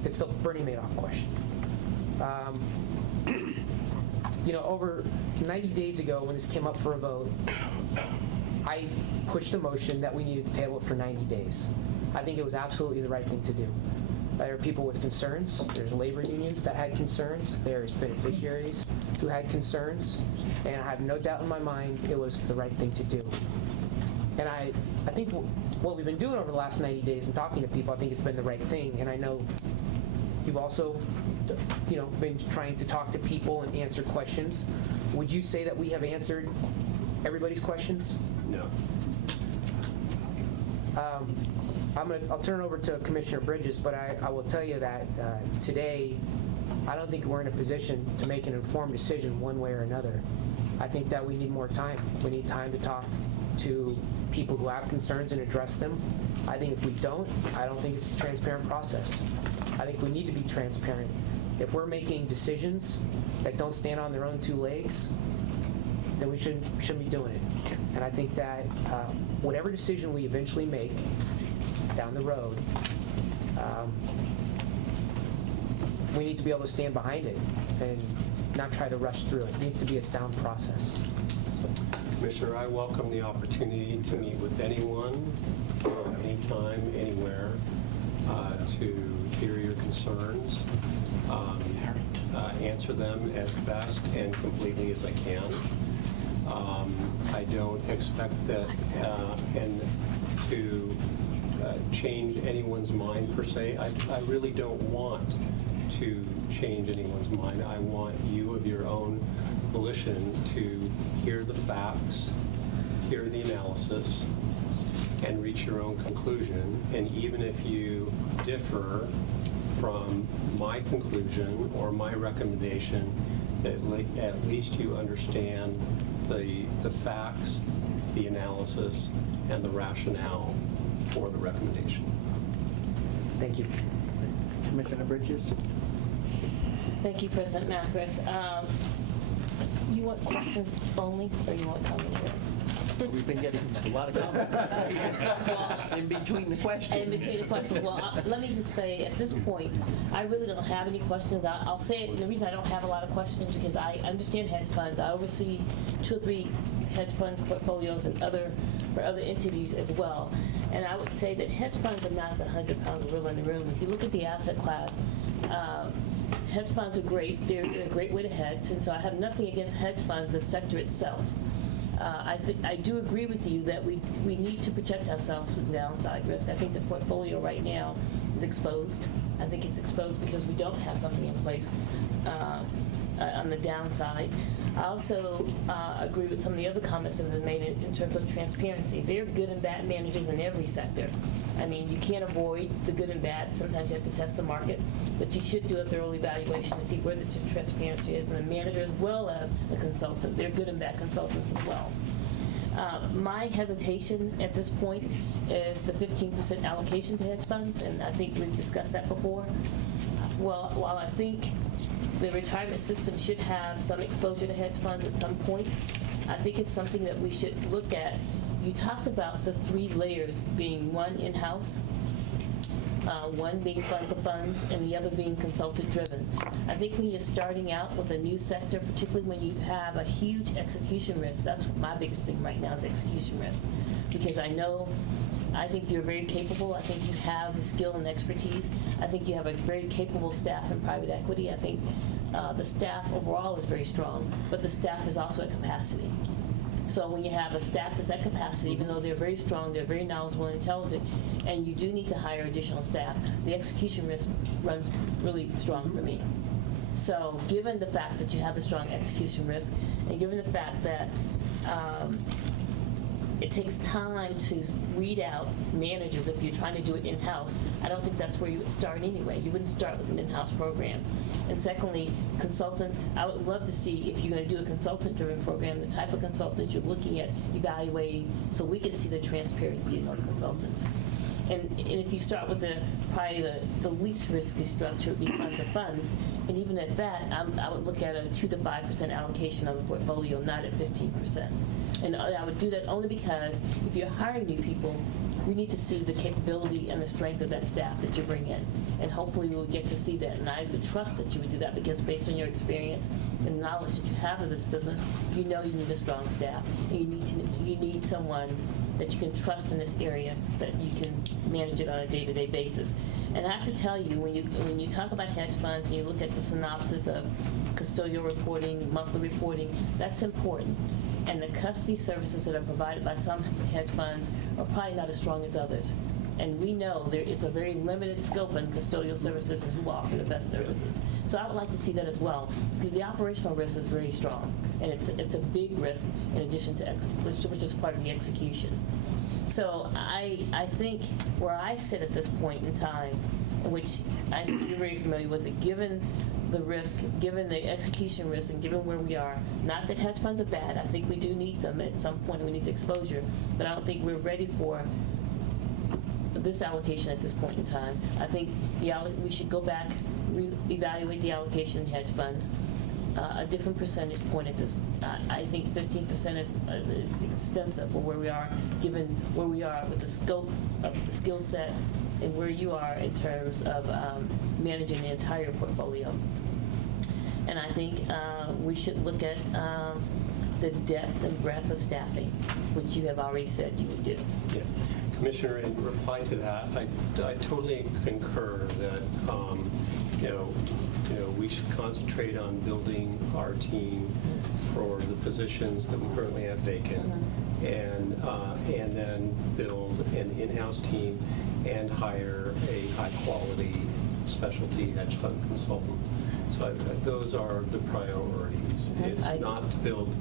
It's the Bernie Madoff question. Over 90 days ago when this came up for a vote, I pushed a motion that we needed to table it for 90 days. I think it was absolutely the right thing to do. There are people with concerns. There's labor unions that had concerns. There's beneficiaries who had concerns. And I have no doubt in my mind it was the right thing to do. And I think what we've been doing over the last 90 days and talking to people, I think it's been the right thing. And I know you've also been trying to talk to people and answer questions. Would you say that we have answered everybody's questions? No. I'll turn it over to Commissioner Bridges, but I will tell you that today, I don't think we're in a position to make an informed decision one way or another. I think that we need more time. We need time to talk to people who have concerns and address them. I think if we don't, I don't think it's a transparent process. I think we need to be transparent. If we're making decisions that don't stand on their own 2 legs, then we shouldn't be doing it. And I think that whatever decision we eventually make down the road, we need to be able to stand behind it and not try to rush through it. It needs to be a sound process. Commissioner, I welcome the opportunity to meet with anyone, anytime, anywhere, to hear your concerns, answer them as best and completely as I can. I don't expect that and to change anyone's mind per se. I really don't want to change anyone's mind. I want you of your own volition to hear the facts, hear the analysis and reach your own conclusion. And even if you differ from my conclusion or my recommendation, at least you understand the facts, the analysis, and the rationale for the recommendation. Thank you. Commissioner Bridges? Thank you, President Macris. You want questions only, or you want comments? We've been getting a lot of comments in between the questions. In between the questions, well, let me just say, at this point, I really don't have any questions. I'll say it, the reason I don't have a lot of questions is because I understand hedge funds. I oversee 2 or 3 hedge fund portfolios and for other entities as well. And I would say that hedge funds are not the 100-pound gorilla in the room. If you look at the asset class, hedge funds are great. They're a great way to hedge, and so I have nothing against hedge funds, the sector itself. I do agree with you that we need to protect ourselves from downside risk. I think the portfolio right now is exposed. I think it's exposed because we don't have something in place on the downside. I also agree with some of the other comments that have been made in terms of transparency. There are good and bad managers in every sector. I mean, you can't avoid the good and bad. Sometimes you have to test the market, but you should do a thorough evaluation to see where the transparency is, and the manager as well as the consultant. They're good and bad consultants as well. My hesitation at this point is the 15% allocation to hedge funds, and I think we've discussed that before. Well, while I think the retirement system should have some exposure to hedge funds at some point, I think it's something that we should look at. You talked about the 3 layers being one in-house, one being funds of funds, and the other being consultant-driven. I think when you're starting out with a new sector, particularly when you have a huge execution risk, that's my biggest thing right now is execution risk. Because I think you're very capable. I think you have the skill and expertise. I think you have a very capable staff in private equity. I think the staff overall is very strong, but the staff is also at capacity. So when you have a staff that's at capacity, even though they're very strong, they're very knowledgeable and intelligent, and you do need to hire additional staff, the execution risk runs really strong for me. So given the fact that you have the strong execution risk, and given the fact that it takes time to weed out managers if you're trying to do it in-house, I don't think that's where you would start anyway. You wouldn't start with an in-house program. And secondly, consultants, I would love to see, if you're going to do a consultant-driven program, the type of consultants you're looking at evaluating, so we can see the transparency in those consultants. And if you start with probably the least risky structure, would be funds of funds, and even at that, I would look at a 2 to 5% allocation of the portfolio, not at 15%. And I would do that only because if you're hiring new people, we need to see the capability and the strength of that staff that you bring in. And hopefully we'll get to see that. And I would trust that you would do that because based on your experience and knowledge that you have of this business, you know you need a strong staff. And you need someone that you can trust in this area, that you can manage it on a day-to-day basis. And I have to tell you, when you talk about hedge funds and you look at the synopsis of custodial reporting, monthly reporting, that's important. And the custody services that are provided by some hedge funds are probably not as strong as others. And we know it's a very limited scope in custodial services and who offer the best services. So I would like to see that as well, because the operational risk is very strong, and it's a big risk in addition to which is part of the execution. So I think where I sit at this point in time, which I think you're very familiar with it, given the risk, given the execution risk, and given where we are, not that hedge funds are bad, I think we do need them at some point, we need the exposure, but I don't think we're ready for this allocation at this point in time. I think we should go back, evaluate the allocation in hedge funds, a different percentage point at this. I think 15% is extensive for where we are, given where we are with the scope of the skill set and where you are in terms of managing the entire portfolio. And I think we should look at the depth and breadth of staffing, which you have already said you would do. Yeah. Commissioner, in reply to that, I totally concur that we should concentrate on building our team for the positions that we currently have vacant, and then build an in-house team and hire a high-quality specialty hedge fund consultant. So those are the priorities. It's not to build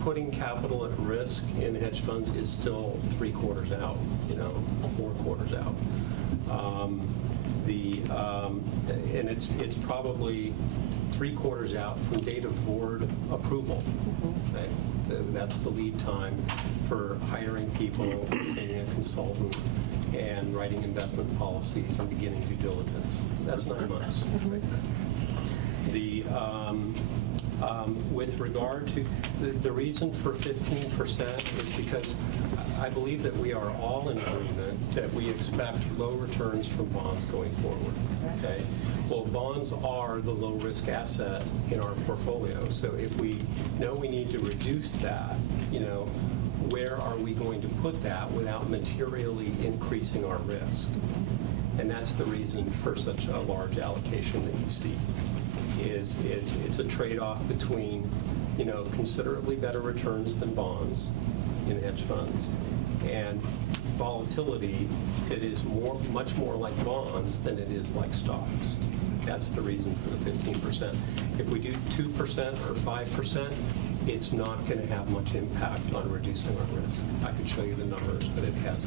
putting capital at risk in hedge funds is still 3 quarters out, 4 quarters out. And it's probably 3 quarters out from date of board approval. Okay? That's the lead time for hiring people, paying a consultant, and writing investment policies and beginning due diligence. That's 9 months. Right? With regard to the reason for 15% is because I believe that we are all in agreement that we expect low returns from bonds going forward. Okay. Well, bonds are the low-risk asset in our portfolio. So if we know we need to reduce that, where are we going to put that without materially increasing our risk? And that's the reason for such a large allocation that you see. It's a trade-off between, considerably better returns than bonds in hedge funds and volatility that is much more like bonds than it is like stocks. That's the reason for the 15%. If we do 2% or 5%, it's not going to have much impact on reducing our risk. I could show you the numbers, but it has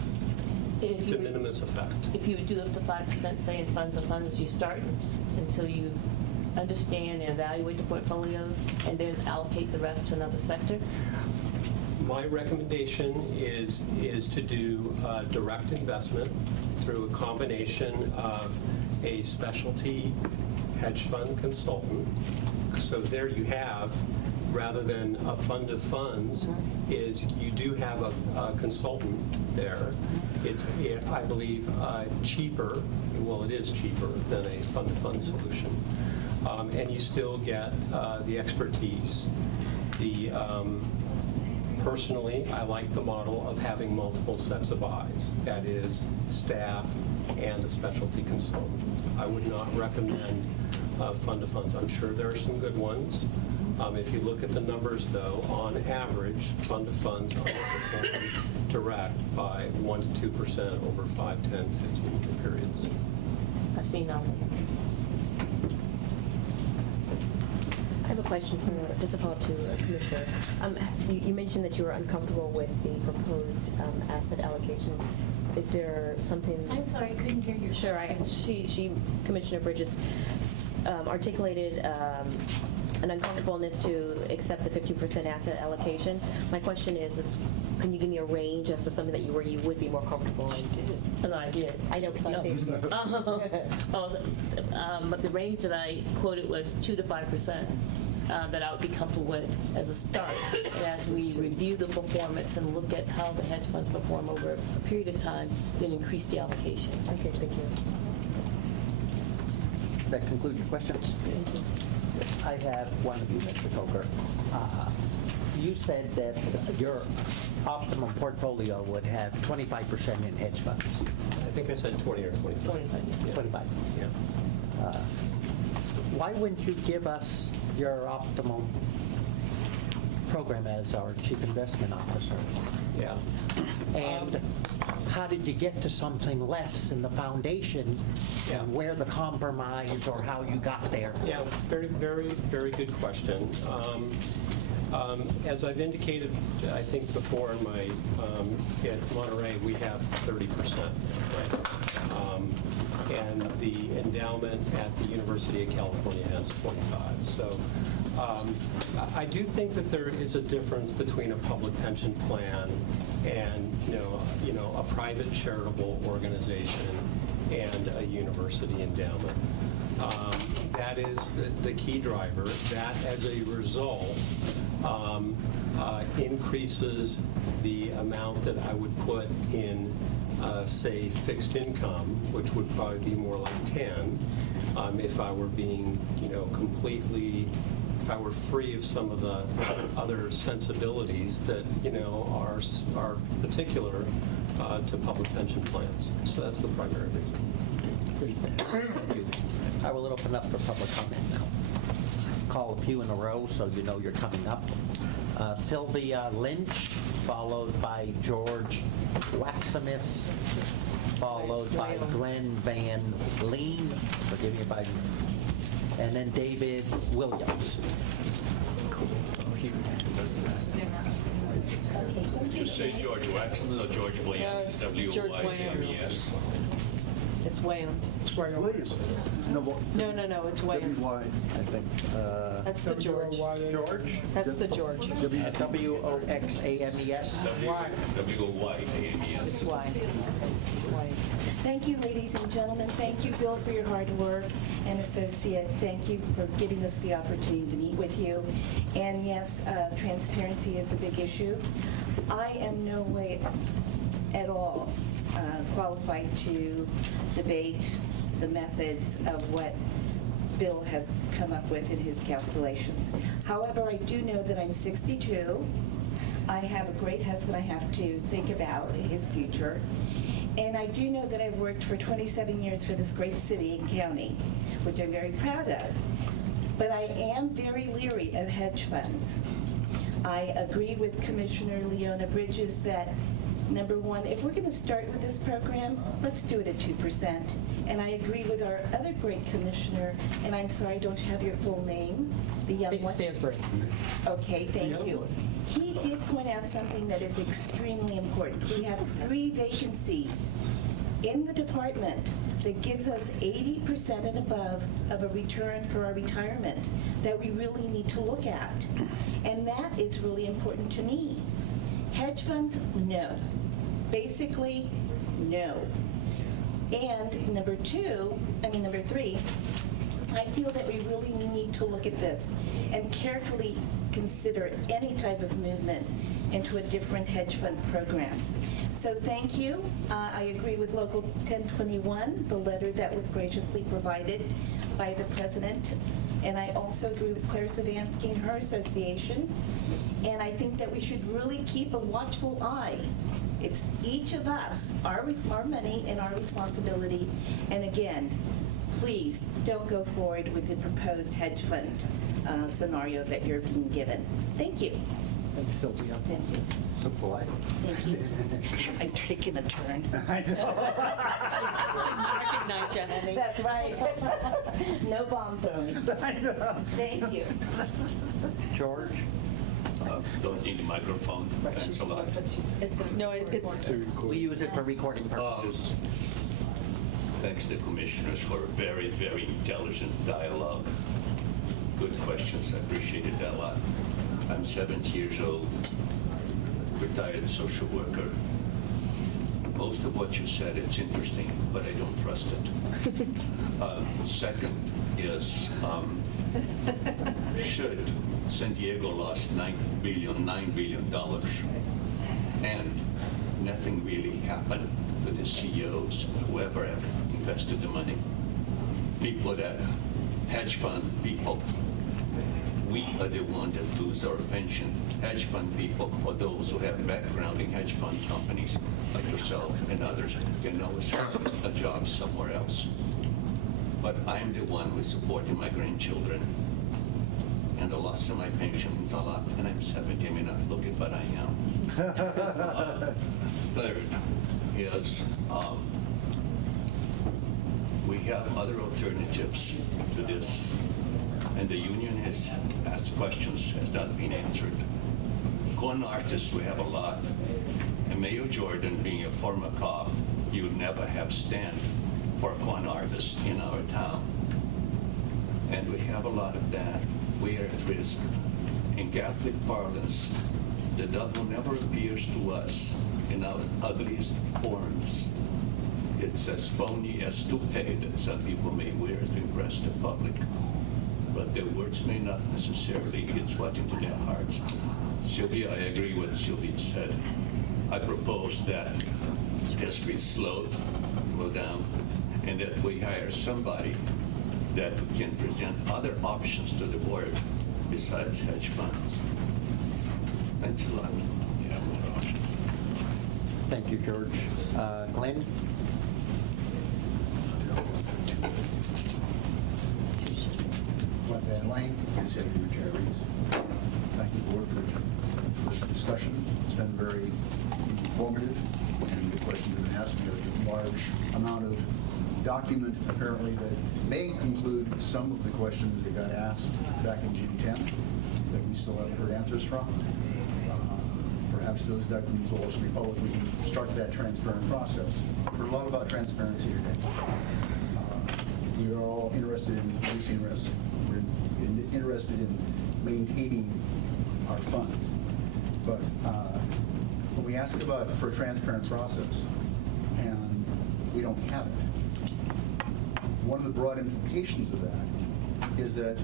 de minimis effect. If you would do up to 5%, say in funds of funds, you start until you understand and evaluate the portfolios and then allocate the rest to another sector? My recommendation is to do direct investment through a combination of a specialty hedge fund consultant. So there you have, rather than a fund of funds, is you do have a consultant there. It's, I believe, cheaper. Well, it is cheaper than a fund of funds solution. And you still get the expertise. Personally, I like the model of having multiple sets of eyes. That is, staff and a specialty consultant. I would not recommend fund of funds. I'm sure there are some good ones. If you look at the numbers, though, on average, fund of funds underperform direct by 1 to 2% over 5, 10, 15-year periods. I've seen all of them. I have a question for, just a follow-up to Commissioner. You mentioned that you were uncomfortable with the proposed asset allocation. Is there something? I'm sorry, I couldn't hear you. Sure, Commissioner Bridges articulated an uncomfortableness to accept the 50% asset allocation. My question is, can you give me a range as to something that where you would be more comfortable in? No, I did. I know, can you say? But the range that I quoted was 2 to 5%. That I would be comfortable with as a start. And as we review the performance and look at how the hedge funds perform over a period of time, then increase the allocation. Okay, thank you. That concludes your questions? Thank you. I have one of you, Mr. Coker. You said that your optimum portfolio would have 25% in hedge funds. I think I said 20 or 25. 25, yeah. 25. Yeah. Why wouldn't you give us your optimum program as our chief investment officer? Yeah. And how did you get to something less in the foundation, and where the compromise or how you got there? Yeah, very, very, very good question. As I've indicated, I think before in my, at Monterey, we have 30%, right? And the endowment at the University of California has 25. So I do think that there is a difference between a public pension plan and a private charitable organization and a university endowment. That is the key driver. That, as a result, increases the amount that I would put in, say, fixed income, which would probably be more like 10, if I were being, completely, if I were free of some of the other sensibilities that, are particular to public pension plans. So that's the primary reason. Thank you. I will open up for public comment now. Call a few in a row so you know you're coming up. Sylvia Lynch, followed by George Waximus, followed by Glenn Van Leen, forgive me if I, and then David Williams. Cool. Just say George Waxman or George Williams? George W-Y-M-E-S. It's Williams. Williams. No, It's Williams. W-Y, I think. That's the George. George? That's the George. W-O-X-A-M-E-S? W-Y-A-M-E-S. It's Y. Williams. Thank you, ladies and gentlemen. Thank you, Bill, for your hard work, and Associate, thank you for giving us the opportunity to meet with you. And yes, transparency is a big issue. I am no way at all qualified to debate the methods of what Bill has come up with in his calculations. However, I do know that I'm 62. I have a great husband I have to think about his future. And I do know that I've worked for 27 years for this great city and county, which I'm very proud of. But I am very leery of hedge funds. I agree with Commissioner Leona Bridges that, number one, if we're going to start with this program, let's do it at 2%. And I agree with our other great commissioner, and I'm sorry I don't have your full name, the young one. Stansbury. Okay, thank you. He did point out something that is extremely important. We have 3 vacancies in the department that gives us 80% and above of a return for our retirement that we really need to look at. And that is really important to me. Hedge funds, no. Basically, no. And number 3, I feel that we really need to look at this and carefully consider any type of movement into a different hedge fund program. So thank you. I agree with Local 1021, the letter that was graciously provided by the president. And I also agree with Claire Savansky and her association. And I think that we should really keep a watchful eye. It's each of us, our money and our responsibility. And again, please don't go forward with the proposed hedge fund scenario that you're being given. Thank you. Thank you, Sylvia. Thank you. So polite. Thank you. I'm taking a turn. I know. Recognize you, honey. That's right. No bomb throwing. I know. Thank you. George? Don't need the microphone. Thanks a lot. No, it's, We use it for recording purposes. Thanks to commissioners for a very, very intelligent dialogue. Good questions. I appreciated that a lot. I'm 70 years old, retired social worker. Most of what you said, it's interesting, but I don't trust it. Second is, should San Diego lost $9 billion, and nothing really happened to the CEOs, whoever invested the money, people that hedge fund people, we are the ones that lose our pension. Hedge fund people or those who have background in hedge fund companies like yourself and others can always find a job somewhere else. But I'm the one who's supporting my grandchildren, and the loss of my pension means a lot, and I'm 70, I may not look it, but I am. Third is we have other alternatives to this, and the union has asked questions, has not been answered. Con artists, we have a lot, and Mayor Jordan, being a former cop, you would never have stand for con artists in our town. And we have a lot of that. We are at risk. In Catholic parlance, the devil never appears to us in our ugliest forms. It's as phony as toupee that some people may wear to impress the public. But their words may not necessarily hit what's into their hearts. Sylvia, I agree with Sylvia said. I propose that this be slowed down, and that we hire somebody that can present other options to the board besides hedge funds. Thanks a lot. Yeah, more options. Thank you, George. Glenn? Glenn Van Lane, City Retirees. Thank you, board, for this discussion. It's been very informative, and the questions have been asked. We have a large amount of document apparently that may conclude some of the questions that got asked back in June 10th that we still haven't heard answers from. Perhaps those documents will also be public. We can start that transparent process. We've heard a lot about transparency today. We are all interested in reducing risk. We're interested in maintaining our fund. But when we ask for a transparent process and we don't have it, one of the broad implications of that is that,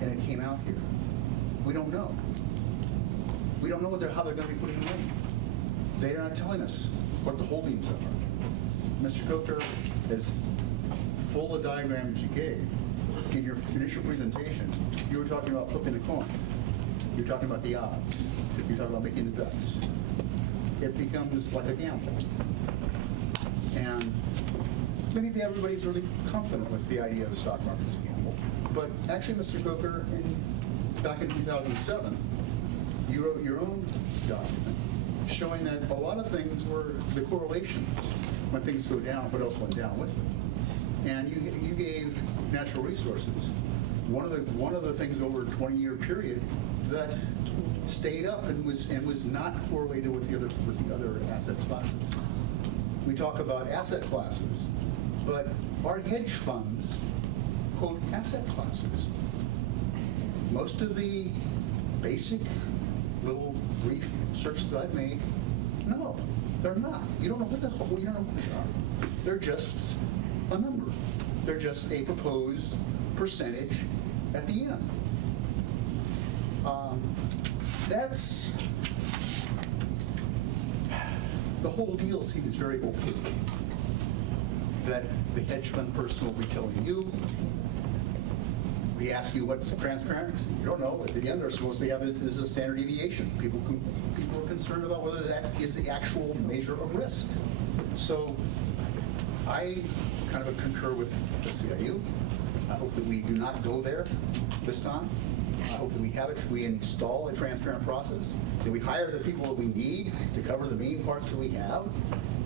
and it came out here, we don't know. We don't know how they're going to be putting the money. They're not telling us what the holdings are. Mr. Coker, as full a diagram as you gave, in your initial presentation, you were talking about flipping a coin. You're talking about the odds. You're talking about making the bets. It becomes like a gamble. And maybe everybody's really confident with the idea of the stock market as a gamble. But actually, Mr. Coker, back in 2007, you wrote your own document showing that a lot of things were the correlations. When things go down, what else went down with it? And you gave natural resources. One of the things over a 20-year period that stayed up and was not correlated with the other asset classes. We talk about asset classes, but our hedge funds quote asset classes. Most of the basic little brief searches I've made, no, they're not. You don't know what they are. They're just a number. They're just a proposed percentage at the end. That's the whole deal seems very opaque. That the hedge fund person will be telling you. We ask you what's transparent. You don't know. At the end, they're supposed to have this is a standard deviation. People are concerned about whether that is the actual measure of risk. So I kind of concur with the CIU. I hope that we do not go there this time. I hope that we install a transparent process, that we hire the people that we need to cover the main parts that we have,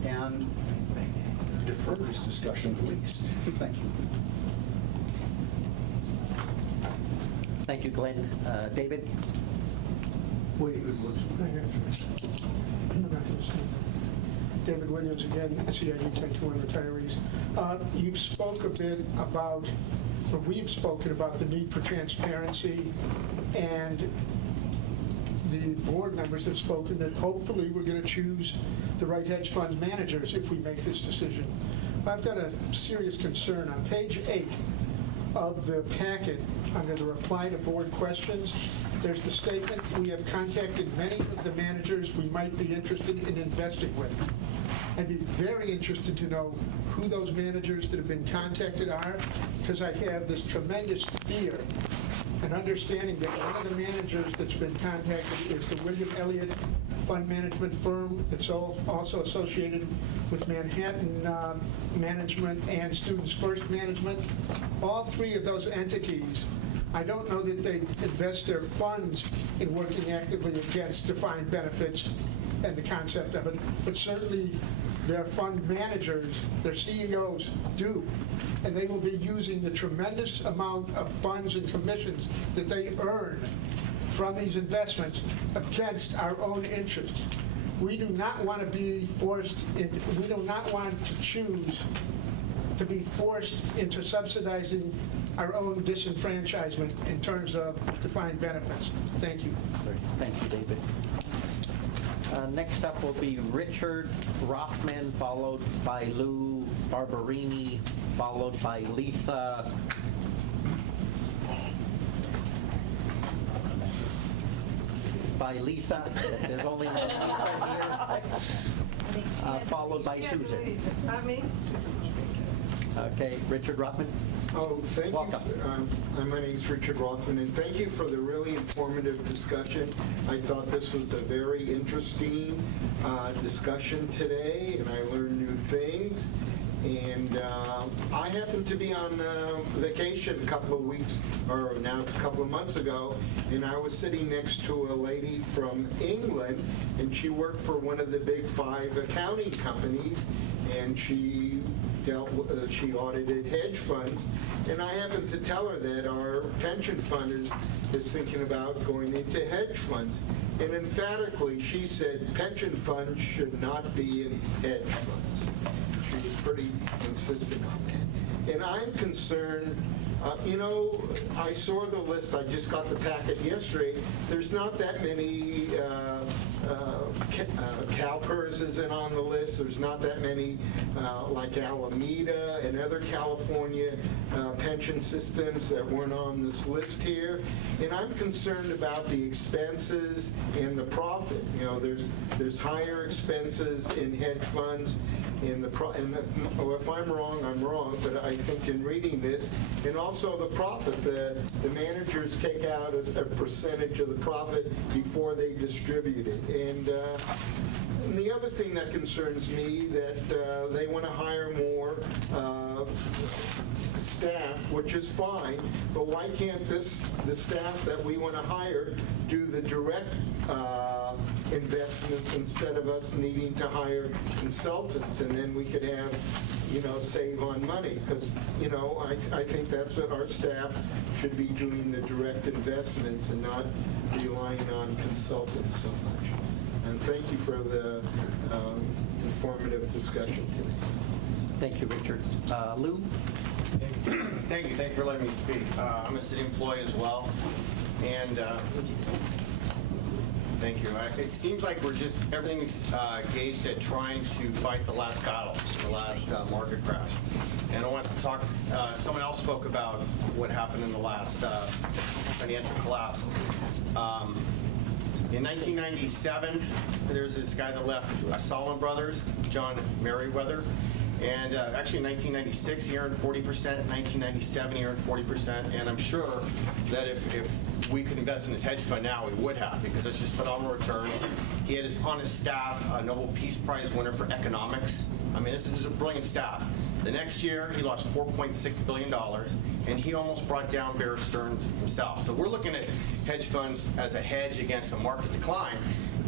and defer this discussion at least. Thank you. Thank you, Glenn. David? David Williams again, SEIU 1021 retirees. You've spoke a bit about, or we've spoken about the need for transparency, and the board members have spoken that hopefully we're going to choose the right hedge fund managers if we make this decision. I've got a serious concern. On page 8 of the packet, under the reply to board questions, there's the statement, we have contacted many of the managers we might be interested in investing with. I'd be very interested to know who those managers that have been contacted are, because I have this tremendous fear and understanding that one of the managers that's been contacted is the William Elliott Fund Management firm that's also associated with Manhattan Management and Students First Management. All three of those entities, I don't know that they invest their funds in working actively against defined benefits and the concept of it, but certainly their fund managers, their CEOs do, and they will be using the tremendous amount of funds and commissions that they earn from these investments against our own interests. We do not want to be forced, we do not want to choose to be forced into subsidizing our own disenfranchisement in terms of defined benefits. Thank you. Thank you, David. Next up will be Richard Rothman, followed by Lou Barberini, followed by Lisa. There's only one Lisa here. Followed by Susan. Not me. Okay, Richard Rothman. Oh, thank Welcome. you. My name is Richard Rothman, and thank you for the really informative discussion. I thought this was a very interesting discussion today, and I learned new things. And I happened to be on vacation a couple of weeks, or now it's a couple of months ago, and I was sitting next to a lady from England, and she worked for one of the big 5 accounting companies, and she she audited hedge funds, and I happened to tell her that our pension fund is thinking about going into hedge funds. And emphatically, she said pension funds should not be in hedge funds. She was pretty insistent on that. And I'm concerned, I saw the list, I just got the packet yesterday. There's not that many CalPERS isn't on the list. There's not that many like Alameda and other California pension systems that weren't on this list here. And I'm concerned about the expenses and the profit. There's higher expenses in hedge funds. And if I'm wrong, I'm wrong, but I think in reading this, and also the profit, the managers take out a percentage of the profit before they distribute it. And the other thing that concerns me, that they want to hire more staff, which is fine, but why can't the staff that we want to hire do the direct investments instead of us needing to hire consultants, and then we could have, save on money, because, I think that's what our staff should be doing, the direct investments and not relying on consultants so much. And thank you for the informative discussion today. Thank you, Richard. Lou? Thank you for letting me speak. I'm a city employee as well, and thank you. It seems like everything's gauged at trying to fight the last battle, the last market crash. And I want to talk, someone else spoke about what happened in the last financial collapse. In 1997, there's this guy that left Solomon Brothers, John Merriweather. And actually in 1996, he earned 40%. 1997, he earned 40%. And I'm sure that if we could invest in his hedge fund now, we would have, because it's just phenomenal returns. He had on his staff a Nobel Peace Prize winner for economics. I mean, this is a brilliant staff. The next year, he lost $4.6 billion, and he almost brought down Bear Stearns himself. So we're looking at hedge funds as a hedge against a market decline.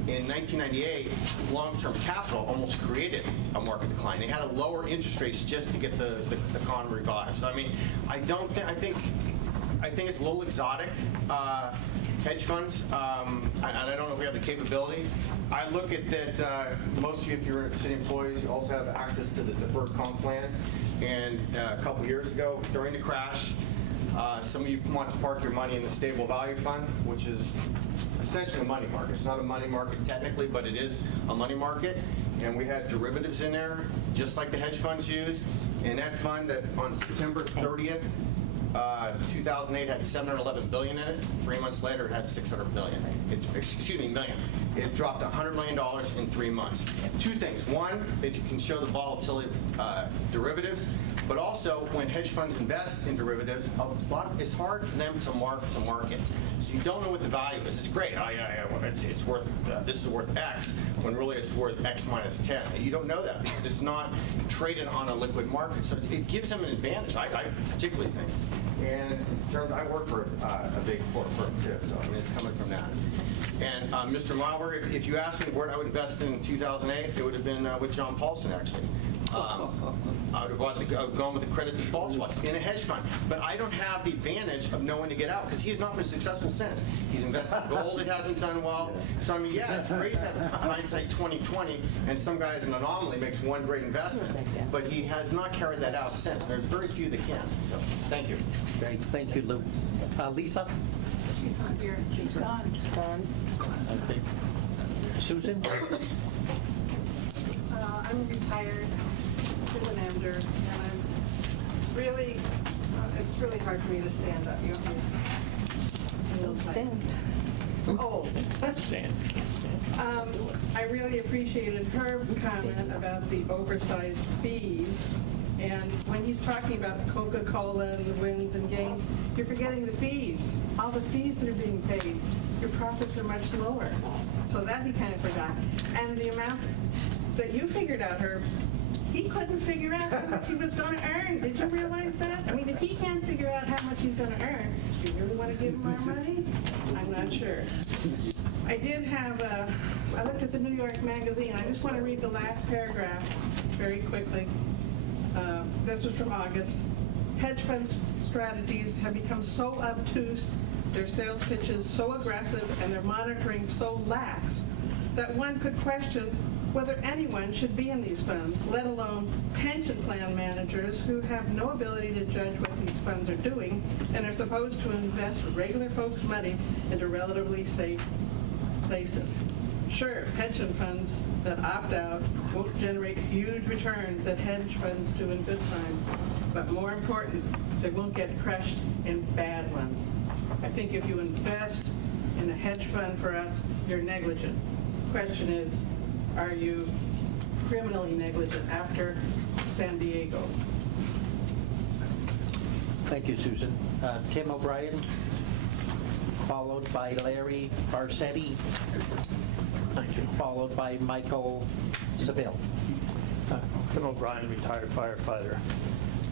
In 1998, long-term capital almost created a market decline. They had to lower interest rates just to get the economy revived. So I mean, I think it's a little exotic. Hedge funds, and I don't know if we have the capability. I look at that, most of you, if you're city employees, you also have access to the deferred comp plan. And a couple years ago, during the crash, some of you want to park your money in the stable value fund, which is essentially a money market. It's not a money market technically, but it is a money market. And we had derivatives in there, just like the hedge funds use. And that fund that on September 30th, 2008 had $711 billion in it. 3 months later, it had $600 billion. Million. It dropped $100 million in 3 months. Two things. One, it can show the volatility of derivatives, but also when hedge funds invest in derivatives, it's hard for them to mark to market. So you don't know what the value is. It's great. It's worth this is worth X, when really it's worth X minus 10. And you don't know that because it's not traded on a liquid market. So it gives them an advantage, I particularly think. And in terms, I work for a big four firm too, so I mean it's coming from that. And Mr. Milberg, if you asked me where I would invest in 2008, it would have been with John Paulson actually. I would have gone with the credit default swaps in a hedge fund. But I don't have the advantage of knowing to get out because he's not been successful since. He's invested in gold, it hasn't done well. So I mean, yeah, it's great to have hindsight 2020, and some guy is an anomaly, makes one great investment, but he has not carried that out since. There's very few that can. So thank you. Great, thank you, Lou. Lisa? Here, she's gone. Okay. Susan? I'm retired civil manager, and I'm really, it's really hard for me to stand up. You don't stand. Oh. Stand. I really appreciated her comment about the oversized fees. And when he's talking about the Coca-Cola and the wins and gains, you're forgetting the fees. All the fees that are being paid, your profits are much lower. So that he kind of forgot. And the amount that you figured out, Herb, he couldn't figure out how much he was going to earn. Did you realize that? I mean, if he can't figure out how much he's going to earn, do you really want to give him our money? I'm not sure. I did have, I looked at the New York Magazine. I just want to read the last paragraph very quickly. this was from August, hedge fund strategies have become so obtuse, their sales pitches so aggressive, and their monitoring so lax that one could question whether anyone should be in these funds, let alone pension plan managers who have no ability to judge what these funds are doing and are supposed to invest regular folks' money into relatively safe places. Sure, pension funds that opt out won't generate huge returns that hedge funds do in good times, but more important, they won't get crushed in bad ones. I think if you invest in a hedge fund for us, you're negligent. Question is, are you criminally negligent after San Diego? Thank you, Susan. Tim O'Brien, followed by Larry Barsetti, followed by Michael Seville. Tim O'Brien, retired firefighter.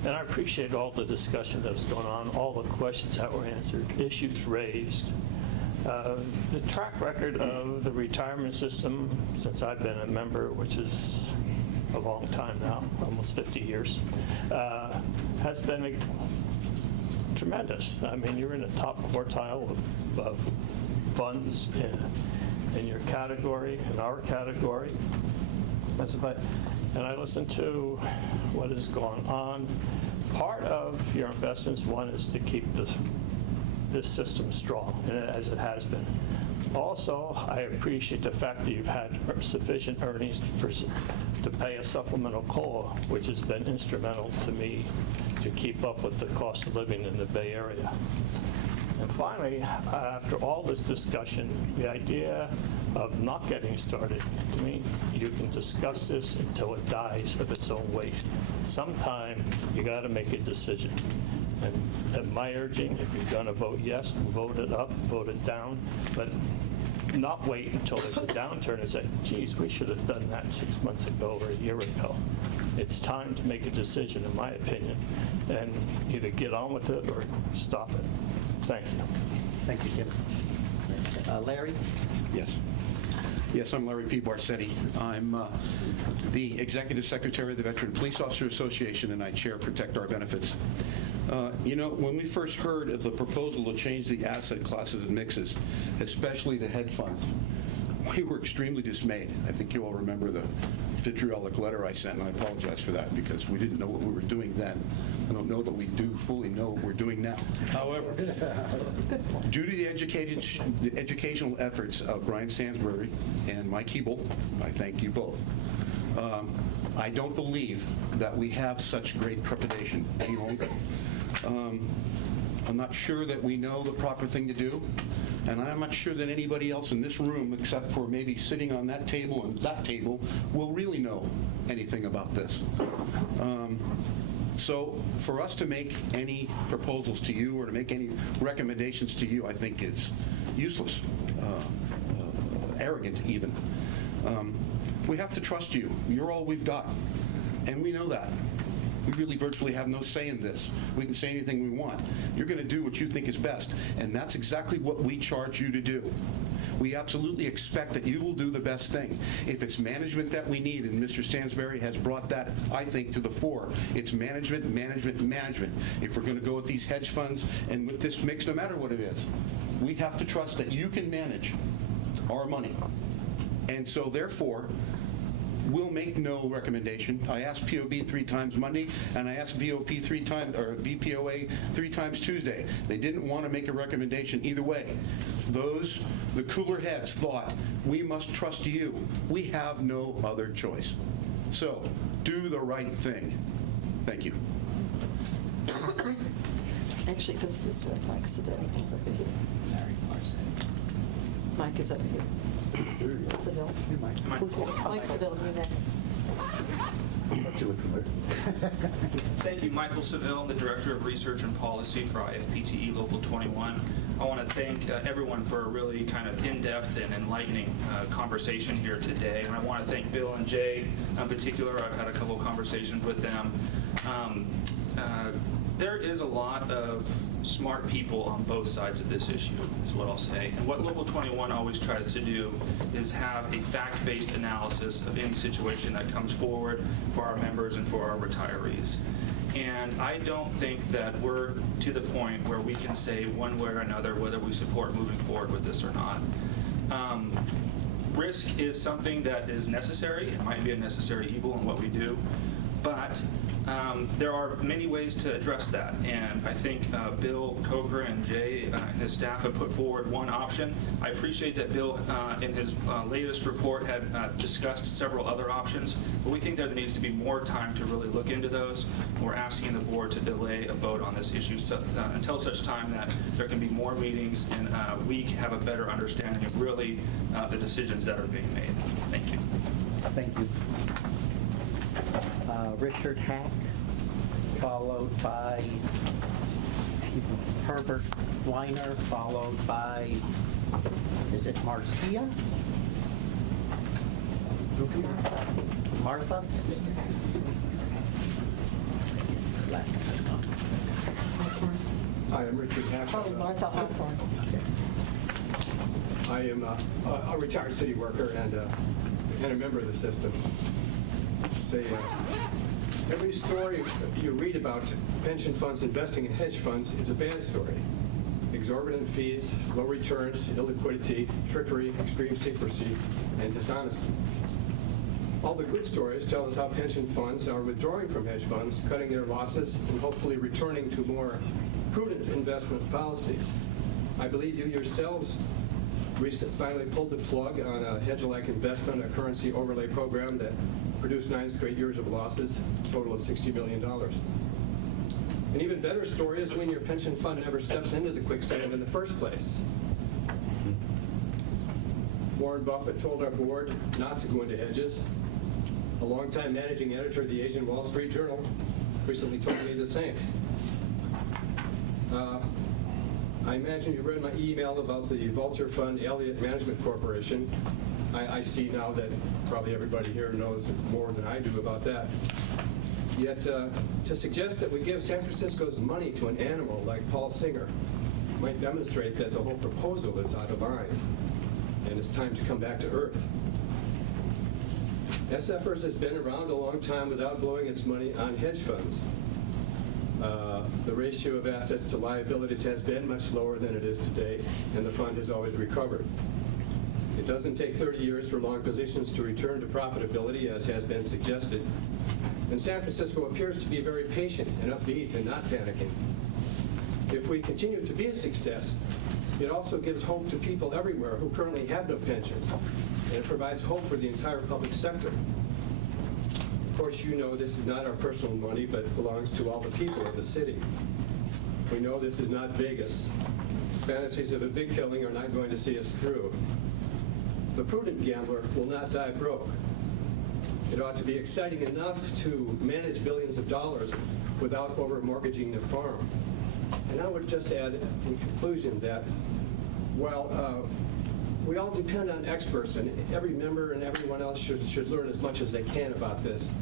And I appreciate all the discussion that was going on, all the questions that were answered, issues raised. The track record of the retirement system since I've been a member, which is a long time now, almost 50 years, has been tremendous. I mean, you're in the top quartile of funds in your category, in our category. That's about, and I listen to what is going on. Part of your investments, one is to keep this system strong, as it has been. Also, I appreciate the fact that you've had sufficient earnings to pay a supplemental COLA, which has been instrumental to me to keep up with the cost of living in the Bay Area. And finally, after all this discussion, the idea of not getting started, to me, you can discuss this until it dies of its own weight. Sometime, you got to make a decision. And at my urging, if you're going to vote yes, vote it up, vote it down, but not wait until there's a downturn and say, geez, we should have done that 6 months ago or a year ago. It's time to make a decision, in my opinion, and either get on with it or stop it. Thank you. Thank you, Tim. Larry? Yes. Yes, I'm Larry P. Barsetti. I'm the Executive Secretary of the Veteran Police Officer Association, and I chair Protect Our Benefits. You know, when we first heard of the proposal to change the asset classes and mixes, especially the hedge funds, we were extremely dismayed. I think you all remember the vitriolic letter I sent, and I apologize for that because we didn't know what we were doing then. I don't know that we do fully know what we're doing now. However, due to the educational efforts of Brian Stansbury and Mike Hebel, I thank you both, I don't believe that we have such great trepidation any longer. I'm not sure that we know the proper thing to do, and I'm not sure that anybody else in this room, except for maybe sitting on that table and that table, will really know anything about this. So for us to make any proposals to you or to make any recommendations to you, I think is useless, arrogant even. We have to trust you. You're all we've got, and we know that. We really virtually have no say in this. We can say anything we want. You're going to do what you think is best, and that's exactly what we charge you to do. We absolutely expect that you will do the best thing. If it's management that we need, and Mr. Stansbury has brought that, I think, to the fore, it's management, management, management. If we're going to go with these hedge funds and with this mix, no matter what it is, we have to trust that you can manage our money. And so, therefore, we'll make no recommendation. I asked POB 3 times Monday, and I asked VOP 3 times, or VPOA 3 times Tuesday. They didn't want to make a recommendation either way. The cooler heads thought, we must trust you. We have no other choice. So, do the right thing. Thank you. Actually, it goes this way. Mike Seville is over here. Mike is over here. Seville. Who's next? Mike Seville, you're next. Thank you, Michael Seville, the Director of Research and Policy for IFPTE Local 21. I want to thank everyone for a really kind of in-depth and enlightening conversation here today. And I want to thank Bill and Jay in particular. I've had a couple of conversations with them. There is a lot of smart people on both sides of this issue, is what I'll say. And what Local 21 always tries to do is have a fact-based analysis of any situation that comes forward for our members and for our retirees. And I don't think that we're to the point where we can say one way or another whether we support moving forward with this or not. Risk is something that is necessary. It might be a necessary evil in what we do, but there are many ways to address that. And I think Bill Coker and Jay and his staff have put forward one option. I appreciate that Bill, in his latest report, had discussed several other options, but we think there needs to be more time to really look into those. We're asking the board to delay a vote on this issue until such time that there can be more meetings and we have a better understanding of really the decisions that are being made. Thank you. Thank you. Richard Hack, followed by Herbert Weiner, followed by, is it Marcia? Martha? Hi, I'm Richard Hack. Oh, Martha Hawthorne. I am a retired city worker and a member of the system. Say, every story you read about pension funds investing in hedge funds is a bad story. Exorbitant fees, low returns, illiquidity, trickery, extreme secrecy, and dishonesty. All the good stories tell us how pension funds are withdrawing from hedge funds, cutting their losses, and hopefully returning to more prudent investment policies. I believe you yourselves finally pulled the plug on a hedge-like investment, a currency overlay program that produced 9 straight years of losses, a total of $60 million. An even better story is when your pension fund never steps into the quicksand in the first place. Warren Buffett told our board not to go into hedges. A longtime managing editor of the Asian Wall Street Journal recently told me the same. I imagine you read my email about the vulture fund Elliott Management Corporation. I see now that probably everybody here knows more than I do about that. Yet to suggest that we give San Francisco's money to an animal like Paul Singer might demonstrate that the whole proposal is out of line and it's time to come back to earth. SFERS has been around a long time without blowing its money on hedge funds. The ratio of assets to liabilities has been much lower than it is today, and the fund has always recovered. It doesn't take 30 years for long positions to return to profitability, as has been suggested. And San Francisco appears to be very patient and upbeat and not panicking. If we continue to be a success, it also gives hope to people everywhere who currently have no pensions, and it provides hope for the entire public sector. Of course, you know this is not our personal money, but belongs to all the people of the city. We know this is not Vegas. Fantasies of a big killing are not going to see us through. The prudent gambler will not die broke. It ought to be exciting enough to manage billions of dollars without over-mortgaging the farm. And I would just add in conclusion that while we all depend on experts, and every member and everyone else should learn as much as they can about this,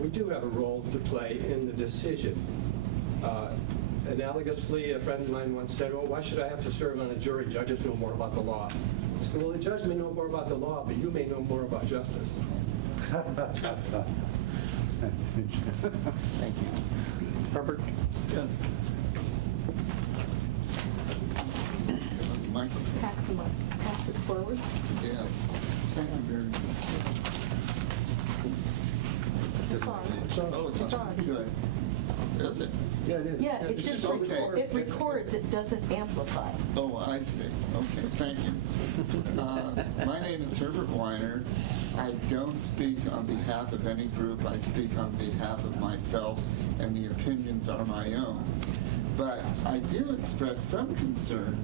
we do have a role to play in the decision. Analogously, a friend of mine once said, "Oh, why should I have to serve on a jury? Judges know more about the law." I said, "Well, the judge may know more about the law, but you may know more about justice." Thank you. Herbert? Yes. Microphone. Pass it forward. Yeah. Thank you very much. It's on. Oh, it's on. Good. Is it? Yeah, it is. Yeah, it just Okay. it records, it doesn't amplify. Oh, I see. Okay, thank you. My name is Herbert Weiner. I don't speak on behalf of any group. I speak on behalf of myself, and the opinions are my own. But I do express some concern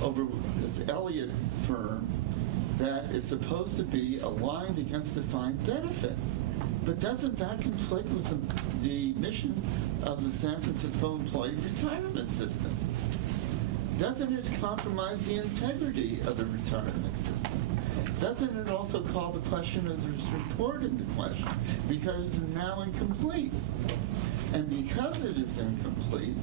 over this Elliott firm that is supposed to be aligned against defined benefits. But doesn't that conflict with the mission of the San Francisco Employee Retirement System? Doesn't it compromise the integrity of the retirement system? Doesn't it also call the question of this report into question because it's now incomplete? And because it is incomplete,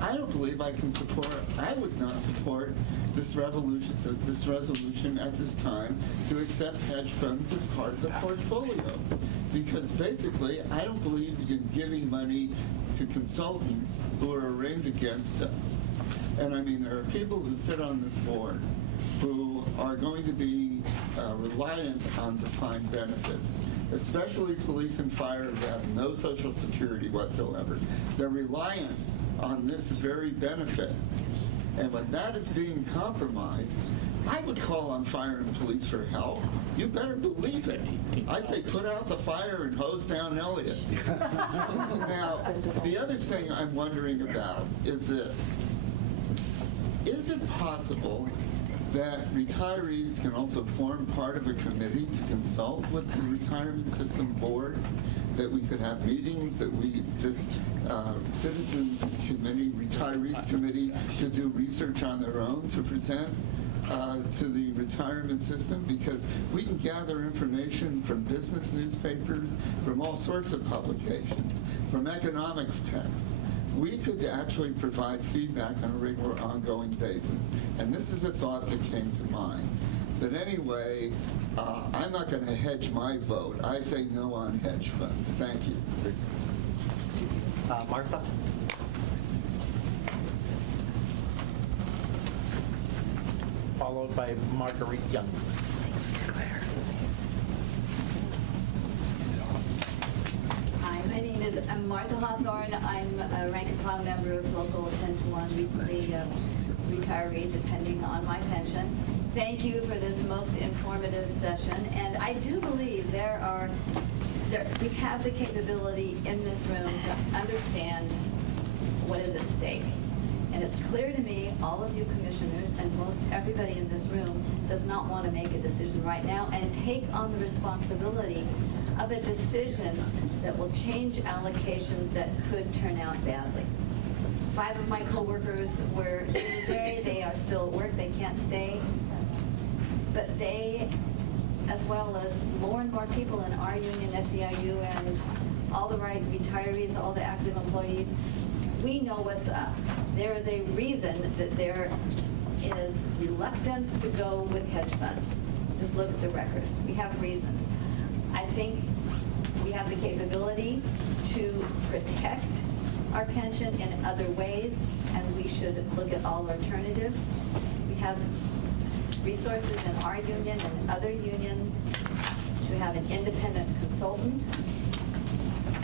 I don't believe I would not support this resolution at this time to accept hedge funds as part of the portfolio. Because basically, I don't believe in giving money to consultants who are arraigned against us. And I mean, there are people who sit on this board who are going to be reliant on defined benefits, especially police and fire who have no Social Security whatsoever. They're reliant on this very benefit. And when that is being compromised, I would call on fire and police for help. You better believe it. I say put out the fire and hose down Elliott. Now, the other thing I'm wondering about is this. Is it possible that retirees can also form part of a committee to consult with the retirement system board? That we could have meetings, that we, this citizens committee, retirees committee, should do research on their own to present to the retirement system? Because we can gather information from business newspapers, from all sorts of publications, from economics texts. We could actually provide feedback on a regular, ongoing basis. And this is a thought that came to mind. But anyway, I'm not going to hedge my vote. I say no on hedge funds. Thank you. Martha? Followed by Marguerite Young. Hi, my name is Martha Hawthorne. I'm a rank and file member of Local 1021, recently retiree, depending on my pension. Thank you for this most informative session. And I do believe we have the capability in this room to understand what is at stake. And it's clear to me, all of you commissioners and most everybody in this room does not want to make a decision right now and take on the responsibility of a decision that will change allocations that could turn out badly. 5 of my coworkers were here today. They are still at work. They can't stay. But they, as well as more and more people in our union, SEIU, and all the retirees, all the active employees, we know what's up. There is a reason that there is reluctance to go with hedge funds. Just look at the record. We have reasons. I think we have the capability to protect our pension in other ways, and we should look at all alternatives. We have resources in our union and other unions to have an independent consultant,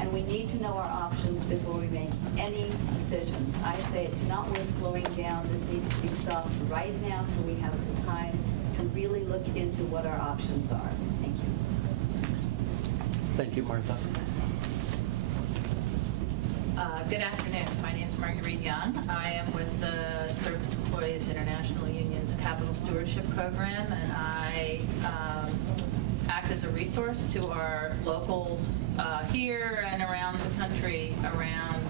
and we need to know our options before we make any decisions. I say it's not worth slowing down. This needs to be stopped right now so we have the time to really look into what our options are. Thank you. Thank you, Martha. Good afternoon. My name is Marguerite Young. I am with the Service Employees International Union's Capital Stewardship Program, and I act as a resource to our locals here and around the country around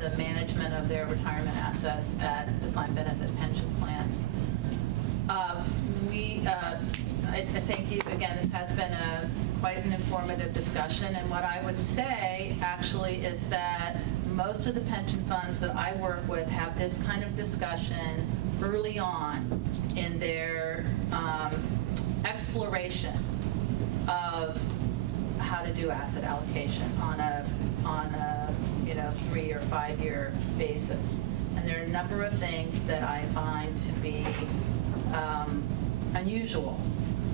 the management of their retirement assets at defined benefit pension plans. I thank you again. This has been quite an informative discussion, and what I would say actually is that most of the pension funds that I work with have this kind of discussion early on in their exploration of how to do asset allocation on a 3 or 5 year basis. And there are a number of things that I find to be unusual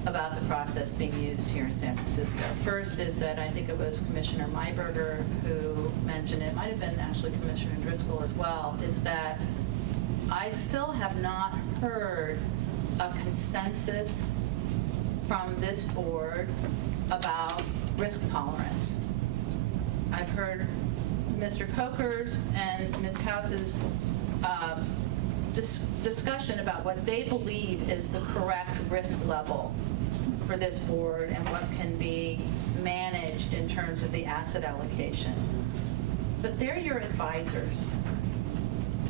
about the process being used here in San Francisco. First is that I think it was Commissioner Mayberger who mentioned, it might have been actually Commissioner Driscoll as well, is that I still have not heard a consensus from this board about risk tolerance. I've heard Mr. Coker's and Ms. Couch's discussion about what they believe is the correct risk level for this board and what can be managed in terms of the asset allocation. But they're your advisors.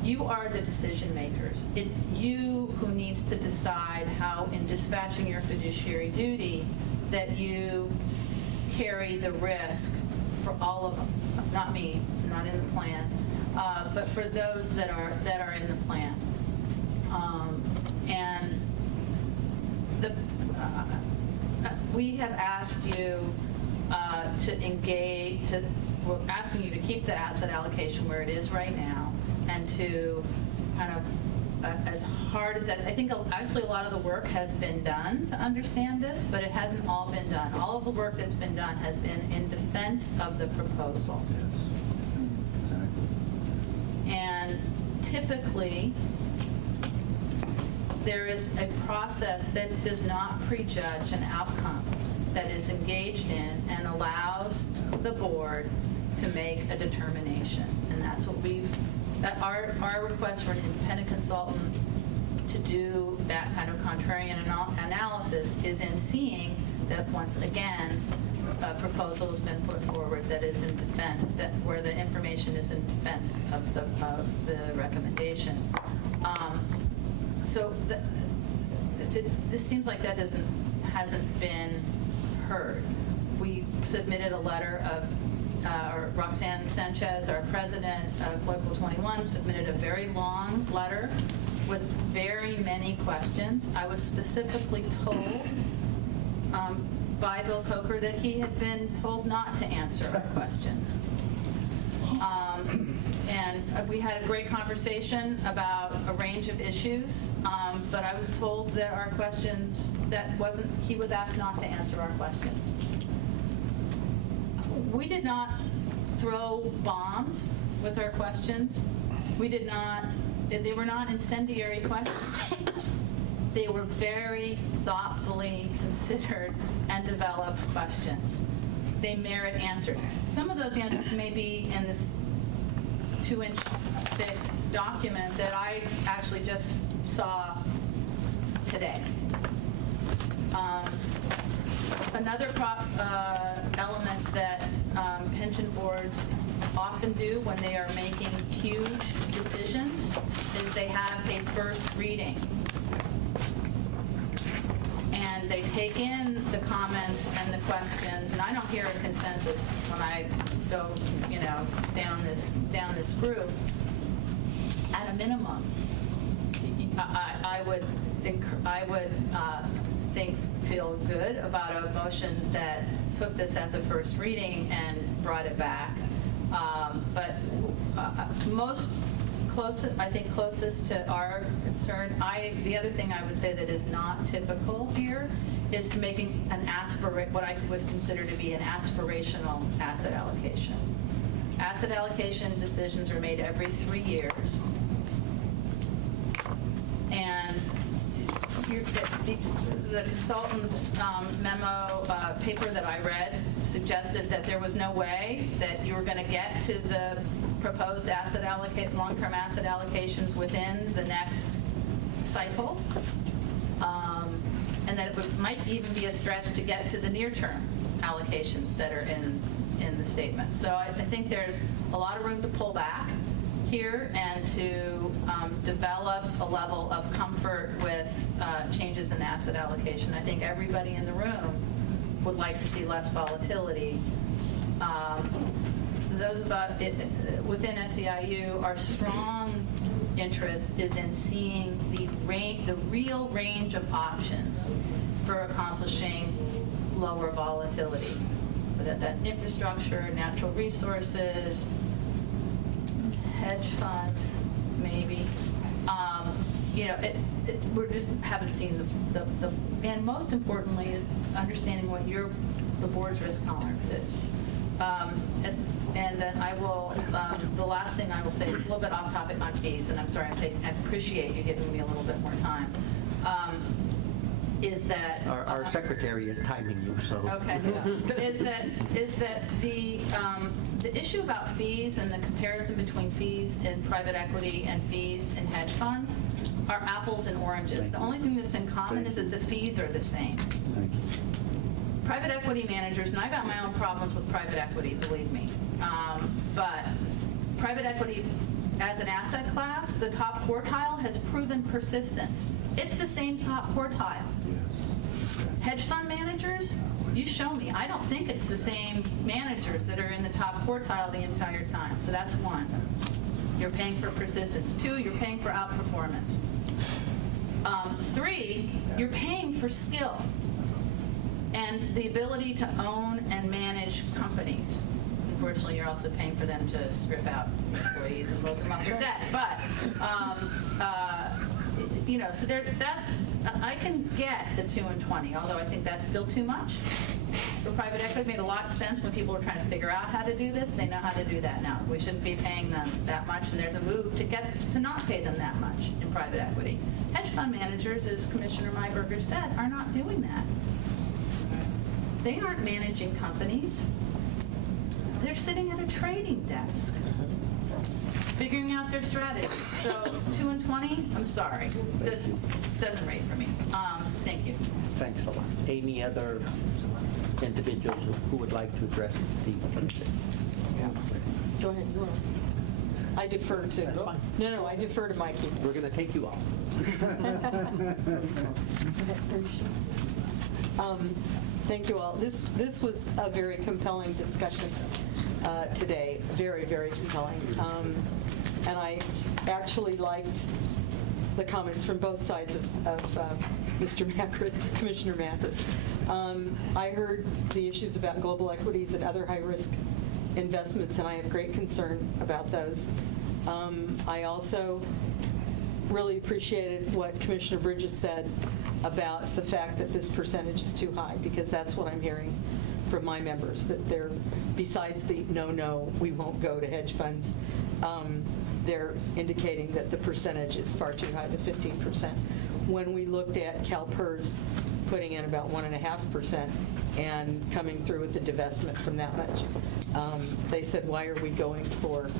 You are the decision makers. It's you who needs to decide how, in dispatching your fiduciary duty, that you carry the risk for all of them, not me, not in the plan, but for those that are in the plan. And we have asked you to engage, we're asking you to keep the asset allocation where it is right now, and to kind of, as hard as that's, I think actually a lot of the work has been done to understand this, but it hasn't all been done. All of the work that's been done has been in defense of the proposal. Yes, exactly. And typically, there is a process that does not prejudge an outcome, that is engaged in and allows the board to make a determination. And that's what our request for an independent consultant to do that kind of contrarian analysis is in seeing that once again, a proposal has been put forward that is in defense, where the information is in defense of the recommendation. So this seems like that hasn't been heard. We submitted a letter of, Roxanne Sanchez, our president of Local 21, submitted a very long letter with very many questions. I was specifically told by Bill Coker that he had been told not to answer our questions. And we had a great conversation about a range of issues, but I was told that our questions, he was asked not to answer our questions. We did not throw bombs with our questions. They were not incendiary questions. They were very thoughtfully considered and developed questions. They merit answers. Some of those answers may be in this 2-inch thick document that I actually just saw today. Another element that pension boards often do when they are making huge decisions is they have a first reading. And they take in the comments and the questions, and I don't hear a consensus when I go, down this group. At a minimum, I would feel good about a motion that took this as a first reading and brought it back. But closest to our concern, the other thing I would say that is not typical here is making what I would consider to be an aspirational asset allocation. Asset allocation decisions are made every 3 years. And the consultant's memo paper that I read suggested that there was no way that you were going to get to the proposed long-term asset allocations within the next cycle, and that it might even be a stretch to get to the near-term allocations that are in the statement. So I think there's a lot of room to pull back here and to develop a level of comfort with changes in asset allocation. I think everybody in the room would like to see less volatility. Those within SEIU, our strong interest is in seeing the real range of options for accomplishing lower volatility. That's infrastructure, natural resources, hedge funds, maybe. We just haven't seen the and most importantly is understanding what the board's risk tolerance is. And then I will, the last thing I will say is a little bit off topic on fees, and I'm sorry, I appreciate you giving me a little bit more time. Is that our secretary is timing you, so. Okay. Is that the issue about fees and the comparison between fees in private equity and fees in hedge funds are apples and oranges. The only thing that's in common is that the fees are the same. Thank you. Private equity managers, and I got my own problems with private equity, believe me, but private equity as an asset class, the top quartile has proven persistence. It's the same top quartile. Yes. Hedge fund managers, You show me. I don't think it's the same managers that are in the top quartile the entire time. So that's one. You're paying for persistence. Two, you're paying for outperformance. Three, you're paying for skill and the ability to own and manage companies. Unfortunately, you're also paying for them to strip out employees and load them up with debt. But, so that I can get the 2 and 20, although I think that's still too much. So private equity made a lot of sense when people were trying to figure out how to do this. They know how to do that now. We shouldn't be paying them that much, and there's a move to not pay them that much in private equity. Hedge fund managers, as Commissioner Myberger said, are not doing that. They aren't managing companies. They're sitting at a trading desk, figuring out their strategy. So 2 and 20, I'm sorry, this doesn't rate for me. Thank you. Thanks a lot. Any other individuals who would like to address the commission? Go ahead. I defer to. That's fine. No, I defer to Mikey. We're going to take you off. Thank you all. This was a very compelling discussion today. Very, very compelling. And I actually liked the comments from both sides of Mr. Macris, Commissioner Macris. I heard the issues about global equities and other high-risk investments, and I have great concern about those. I also really appreciated what Commissioner Bridges said about the fact that this percentage is too high, because that's what I'm hearing from my members, that they're, besides the no, we won't go to hedge funds, they're indicating that the percentage is far too high, the 15%. When we looked at CalPERS putting in about 1.5% and coming through with the divestment from that much, they said, why are we going for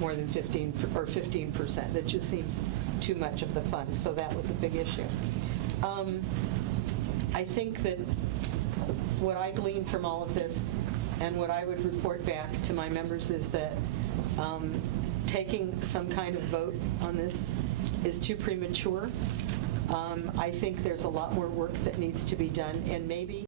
more than 15%? That just seems too much of the fund. So that was a big issue. I think that what I gleaned from all of this and what I would report back to my members is that taking some kind of vote on this is too premature. I think there's a lot more work that needs to be done, and maybe